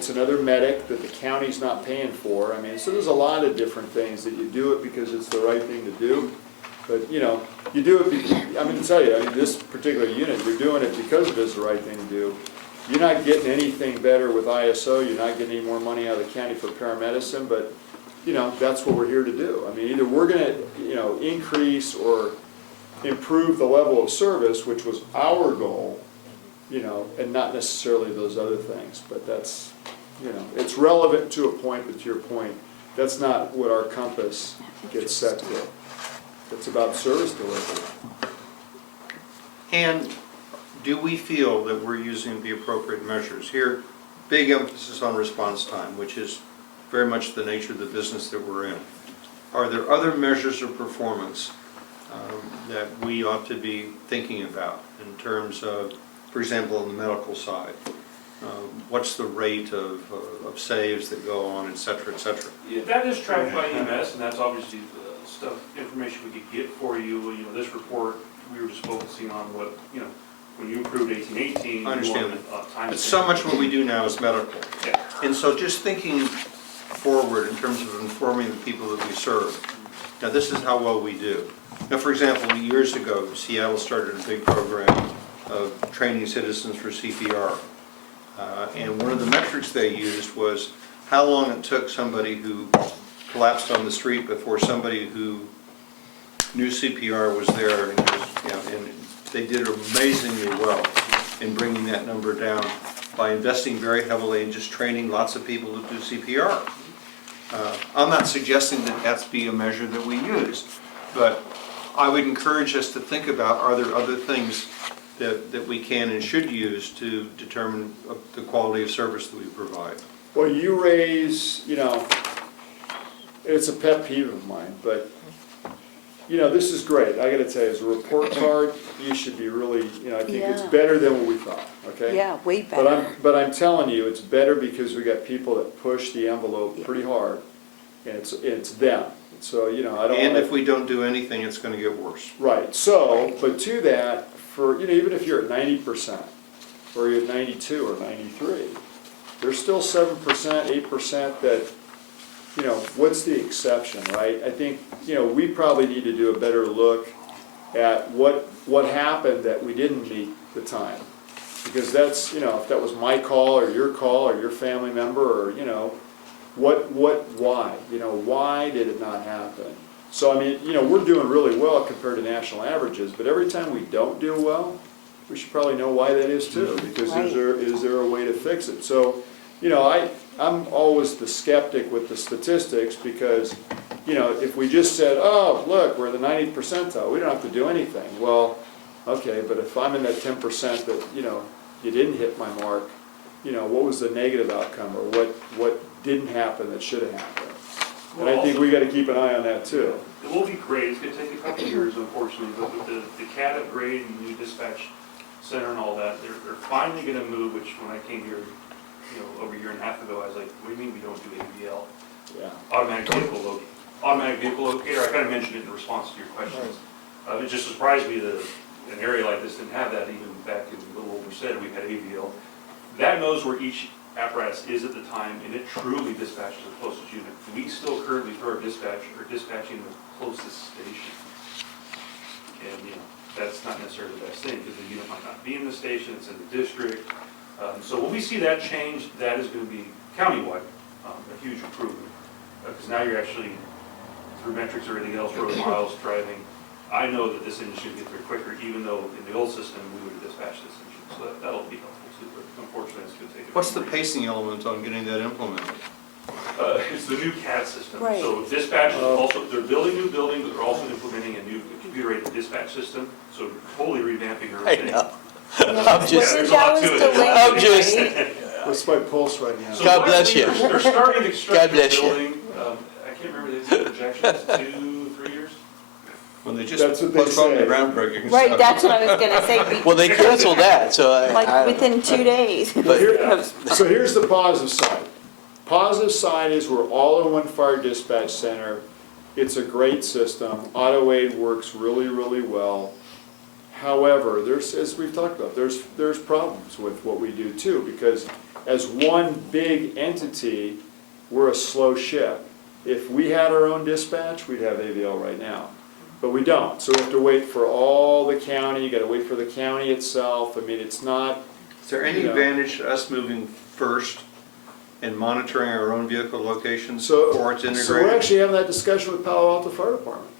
another medic that the county's not paying for. I mean, so there's a lot of different things that you do it because it's the right thing to do. But, you know, you do it, I'm going to tell you, I mean, this particular unit, you're doing it because it is the right thing to do. You're not getting anything better with ISO, you're not getting any more money out of the county for paramedicine, but, you know, that's what we're here to do. I mean, either we're going to, you know, increase or improve the level of service, which was our goal, you know, and not necessarily those other things. But that's, you know, it's relevant to a point, but to your point, that's not what our compass gets set to. It's about service delivery. And do we feel that we're using the appropriate measures? Here, big emphasis on response time, which is very much the nature of the business that we're in. Are there other measures of performance that we ought to be thinking about in terms of, for example, on the medical side? What's the rate of saves that go on, et cetera, et cetera? Yeah, that is tracked by EMS, and that's obviously the stuff, information we could get for you. You know, this report, we were just focusing on what, you know, when you approved 1818, I understand you wanted time. But so much of what we do now is medical. Yeah. And so just thinking forward in terms of informing the people that we serve, now this is how well we do. Now, for example, years ago, Seattle started a big program of training citizens for CPR. And one of the metrics they used was how long it took somebody who collapsed on the street before somebody who knew CPR was there. And, and they did amazingly well in bringing that number down by investing very heavily in just training lots of people to do CPR. I'm not suggesting that that's be a measure that we use, but I would encourage us to think about, are there other things that we can and should use to determine the quality of service that we provide? Well, you raise, it's a pet peeve of mine, but, this is great. I gotta tell you, as a report card, you should be really, I think it's Yeah. better than what we thought, okay? Yeah, way better. But I'm telling you, it's better because we got people that push the envelope pretty hard, and it's them. So, I don't And wanna. if we don't do anything, it's going to get worse. Right, so, but to that, for, even if you're at 90%, or you're at 92 or 93, there's still 7%, 8% that, what's the exception, right? I think, we probably need to do a better look at what happened that we didn't meet the time. Because that's, if that was my call, or your family member, or, why? Why did it not happen? So, I mean, we're doing really well compared to national averages, but every time we don't do well, we should probably know why that is too, because Right. is there a way to fix it? So, I'm always the skeptic with the statistics, because, if we just said, oh, look, we're the 90th percentile, we don't have to do anything. Well, okay, but if I'm in that 10% that, you didn't hit my mark, what was the negative outcome, or what didn't happen that should have happened? And I think we gotta keep an eye on that too. It will be great, it's gonna take a couple of years unfortunately, but with the CAD upgrade and new dispatch center and all that, they're finally gonna move, which when I came here, over a year and a half ago, I was like, what do you mean we don't do AVL? Yeah. Automatic vehicle locator, I kinda mentioned it in response to your questions. It just surprised me that an area like this didn't have that, even back in the little said we've had AVL. That knows where each apparatus is at the time, and it truly dispatches the closest unit. We still currently, through our dispatch, are dispatching the closest station. And, that's not necessarily the best thing, because the unit might not be in the station, it's in the district. So when we see that change, that is going to be countywide, a huge improvement. Because now you're actually, through metrics or anything else, road miles, driving, I know that this engine should get there quicker, even though in the old system, we would have dispatched this engine. So that'll be helpful too, but unfortunately, it's going to take. What's the pacing element on getting that implemented? It's the new CAD system. Right. So dispatch is also, they're building new buildings, but they're also implementing a new computer-aided dispatch system, so totally revamping everything. I know. I'm just- There's a lot to it. I'm just, What's my pulse right now? So God bless you. They're starting God to construct the bless you. building, I can't remember the projections, 2-3 years? When they just That's what they postponed the say. groundbreaking. Right, stuff. that's what I was gonna say. well, they canceled that, so I Like within 2 days. But so here's the positive side. Positive side is we're all in one fire dispatch center. It's a great system. AutoAid works really, really well. However, as we've talked about, there's problems with what we do too, because as one big entity, we're a slow ship. If we had our own dispatch, we'd have AVL right now. But we don't, so we have to wait for all the county, you gotta wait for the county itself. I mean, it's not. Is there any advantage to us moving first and monitoring our own vehicle locations before it's integrated? So we're actually having that discussion with Palo Alto Fire Department.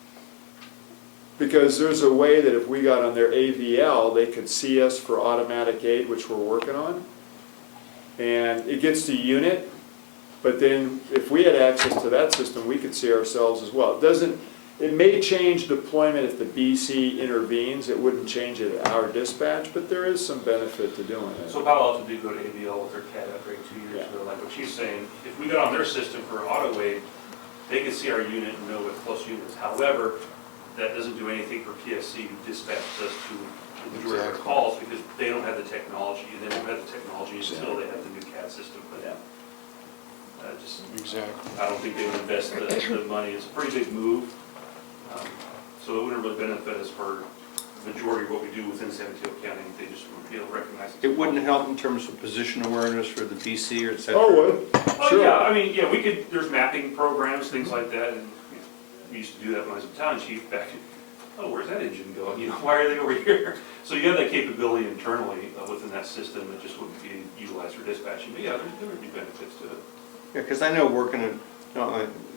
Because there's a way that if we got on their AVL, they could see us for automatic aid, which we're working on. And it gets to unit, but then if we had access to that system, we could see ourselves as well. It may change deployment if the BC intervenes, it wouldn't change it at our dispatch, but there is some benefit to doing it. So Palo Alto did go to AVL with their CAD upgrade 2 years ago, like what she's saying, if we got on their system for AutoAid, they could see our unit and know what close unit is. However, that doesn't do anything for PSC who dispatches us to the majority of our calls, because they don't have the technology, and they don't have the technology until they have the new CAD system put in. I don't think they would invest the money, it's a pretty big move, so it wouldn't really benefit us for majority of what we do within San Mateo County, they just wouldn't recognize it. It wouldn't help in terms of position awareness for the BC or et cetera? Oh, would, Oh, sure. yeah, I mean, yeah, we could, there's mapping programs, things like that, and you know, we used to do that when I was a town chief back in, oh, where's that engine going, you know, why are they over here? So you have that capability internally within that system that just wouldn't be utilized for dispatching, but yeah, there would be benefits to it. Yeah, because I know working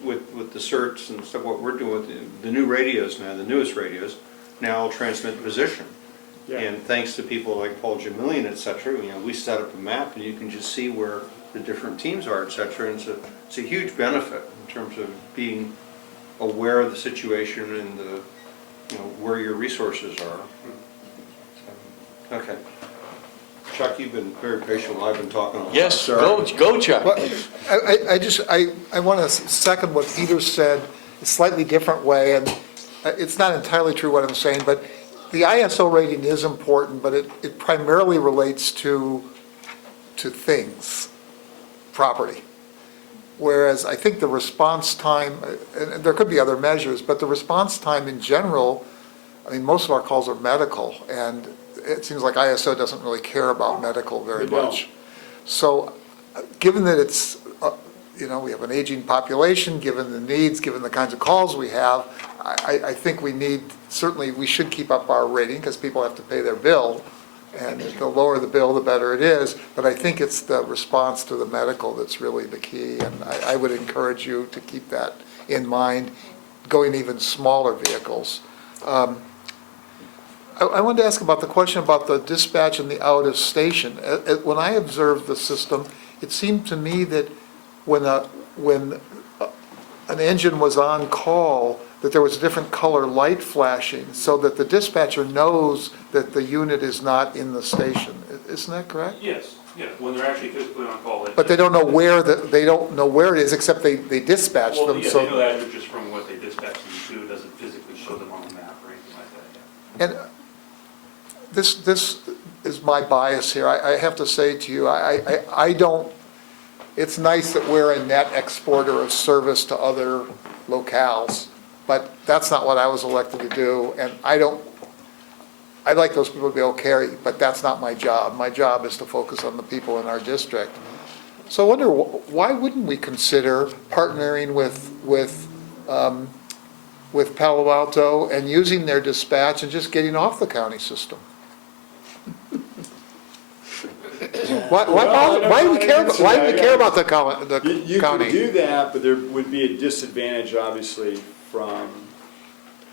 with the certs and stuff, what we're doing with the new radios now, the newest radios, now transmit position. Yeah. And thanks to people like Paul Jamilian, et cetera, you know, we set up a map and you can just see where the different teams are, et cetera, and it's a huge benefit in terms of being aware of the situation and the, you know, where your resources are. Okay. Chuck, you've been very patient while I've been talking. Yes, go Chuck. Well, I want to second what Peter said, a slightly different way, and it's not entirely true what I'm saying, but the ISO rating is important, but it primarily relates to things, property. Whereas I think the response time, and there could be other measures, but the response time in general, I mean, most of our calls are medical, and it seems like ISO doesn't really care about medical very They don't. much. So, given that it's, you know, we have an aging population, given the needs, given the kinds of calls we have, I think we need, certainly we should keep up our rating because people have to pay their bill. And the lower the bill, the better it is. But I think it's the response to the medical that's really the key. And I would encourage you to keep that in mind, going even smaller vehicles. I wanted to ask about the question about the dispatch and the out of station. When I observed the system, it seemed to me that when an engine was on call, that there was a different color light flashing, so that the dispatcher knows that the unit is not in the station. Isn't that correct? Yes, yeah, when they're actually physically on call. But they don't know where they don't know where it is, except they dispatch Well, them. yeah, So they know that just from what they dispatch them to, it doesn't physically show them on the map or anything like that, yeah. And this is my bias here. I have to say to you, I don't, it's nice that we're a net exporter of service to other locales, but that's not what I was elected to do, and I'd like those people to be okay, but that's not my job. My job is to focus on the people in our district. So I wonder, why wouldn't we consider partnering with Palo Alto and using their dispatch and just getting off the county system? Why do we care about the county? You could do that, but there would be a disadvantage, obviously, from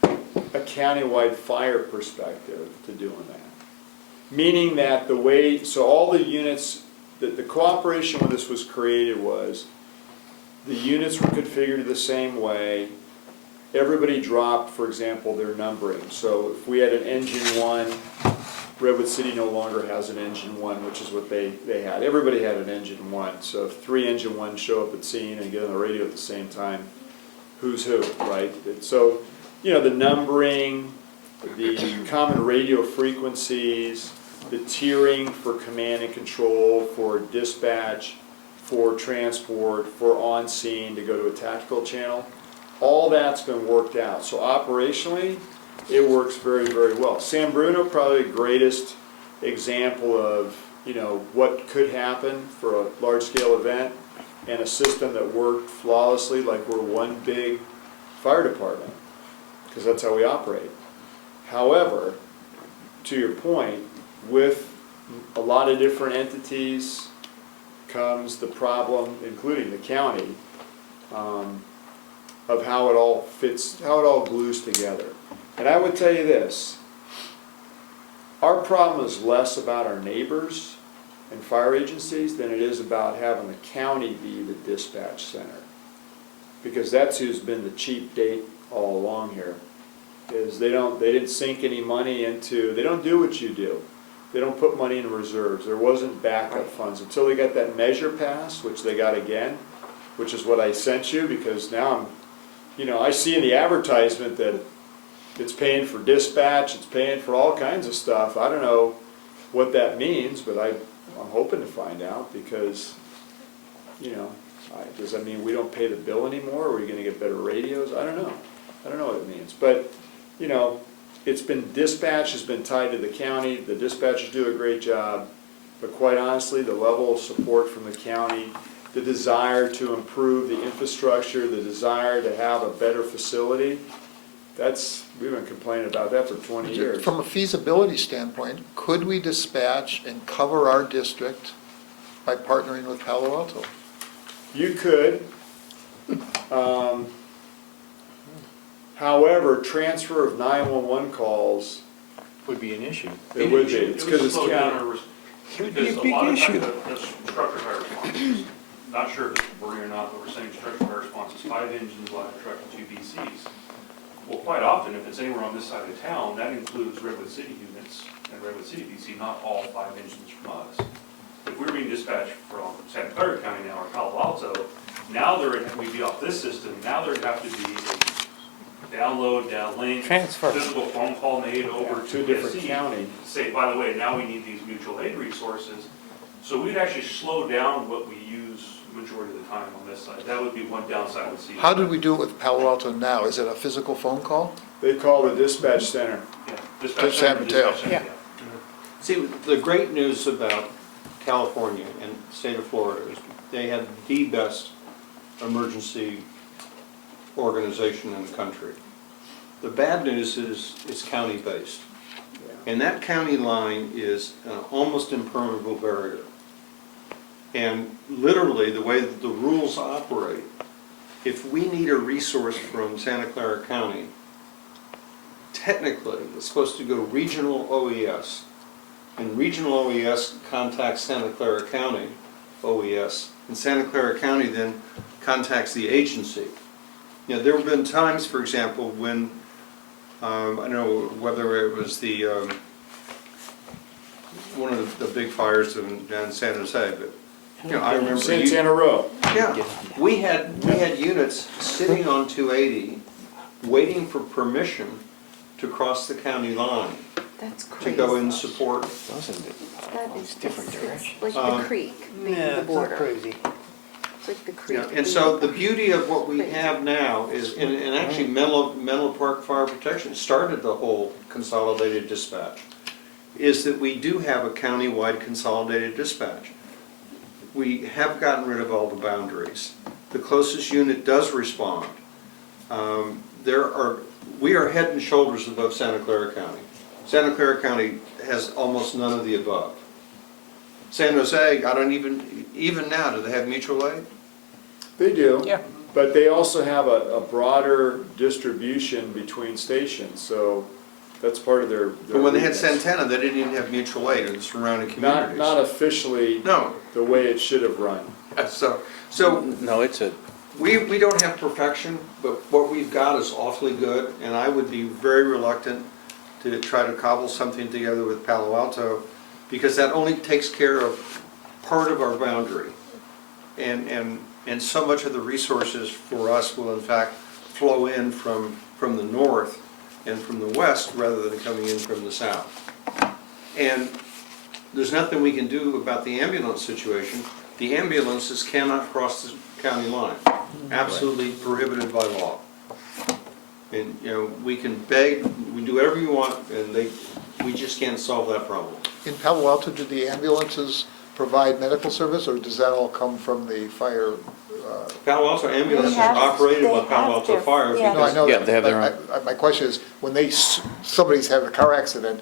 a countywide fire perspective to doing that. Meaning that the way, so all the units, the cooperation when this was created was, the units were configured the same way. Everybody dropped, for example, their numbering. So if we had an engine 1, Redwood City no longer has an engine 1, which is what they had. Everybody had an engine 1. So if 3 engine 1s show up at scene and get on the radio at the same time, who's who, right? So, you know, the numbering, the common radio frequencies, the tiering for command and control, for dispatch, for transport, for on-scene to go to a tactical channel, all that's been worked out. So operationally, it works very, very well. San Bruno, probably the greatest example of, you know, what could happen for a large-scale event, and a system that worked flawlessly, like we're one big fire department, because that's how we operate. However, to your point, with a lot of different entities comes the problem, including the county, of how it all fits, how it all glues together. And I would tell you this, our problem is less about our neighbors and fire agencies than it is about having the county be the dispatch center. Because that's who's been the cheap date all along here, is they didn't sink any money into, they don't do what you do. They don't put money in reserves. There wasn't backup funds until they got that measure passed, which they got again, which is what I sent you, because now I'm, you know, I see in the advertisement that it's paying for dispatch, it's paying for all kinds of stuff. I don't know what that means, but I'm hoping to find out, because, you know, does that mean we don't pay the bill anymore? Are we going to get better radios? I don't know. I don't know what it means. But, you know, it's been, dispatch has been tied to the county, the dispatchers do a great job, but quite honestly, the level of support from the county, the desire to improve the infrastructure, the desire to have a better facility, we've been complaining about that for 20 years. From a feasibility standpoint, could we dispatch and cover our district by partnering with Palo Alto? You could. However, transfer of 911 calls, Would be an issue. it would be, it's because it's slow down county. our It would be a Because big lot of issue. times the structure fire response, not sure if it's Bree or not, but we're saying structure fire response is 5 engines, ladder truck, and 2 BCs. Well, quite often, if it's anywhere on this side of town, that includes Redwood City units and Redwood City BC, not all 5 engines from us. If we're being dispatched from Santa Clara County now or Palo Alto, now we'd be off this system, now there'd have to be a download, downlink, Transfer. physical phone call made over to Two different PSC. counties. Say, by the way, now we need these mutual aid resources. So we'd actually slow down what we use majority of the time on this side. That would be one downside we see. How did we do it with Palo Alto now? Is it a physical phone call? They call the dispatch center. Yeah, To dispatch San center, Mateo. dispatch center, Yeah. See, the great news about California and the state of Florida is they have the best emergency organization in the country. The bad news is it's county-based. And that county line is an almost impermeable barrier. And literally, the way that the rules operate, if we need a resource from Santa Clara County, technically, it's supposed to go regional OES. And regional OES contacts Santa Clara County OES, and Santa Clara County then contacts the agency. You know, there have been times, for example, when, I don't know whether it was the, one of the big fires down in San Jose, but, you know, I remember. Santana Row. Yeah, we had units sitting on 280, waiting for permission to cross the county line, That's to crazy. go in support. Doesn't it? That It's is, different it's direction. like the creek being Yeah, the it's not border. crazy. It's like the You creek. know, and being so the the beauty of what we have now is, and actually Menlo Park Fire Protection started the whole consolidated dispatch, is that we do have a countywide consolidated dispatch. We have gotten rid of all the boundaries. The closest unit does respond. We are head and shoulders above Santa Clara County. Santa Clara County has almost none of the above. San Jose, I don't even now, do they have mutual aid? They do. Yeah. But they also have a broader distribution between stations, so that's part of their. But when they had weakness. Santana, they didn't even have mutual aid in the surrounding Not communities. officially No, the way it should have run. so No, it's a, we don't have perfection, but what we've got is awfully good, and I would be very reluctant to try to cobble something together with Palo Alto, because that only takes care of part of our boundary. And so much of the resources for us will in fact flow in from the north and from the west rather than coming in from the south. And there's nothing we can do about the ambulance situation. The ambulances cannot cross the county line, absolutely prohibited by law. And, you know, we can beg, we can do whatever you want, and we just can't solve that problem. In Palo Alto, do the ambulances provide medical service, or does that all come from the fire? Palo Alto ambulances They have- are operated by they Palo have Alto their- Fire yeah. No, I because know Yeah, that, they have their but my question is, when somebody's had a car accident,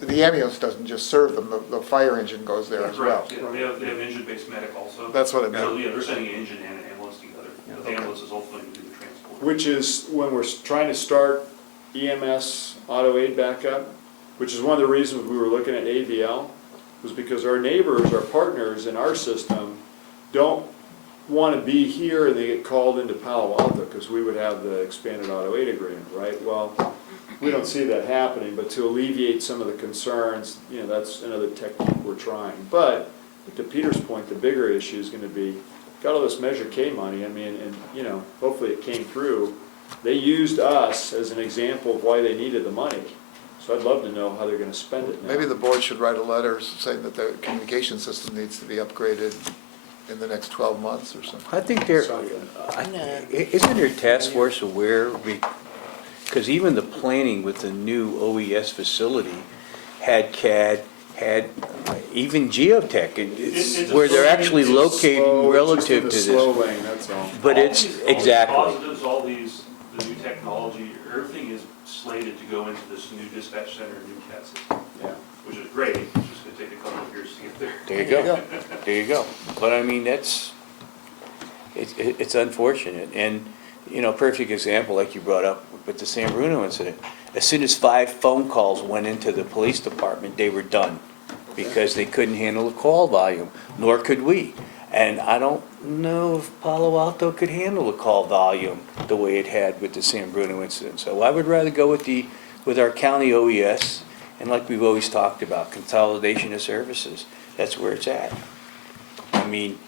the ambulance doesn't just serve them, the fire engine goes there as well. Correct, yeah, they have engine-based medic also. That's what I So, meant. yeah, they're sending an engine and an ambulance together. But the ambulance is ultimately going to do the transport. Which is when we're trying to start EMS auto aid backup, which is one of the reasons we were looking at ABL, was because our neighbors, our partners in our system, don't want to be here and they get called into Palo Alto because we would have the expanded auto aid agreement, right? Well, we don't see that happening, but to alleviate some of the concerns, you know, that's another technique we're trying. But to Peter's point, the bigger issue is going to be, got all this Measure K money, I mean, and, you know, hopefully it came through. They used us as an example of why they needed the money. So I'd love to know how they're going to spend it now. Maybe the board should write a letter saying that the communication system needs to be upgraded in the next 12 months or something. I think there, Sound good. isn't there a task force aware, because even the planning with the new OES facility had CAD, had even geotech, and It's a where they're slow- actually it's locating Slow, relative to just in the slow this. lane, that's all. But All it's, these exactly. positives, all these, the new technology, everything is slated to go into this new dispatch center, new CAD system, Yeah. which is great. It's just gonna take a couple of years to get there. There you go, there you go. But I mean, that's, it's unfortunate. And, you know, perfect example, like you brought up with the San Bruno incident. As soon as 5 phone calls went into the police department, they were done, because they couldn't handle the call volume, nor could we. And I don't know if Palo Alto could handle the call volume the way it had with the San Bruno incident. So I would rather go with our county OES, and like we've always talked about, consolidation of services. That's where it's at. I mean,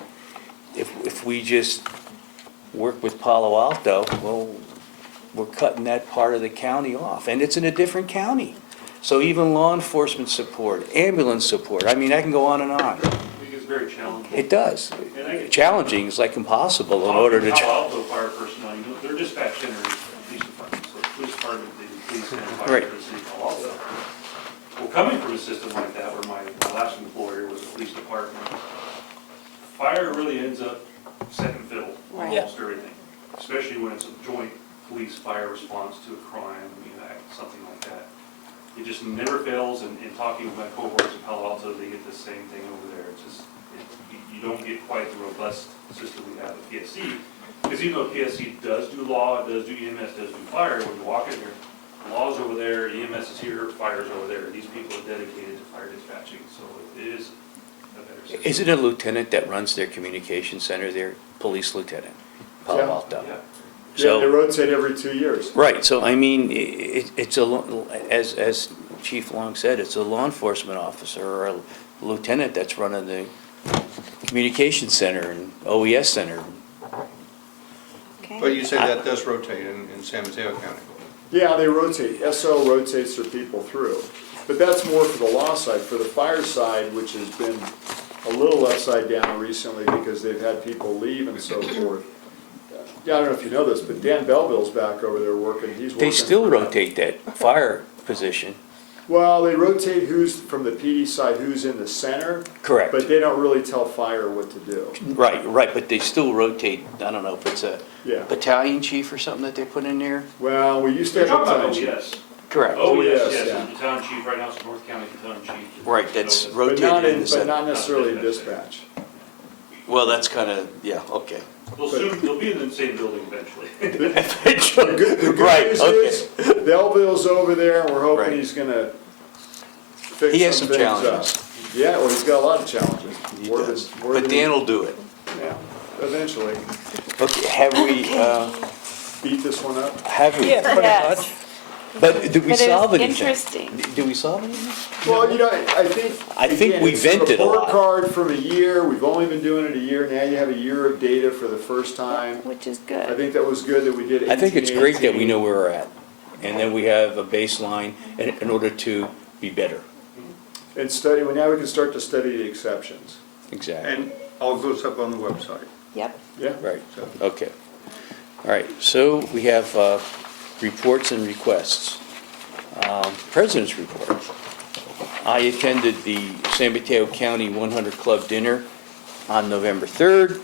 if we just work with Palo Alto, well, we're cutting that part of the county off, and it's in a different county. So even law enforcement support, ambulance support, I mean, I can go on and on. I think it's very challenging. It does. Challenging is like impossible in order to. Palo Alto fire personnel, you know, their dispatch center is the police department, so the police department, the police and fire Right. for the city of Palo Alto. Well, coming from a system like that, where my last employer was a police department, fire really ends up second fiddle, Right. almost everything. Especially when it's a joint police-fire response to a crime, you know, something like that. It just never fails, and in talking with my cohorts in Palo Alto, they get the same thing over there. It's just, you don't get quite the robust system we have at PSC. Because even though PSC does do law, does do EMS, does do fire, when you walk in there, law's over there, EMS is here, fire's over there. These people are dedicated to fire dispatching, so it is a better system. Isn't it a lieutenant that runs their communication center there, police lieutenant, Palo Yeah. Alto? Yeah. Yeah, they So, rotate every 2 years. right, so I mean, it's as Chief Long said, it's a law enforcement officer or a lieutenant that's running the communication center and OES center. Okay. But you say that does rotate in San Mateo County. Yeah, they rotate, SO rotates their people through. But that's more for the law side. For the fire side, which has been a little upside down recently because they've had people leave and so forth. Yeah, I don't know if you know this, but Dan Belleville's back over there working, he's working. They still for- rotate that fire position. Well, they rotate who's, from the PD side, who's in the center. Correct. But they don't really tell fire what to do. Right, but they still rotate, I don't know if it's a Yeah. battalion chief or something that they put in there? Well, we used to You're have talking about battalion. OES. Correct. Oh, yes, yes, yes, yeah. the town chief, right now it's North County Battalion Chief. Right, that's OES. But not rotated in in, the but center. not necessarily in dispatch. Well, that's kind of, yeah, okay. They'll be in the same building eventually. The good Right, news okay. is, Belleville's over there, and we're hoping Right. he's gonna He has fix some some things up. challenges. Yeah, well, he's got a lot of challenges. He More does. than- more But than- Dan will do it. Yeah, eventually. Okay, have we, Beat this one up? have we? Yeah, pretty Yes. much. But did we But it was solve anything? interesting. Did we solve anything? Well, you know, I think. I think again, we it's vented a lot. report card from a year, we've only been doing it a year, now you have a year of data for the first time. Which is I good. think that was good that we did 18, I think it's great that we 18. know where we're at. And then we have a baseline in order to be better. And study, well, now we can start to study the exceptions. Exactly. And all goes up on the website. Yep. Yeah? Right, okay. All right, so we have reports and requests. President's report. I attended the San Mateo County 100 Club dinner on November 3rd.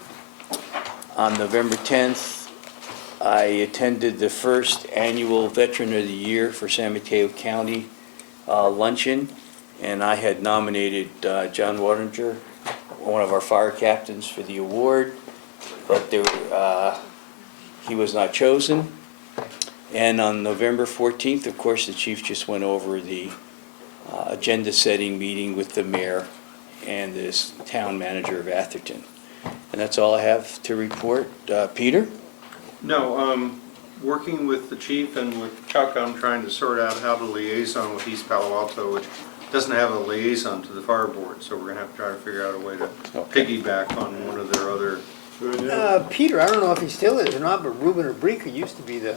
On November 10th, I attended the first annual Veteran of the Year for San Mateo County luncheon, and I had nominated John Wardinger, one of our fire captains, for the award, but he was not chosen. And on November 14th, of course, the chief just went over the agenda-setting meeting with the mayor and this town manager of Atherton. And that's all I have to report. Peter? No, working with the chief and with Chuck, I'm trying to sort out how to liaison with East Palo Alto, which doesn't have a liaison to the fire board, so we're gonna have to try to figure out a way to Okay. piggyback on one of their other, Who knew? Peter, I don't know if he still is or not, but Ruben Abrica used to be the,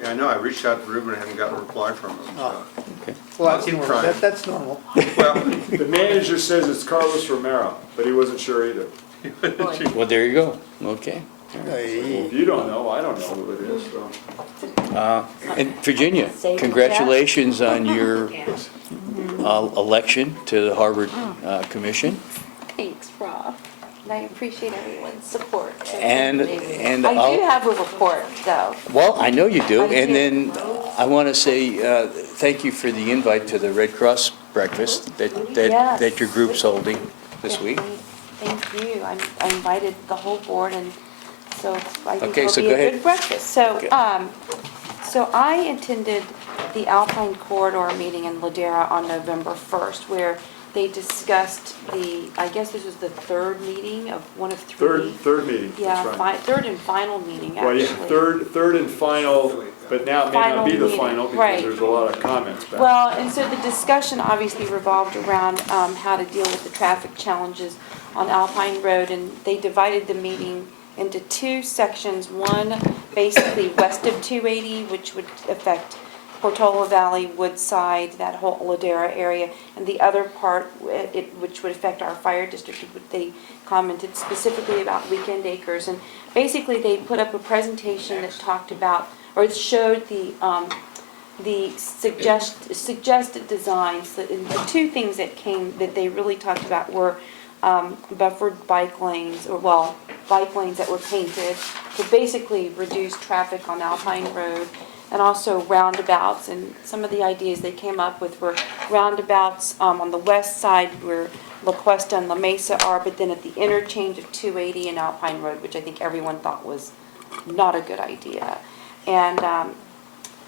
yeah, I know, I reached out to Ruben, I haven't gotten a reply from him, so. well, that's Keep normal. trying. That's normal. Well, The manager says it's Carlos Romero, but he wasn't sure either. Well, there you go. Okay. If you don't know, I don't know who it is, so. And Virginia, Save the congratulations on your election to the Harvard Commission. Thanks, Rob. And I appreciate everyone's support. And I I'll- do have a report, though. Well, I know you do, I and do. then I want to say thank you for the invite to the Red Cross breakfast Yes. that your group's holding this week. Thank you. I invited the whole board, and so I think Okay, so it'll go be a ahead. good breakfast. So, Okay. so I attended the Alpine Corridor meeting in Ladera on November 1st, where they discussed I guess this was the third meeting of one of three. Third meeting, Yeah, that's right. third and final meeting, Well, actually. yeah, third and final, but now it may not be Final the meeting, final right. because there's a lot of comments back. Well, and so the discussion obviously revolved around how to deal with the traffic challenges on Alpine Road, and they divided the meeting into two sections. One, basically west of 280, which would affect Portola Valley, Woodside, that whole Ladera area, and the other part, which would affect our fire district. They commented specifically about Weekend Acres, and basically they put up a presentation that talked about, or showed the suggested designs. And the two things that they really talked about were buffered bike lanes, bike lanes that were painted to basically reduce traffic on Alpine Road, and also roundabouts. And some of the ideas they came up with were roundabouts on the west side where La Cuesta and La Mesa are, but then at the interchange of 280 and Alpine Road, which I think everyone thought was not a good idea. And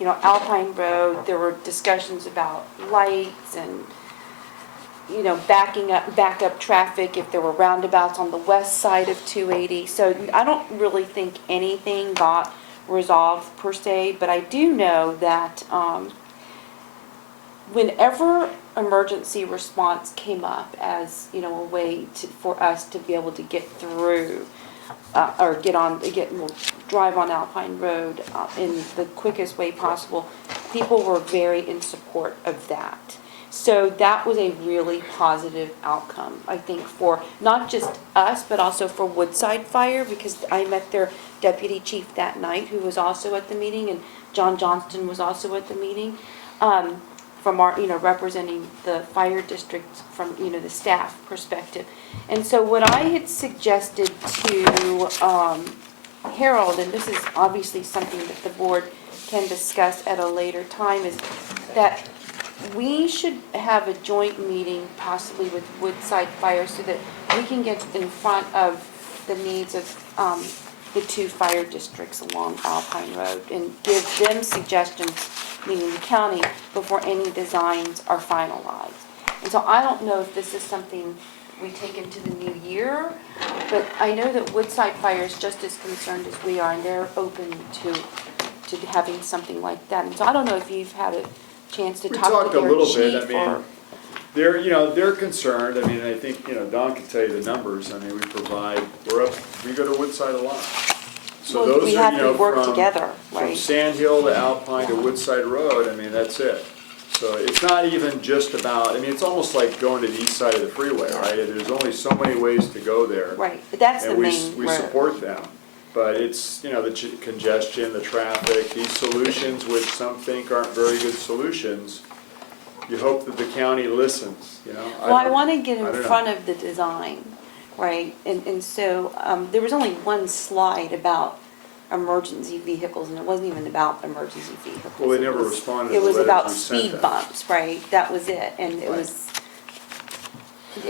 Alpine Road, there were discussions about lights and back up traffic if there were roundabouts on the west side of 280. So I don't really think anything got resolved per se, but I do know that whenever emergency response came up as a way for us to be able to get through or drive on Alpine Road in the quickest way possible, people were very in support of that. So that was a really positive outcome, I think, for not just us, but also for Woodside Fire, because I met their deputy chief that night, who was also at the meeting, and John Johnston was also at the meeting, from our, representing the fire district from, the staff perspective. And so what I had suggested to Harold, and this is obviously something that the board can discuss at a later time, is that we should have a joint meeting possibly with Woodside Fire so that we can get in front of the needs of the two fire districts along Alpine Road and give them suggestions, meaning the county, before any designs are finalized. And so I don't know if this is something we take into the new year, but I know that Woodside Fire is just as concerned as we are, and they're open to having something like that. And so I don't know if you've had a chance to We talk talked to a their little bit, chief or... they're concerned, I think, Don can tell you the numbers, we go to Woodside a lot. So Well, those we are, have to work from- together, From right? Sand Hill to Alpine to Woodside Road, that's it. So it's not even just about, it's almost like going to the east side of the freeway, right? There's only so many ways to go there. Right, but that's the main And we road. support them. But it's, the congestion, the traffic, these solutions, which some think aren't very good solutions, you hope that the county listens, Well, I want to get I in don't know. front of the design, right? And so there was only one slide about emergency vehicles, and it wasn't even about emergency vehicles. Well, they It never was- responded to It the was letters about we sent speed them. bumps, right? That was it, and it Right.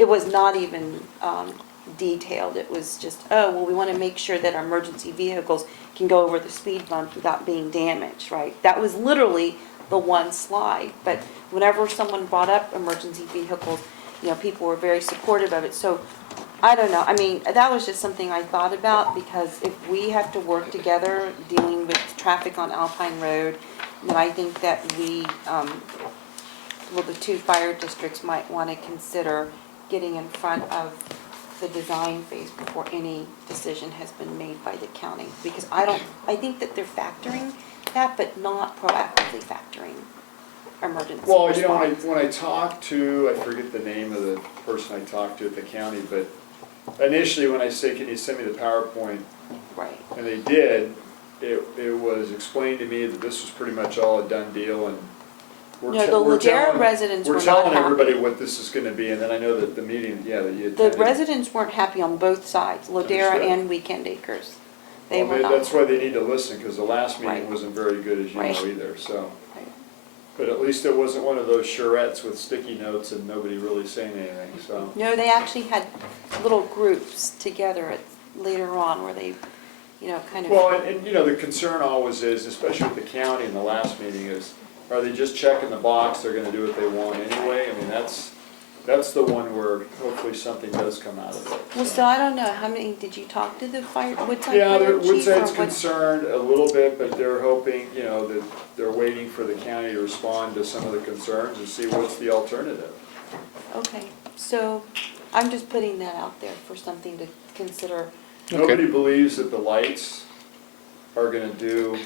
was not even detailed. It was just, we want to make sure that our emergency vehicles can go over the speed bumps without being damaged, right? That was literally the one slide, but whenever someone brought up emergency vehicles, people were very supportive of it. So I don't know, that was just something I thought about, because if we have to work together dealing with traffic on Alpine Road, then I think that the two fire districts might want to consider getting in front of the design phase before any decision has been made by the county. Because I think that they're factoring that, but not proactively factoring emergency Well, response. when I talked to, I forget the name of the person I talked to at the county, but initially when I say, can you send me the PowerPoint, Right. And they did, it was explained to me that this was pretty much all a done deal, and we're No, te- the we're Ladera telling- residents were We're not telling happy. everybody what this is gonna be, and then I know that the meeting, yeah, that you The attended. residents weren't happy on both sides, Ladera Understood. and Weekend Acres. They Well, were not. that's why they need to listen, because the last meeting Right. wasn't very good, as you Right. know, either, so. Right. But at least it wasn't one of those charrettes with sticky notes and nobody really saying anything, so. No, they actually had little groups together later on where they, you know, kind of. Well, and, you know, the concern always is, especially with the county in the last meeting, is, are they just checking the box, they're gonna do what they want anyway? I mean, that's the one where hopefully something does come out of it. Well, so I don't know, how many, did you talk to the Woodside Yeah, Fire Chief? Woodside's or what? concerned a little bit, but they're hoping, you know, that they're waiting for the county to respond to some of the concerns and see what's the alternative. Okay, so I'm just putting that out there for something to consider. Nobody believes that the lights are gonna do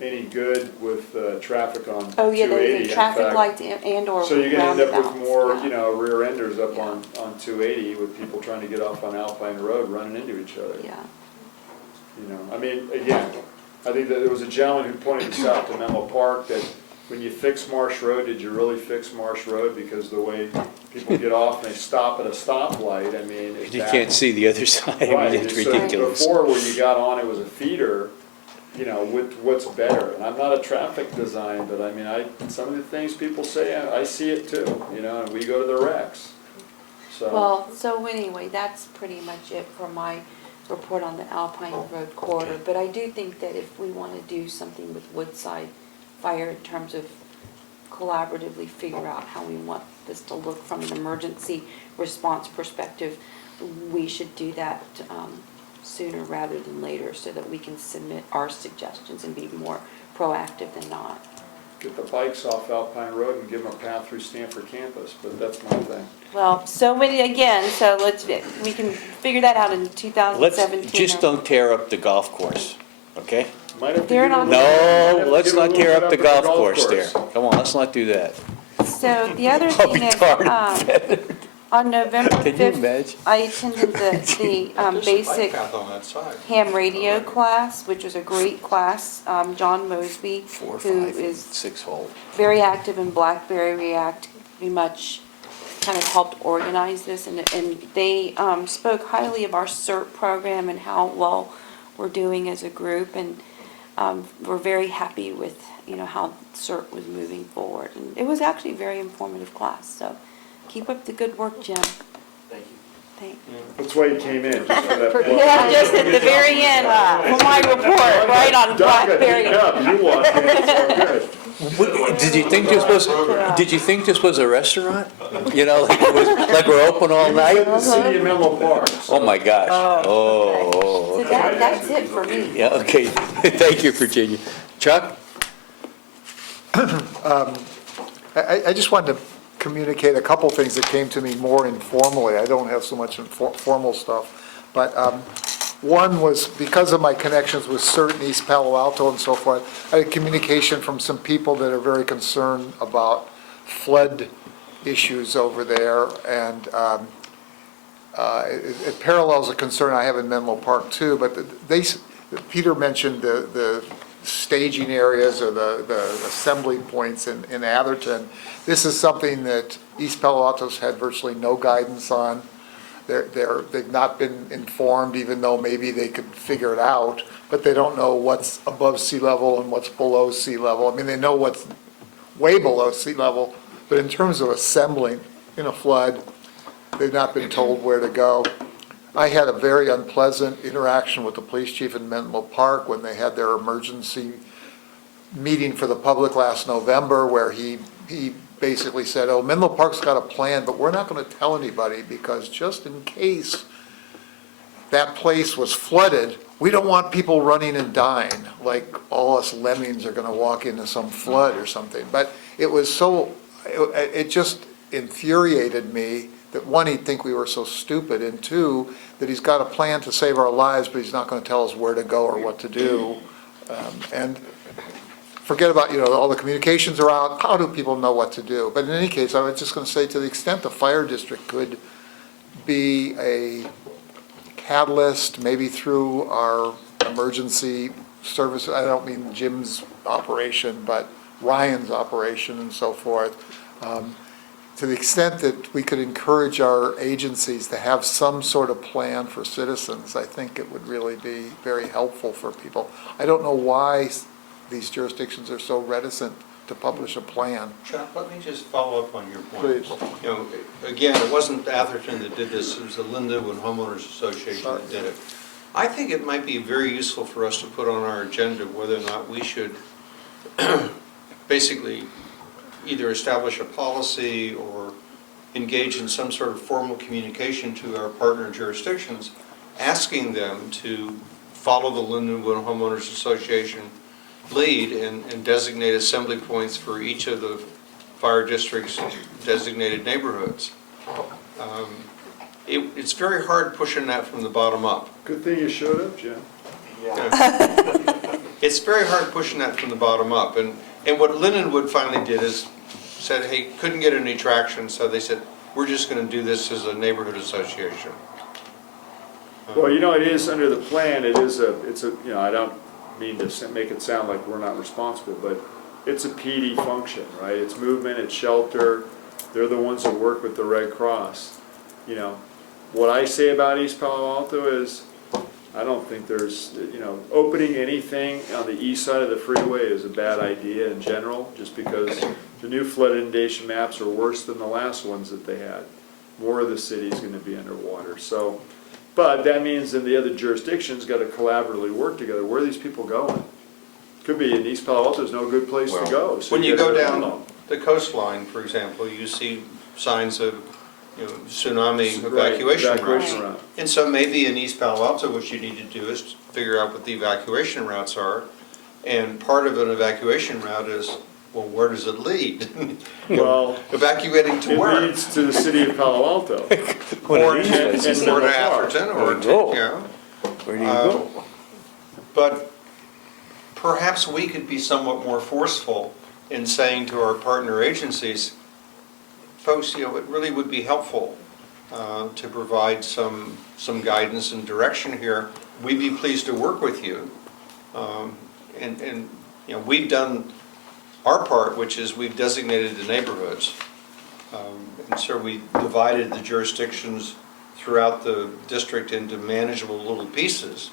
any good with traffic on 280. Oh, yeah, the In traffic fact, lights and or so you're gonna end up with roundabouts, more, yeah. you know, rear enders up Yeah. on 280 with people trying to get off on Alpine Road, running into each other. Yeah, You know, I mean, again, I think that there was a gentleman who pointed this out to Menlo Park, that when you fix Marsh Road, did you really fix Marsh Road? Because the way people get off and they stop at a stoplight, I mean, it's You bad. can't see the other side, I Right, mean, it's so ridiculous. before where you got on, it was a feeder, you know, what's better? And I'm not a traffic design, but I mean, some of the things people say, I see it too, you know, and we go to the wrecks. So, well, so anyway, that's pretty much it for my report on the Alpine Road corridor. But I do think that if we want to do something with Woodside Fire in terms of collaboratively figure out how we want this to look from an emergency response perspective, we should do that sooner rather than later so that we can submit our suggestions and be more proactive than not. get the bikes off Alpine Road and give them a path through Stanford campus, but that's my thing. Well, so many, again, so we can figure that out in 2017. Let's, just don't tear up the golf course, okay? Might have to They're give not- a little- might have No, to let's give a not little tear bit up the at golf course there. Come on, let's not do that. So the other I'll be thing is, darned if on November Can you 5th, imagine? I attended the basic on that side. ham radio class, which was a great class. John Mosby, 4, who 5, is 6 hole. very active in BlackBerry React, very much kind of helped organize this, and they spoke highly of our CERT program and how well we're doing as a group, and we're very happy with, you know, how CERT was moving forward. And it was actually a very informative class, so keep up the good work, Jim. Thank you. Thank That's why you came in, just for that. Yeah, just at the very end, for my report, right on Doc got BlackBerry. beaten up, you walked in, it's all good. Did you think this was a restaurant? You know, like we're open all It's night? at the city of Menlo Park. so- Oh, my gosh. Oh, So okay. that's it for me. Yeah, okay. Thank you, Virginia. Chuck? I just wanted to communicate a couple things that came to me more informally. I don't have so much formal stuff. But one was, because of my connections with CERT in East Palo Alto and so forth, I had communication from some people that are very concerned about flood issues over there. And it parallels a concern I have in Menlo Park too. But Peter mentioned the staging areas or the assembly points in Atherton. This is something that East Palo Alto's had virtually no guidance on. They've not been informed, even though maybe they could figure it out, but they don't know what's above sea level and what's below sea level. I mean, they know what's way below sea level, but in terms of assembling in a flood, they've not been told where to go. I had a very unpleasant interaction with the police chief in Menlo Park when they had their emergency meeting for the public last November, where he basically said, oh, Menlo Park's got a plan, but we're not going to tell anybody because just in case that place was flooded, we don't want people running and dying, like all us lemmings are going to walk into some flood or something. But it was so, it just infuriated me that one, he'd think we were so stupid, and two, that he's got a plan to save our lives, but he's not going to tell us where to go or what to do. And forget about, all the communications are out, how do people know what to do? But in any case, I was just going to say, to the extent the fire district could be a catalyst, maybe through our emergency service, I don't mean Jim's operation, but Ryan's operation and so forth, to the extent that we could encourage our agencies to have some sort of plan for citizens, I think it would really be very helpful for people. I don't know why these jurisdictions are so reticent to publish a plan. Chuck, let me just follow up on your point. Please. You know, again, it wasn't Atherton that did this, it was the Lindenwood Homeowners Association that did it. I think it might be very useful for us to put on our agenda whether or not we should basically either establish a policy or engage in some sort of formal communication to our partner jurisdictions, asking them to follow the Lindenwood Homeowners Association lead and designate assembly points for each of the fire district's designated neighborhoods. It's very hard pushing that from the bottom up. Good thing you showed up, Jim. It's very hard pushing that from the bottom up. And what Lindenwood finally did is said, hey, couldn't get any traction, so they said, we're just going to do this as a neighborhood association. Well, you know, it is under the plan, it's a, you know, I don't mean to make it sound like we're not responsible, but it's a PD function, right? It's movement, it's shelter, they're the ones that work with the Red Cross. You know, what I say about East Palo Alto is, I don't think there's, you know, opening anything on the east side of the freeway is a bad idea in general, just because the new flood inundation maps are worse than the last ones that they had. More of the city's gonna be underwater, so, but that means that the other jurisdictions gotta collaboratively work together. Where are these people going? Could be in East Palo Alto's no good place to go. So When you go gotta- down the coastline, for example, you see signs of, you know, tsunami Right, evacuation routes. evacuation route. And so maybe in East Palo Alto, what you need to do is figure out what the evacuation routes are. And part of an evacuation route is, well, where does it lead? Well, Evacuating to it where? leads to the city of Palo Alto. Or it to leads to or to Menlo Park. Atherton, or Where to, do you go? you know. Where do you go? But perhaps we could be somewhat more forceful in saying to our partner agencies, folks, you know, it really would be helpful to provide some guidance and direction here. We'd be pleased to work with you. And you know, we've done our part, which is we've designated the neighborhoods. And so we divided the jurisdictions throughout the district into manageable little pieces.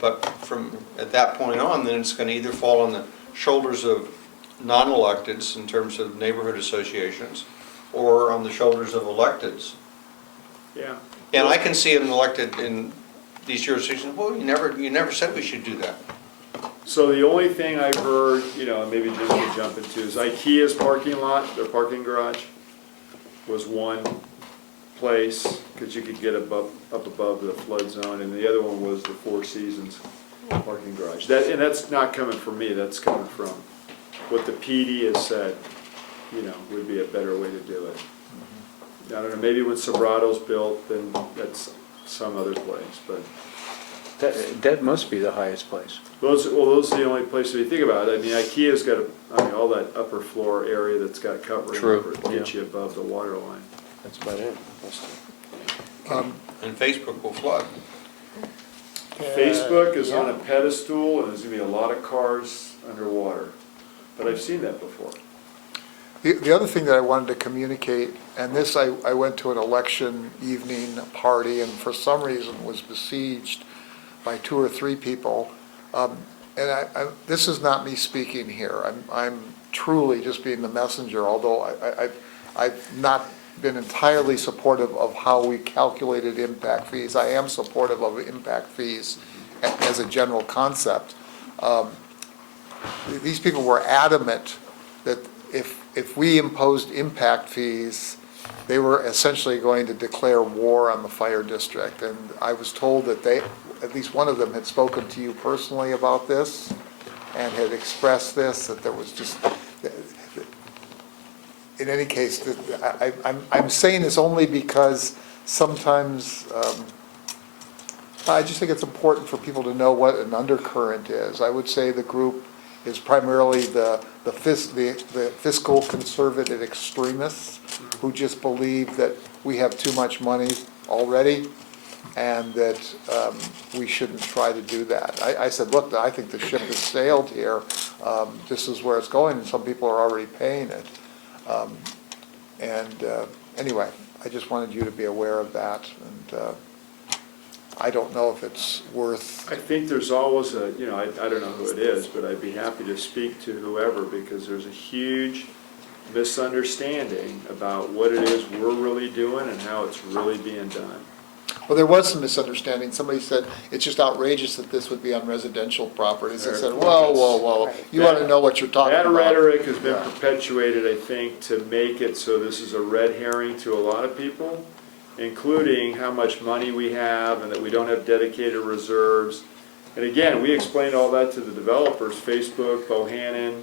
But from at that point on, then it's going to either fall on the shoulders of non-electeds in terms of neighborhood associations, or on the shoulders of electeds. Yeah. And I can see an elected in these jurisdictions, well, you never said we should do that. So the only thing I've heard, you know, and maybe Jim can jump into, is IKEA's parking lot, their parking garage, was one place, because you could get up above the flood zone, and the other one was the Four Seasons parking garage. And that's not coming from me, that's coming from what the PD has said, you know, would be a better way to do it. I don't know, maybe when Sobrato's built, then that's some other place, but. That must be the highest place. Those are the only places you think about it. I mean, IKEA's got all that upper floor area that's got covering True, over it to get you above the water line. That's about it. And Facebook will flood. Facebook is on a pedestal, and there's gonna be a lot of cars underwater, but I've seen that before. The other thing that I wanted to communicate, and this, I went to an election evening party, and for some reason was besieged by 2 or 3 people. And this is not me speaking here. I'm truly just being the messenger, although I've not been entirely supportive of how we calculated impact fees. I am supportive of impact fees as a general concept. These people were adamant that if we imposed impact fees, they were essentially going to declare war on the fire district. And I was told that at least one of them had spoken to you personally about this and had expressed this, that there was just, in any case, I'm saying this only because sometimes I just think it's important for people to know what an undercurrent is. I would say the group is primarily the fiscal conservative extremists who just believe that we have too much money already and that we shouldn't try to do that. I said, look, I think the ship has sailed here. This is where it's going, and some people are already paying it. Anyway, I just wanted you to be aware of that, and I don't know if it's worth. I think there's always a, you know, I don't know who it is, but I'd be happy to speak to whoever, because there's a huge misunderstanding about what it is we're really doing and how it's really being done. Well, there was some misunderstanding. Somebody said, it's just outrageous that this would be on residential properties. I said, whoa, you ought to know what you're talking about. That rhetoric has been perpetuated, I think, to make it so this is a red herring to a lot of people, including how much money we have and that we don't have dedicated reserves. And again, we explained all that to the developers, Facebook, Bohannon,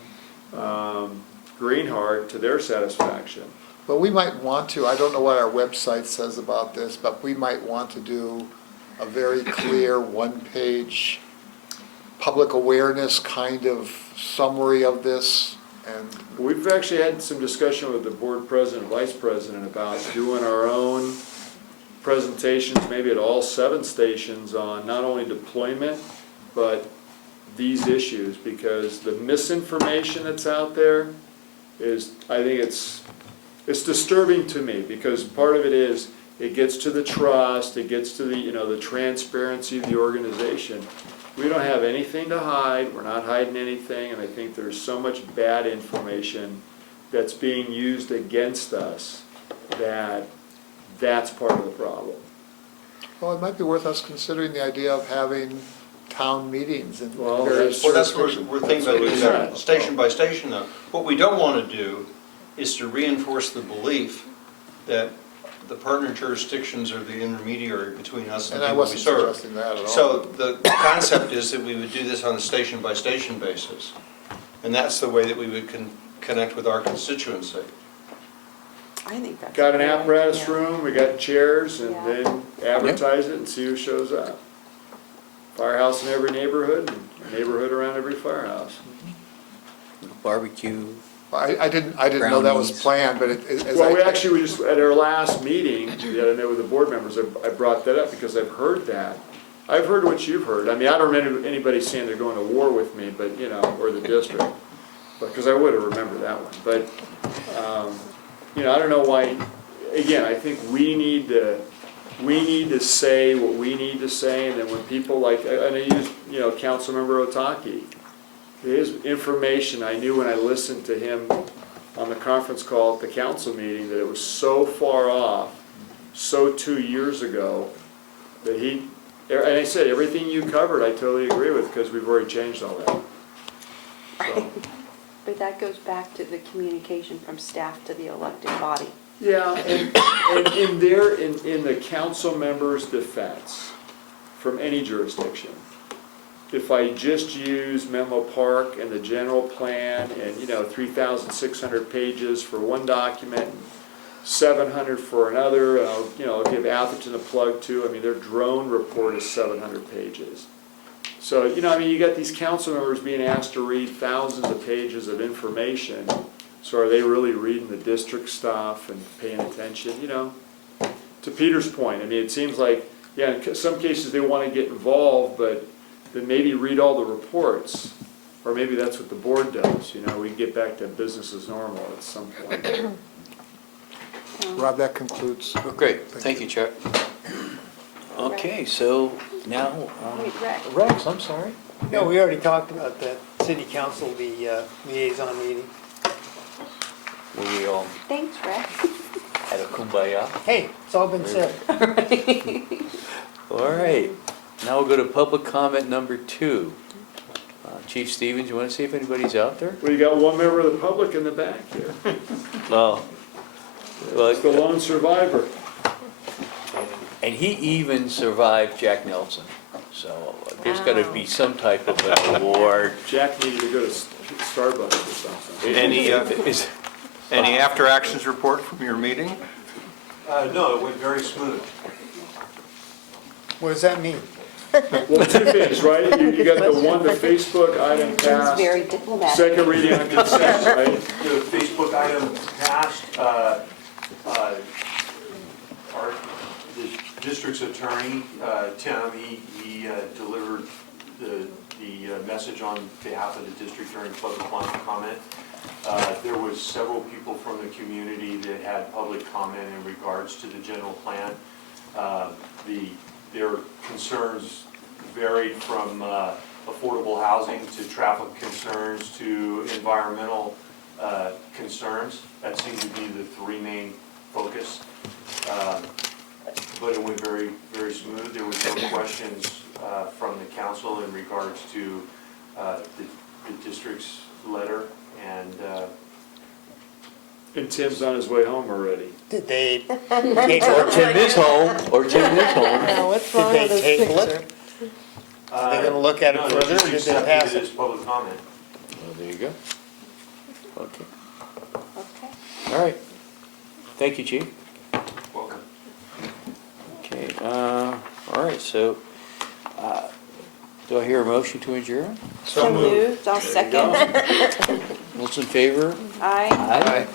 Greenheart, to their satisfaction. But we might want to, I don't know what our website says about this, but we might want to do a very clear one-page public awareness kind of summary of this. And we've actually had some discussion with the board president, vice president about doing our own presentations, maybe at all 7 stations, on not only deployment, but these issues, because the misinformation that's out there is, I think it's disturbing to me, because part of it is, it gets to the trust, it gets to the, you know, the transparency of the organization. We don't have anything to hide, we're not hiding anything, and I think there's so much bad information that's being used against us that that's part of the problem. well, it might be worth us considering the idea of having town meetings in Well, various Well, that's what jurisdictions. we're thinking about doing that station by station though. What we don't want to do is to reinforce the belief that the partner jurisdictions are the intermediary between us and And the I people we wasn't serve. suggesting that at all. So the concept is that we would do this on a station by station basis. And that's the way that we would connect with our constituency. I think that's. Got an a great apparatus idea. room, we got chairs, and Yeah. then advertise it and see who shows up. Firehouse in every neighborhood, and a neighborhood around every firehouse. Barbecue. I didn't know that was Brownies. planned, but as Well, we I, actually, we just, at our last meeting, that I met with the board members, I brought that up because I've heard that. I've heard what you've heard. I mean, I don't remember anybody saying they're going to war with me, but, you know, or the district. Because I would have remembered that one. But, you know, I don't know why, again, I think we need to say what we need to say, and then when people like, and I use, you know, Councilmember Otaki. His information, I knew when I listened to him on the conference call at the council meeting, that it was so far off, so 2 years ago, that he, and I said, everything you covered, I totally agree with, because we've already changed all that. So, But that goes back to the communication from staff to the elected body. yeah, and in the council member's defense, from any jurisdiction, if I just use Menlo Park and the general plan and, you know, 3,600 pages for one document, 700 for another, and I'll, you know, I'll give Atherton a plug too. I mean, their drone report is 700 pages. So, you know, I mean, you got these council members being asked to read thousands of pages of information. So are they really reading the district stuff and paying attention, you know? To Peter's point, I mean, it seems like, yeah, in some cases they want to get involved, but then maybe read all the reports, or maybe that's what the board does, you know, we get back to business as normal at some point. Rob, that concludes. Oh, great, thank you, Chuck. Okay, so now, Wait, Rex. Rex, I'm sorry. No, we already talked about that city council, the liaison meeting. Were we all Thanks, Rex. had a kumbaya? Hey, it's all been said. All right, now we'll go to public comment number 2. Chief Stevens, you want to see if anybody's out there? Well, you got one member of the public in the back here. Well, It's the lone survivor. and he even survived Jack Nelson, so there's got to be some type of an award. Jack needed to go to Starbucks or something. Any after actions report from your meeting? No, it went very smooth. What does that mean? Well, 2 things, right? You got the Facebook item It's passed, very diplomatic. second reading on consent, right? The Facebook item passed, the district's attorney, Tim, he delivered the message on behalf of the district during public comment. There was several people from the community that had public comment in regards to the general plan. Their concerns varied from affordable housing to traffic concerns to environmental concerns. That seemed to be the three main focus. But it went very, very smooth. There was no questions from the council in regards to the district's letter, and Tim's on his way home already. Did they take, Or Tim is home, or Tim is home. what's did they table it? Are they gonna look at it no, further, or just did they accepted pass it it? as public comment. Well, there you go. Okay, Okay. all right. Thank you, Chief. Welcome. Okay, all right, so, do I hear a motion to adjourn? So moved, I'll second. Those in favor? Aye. Aye.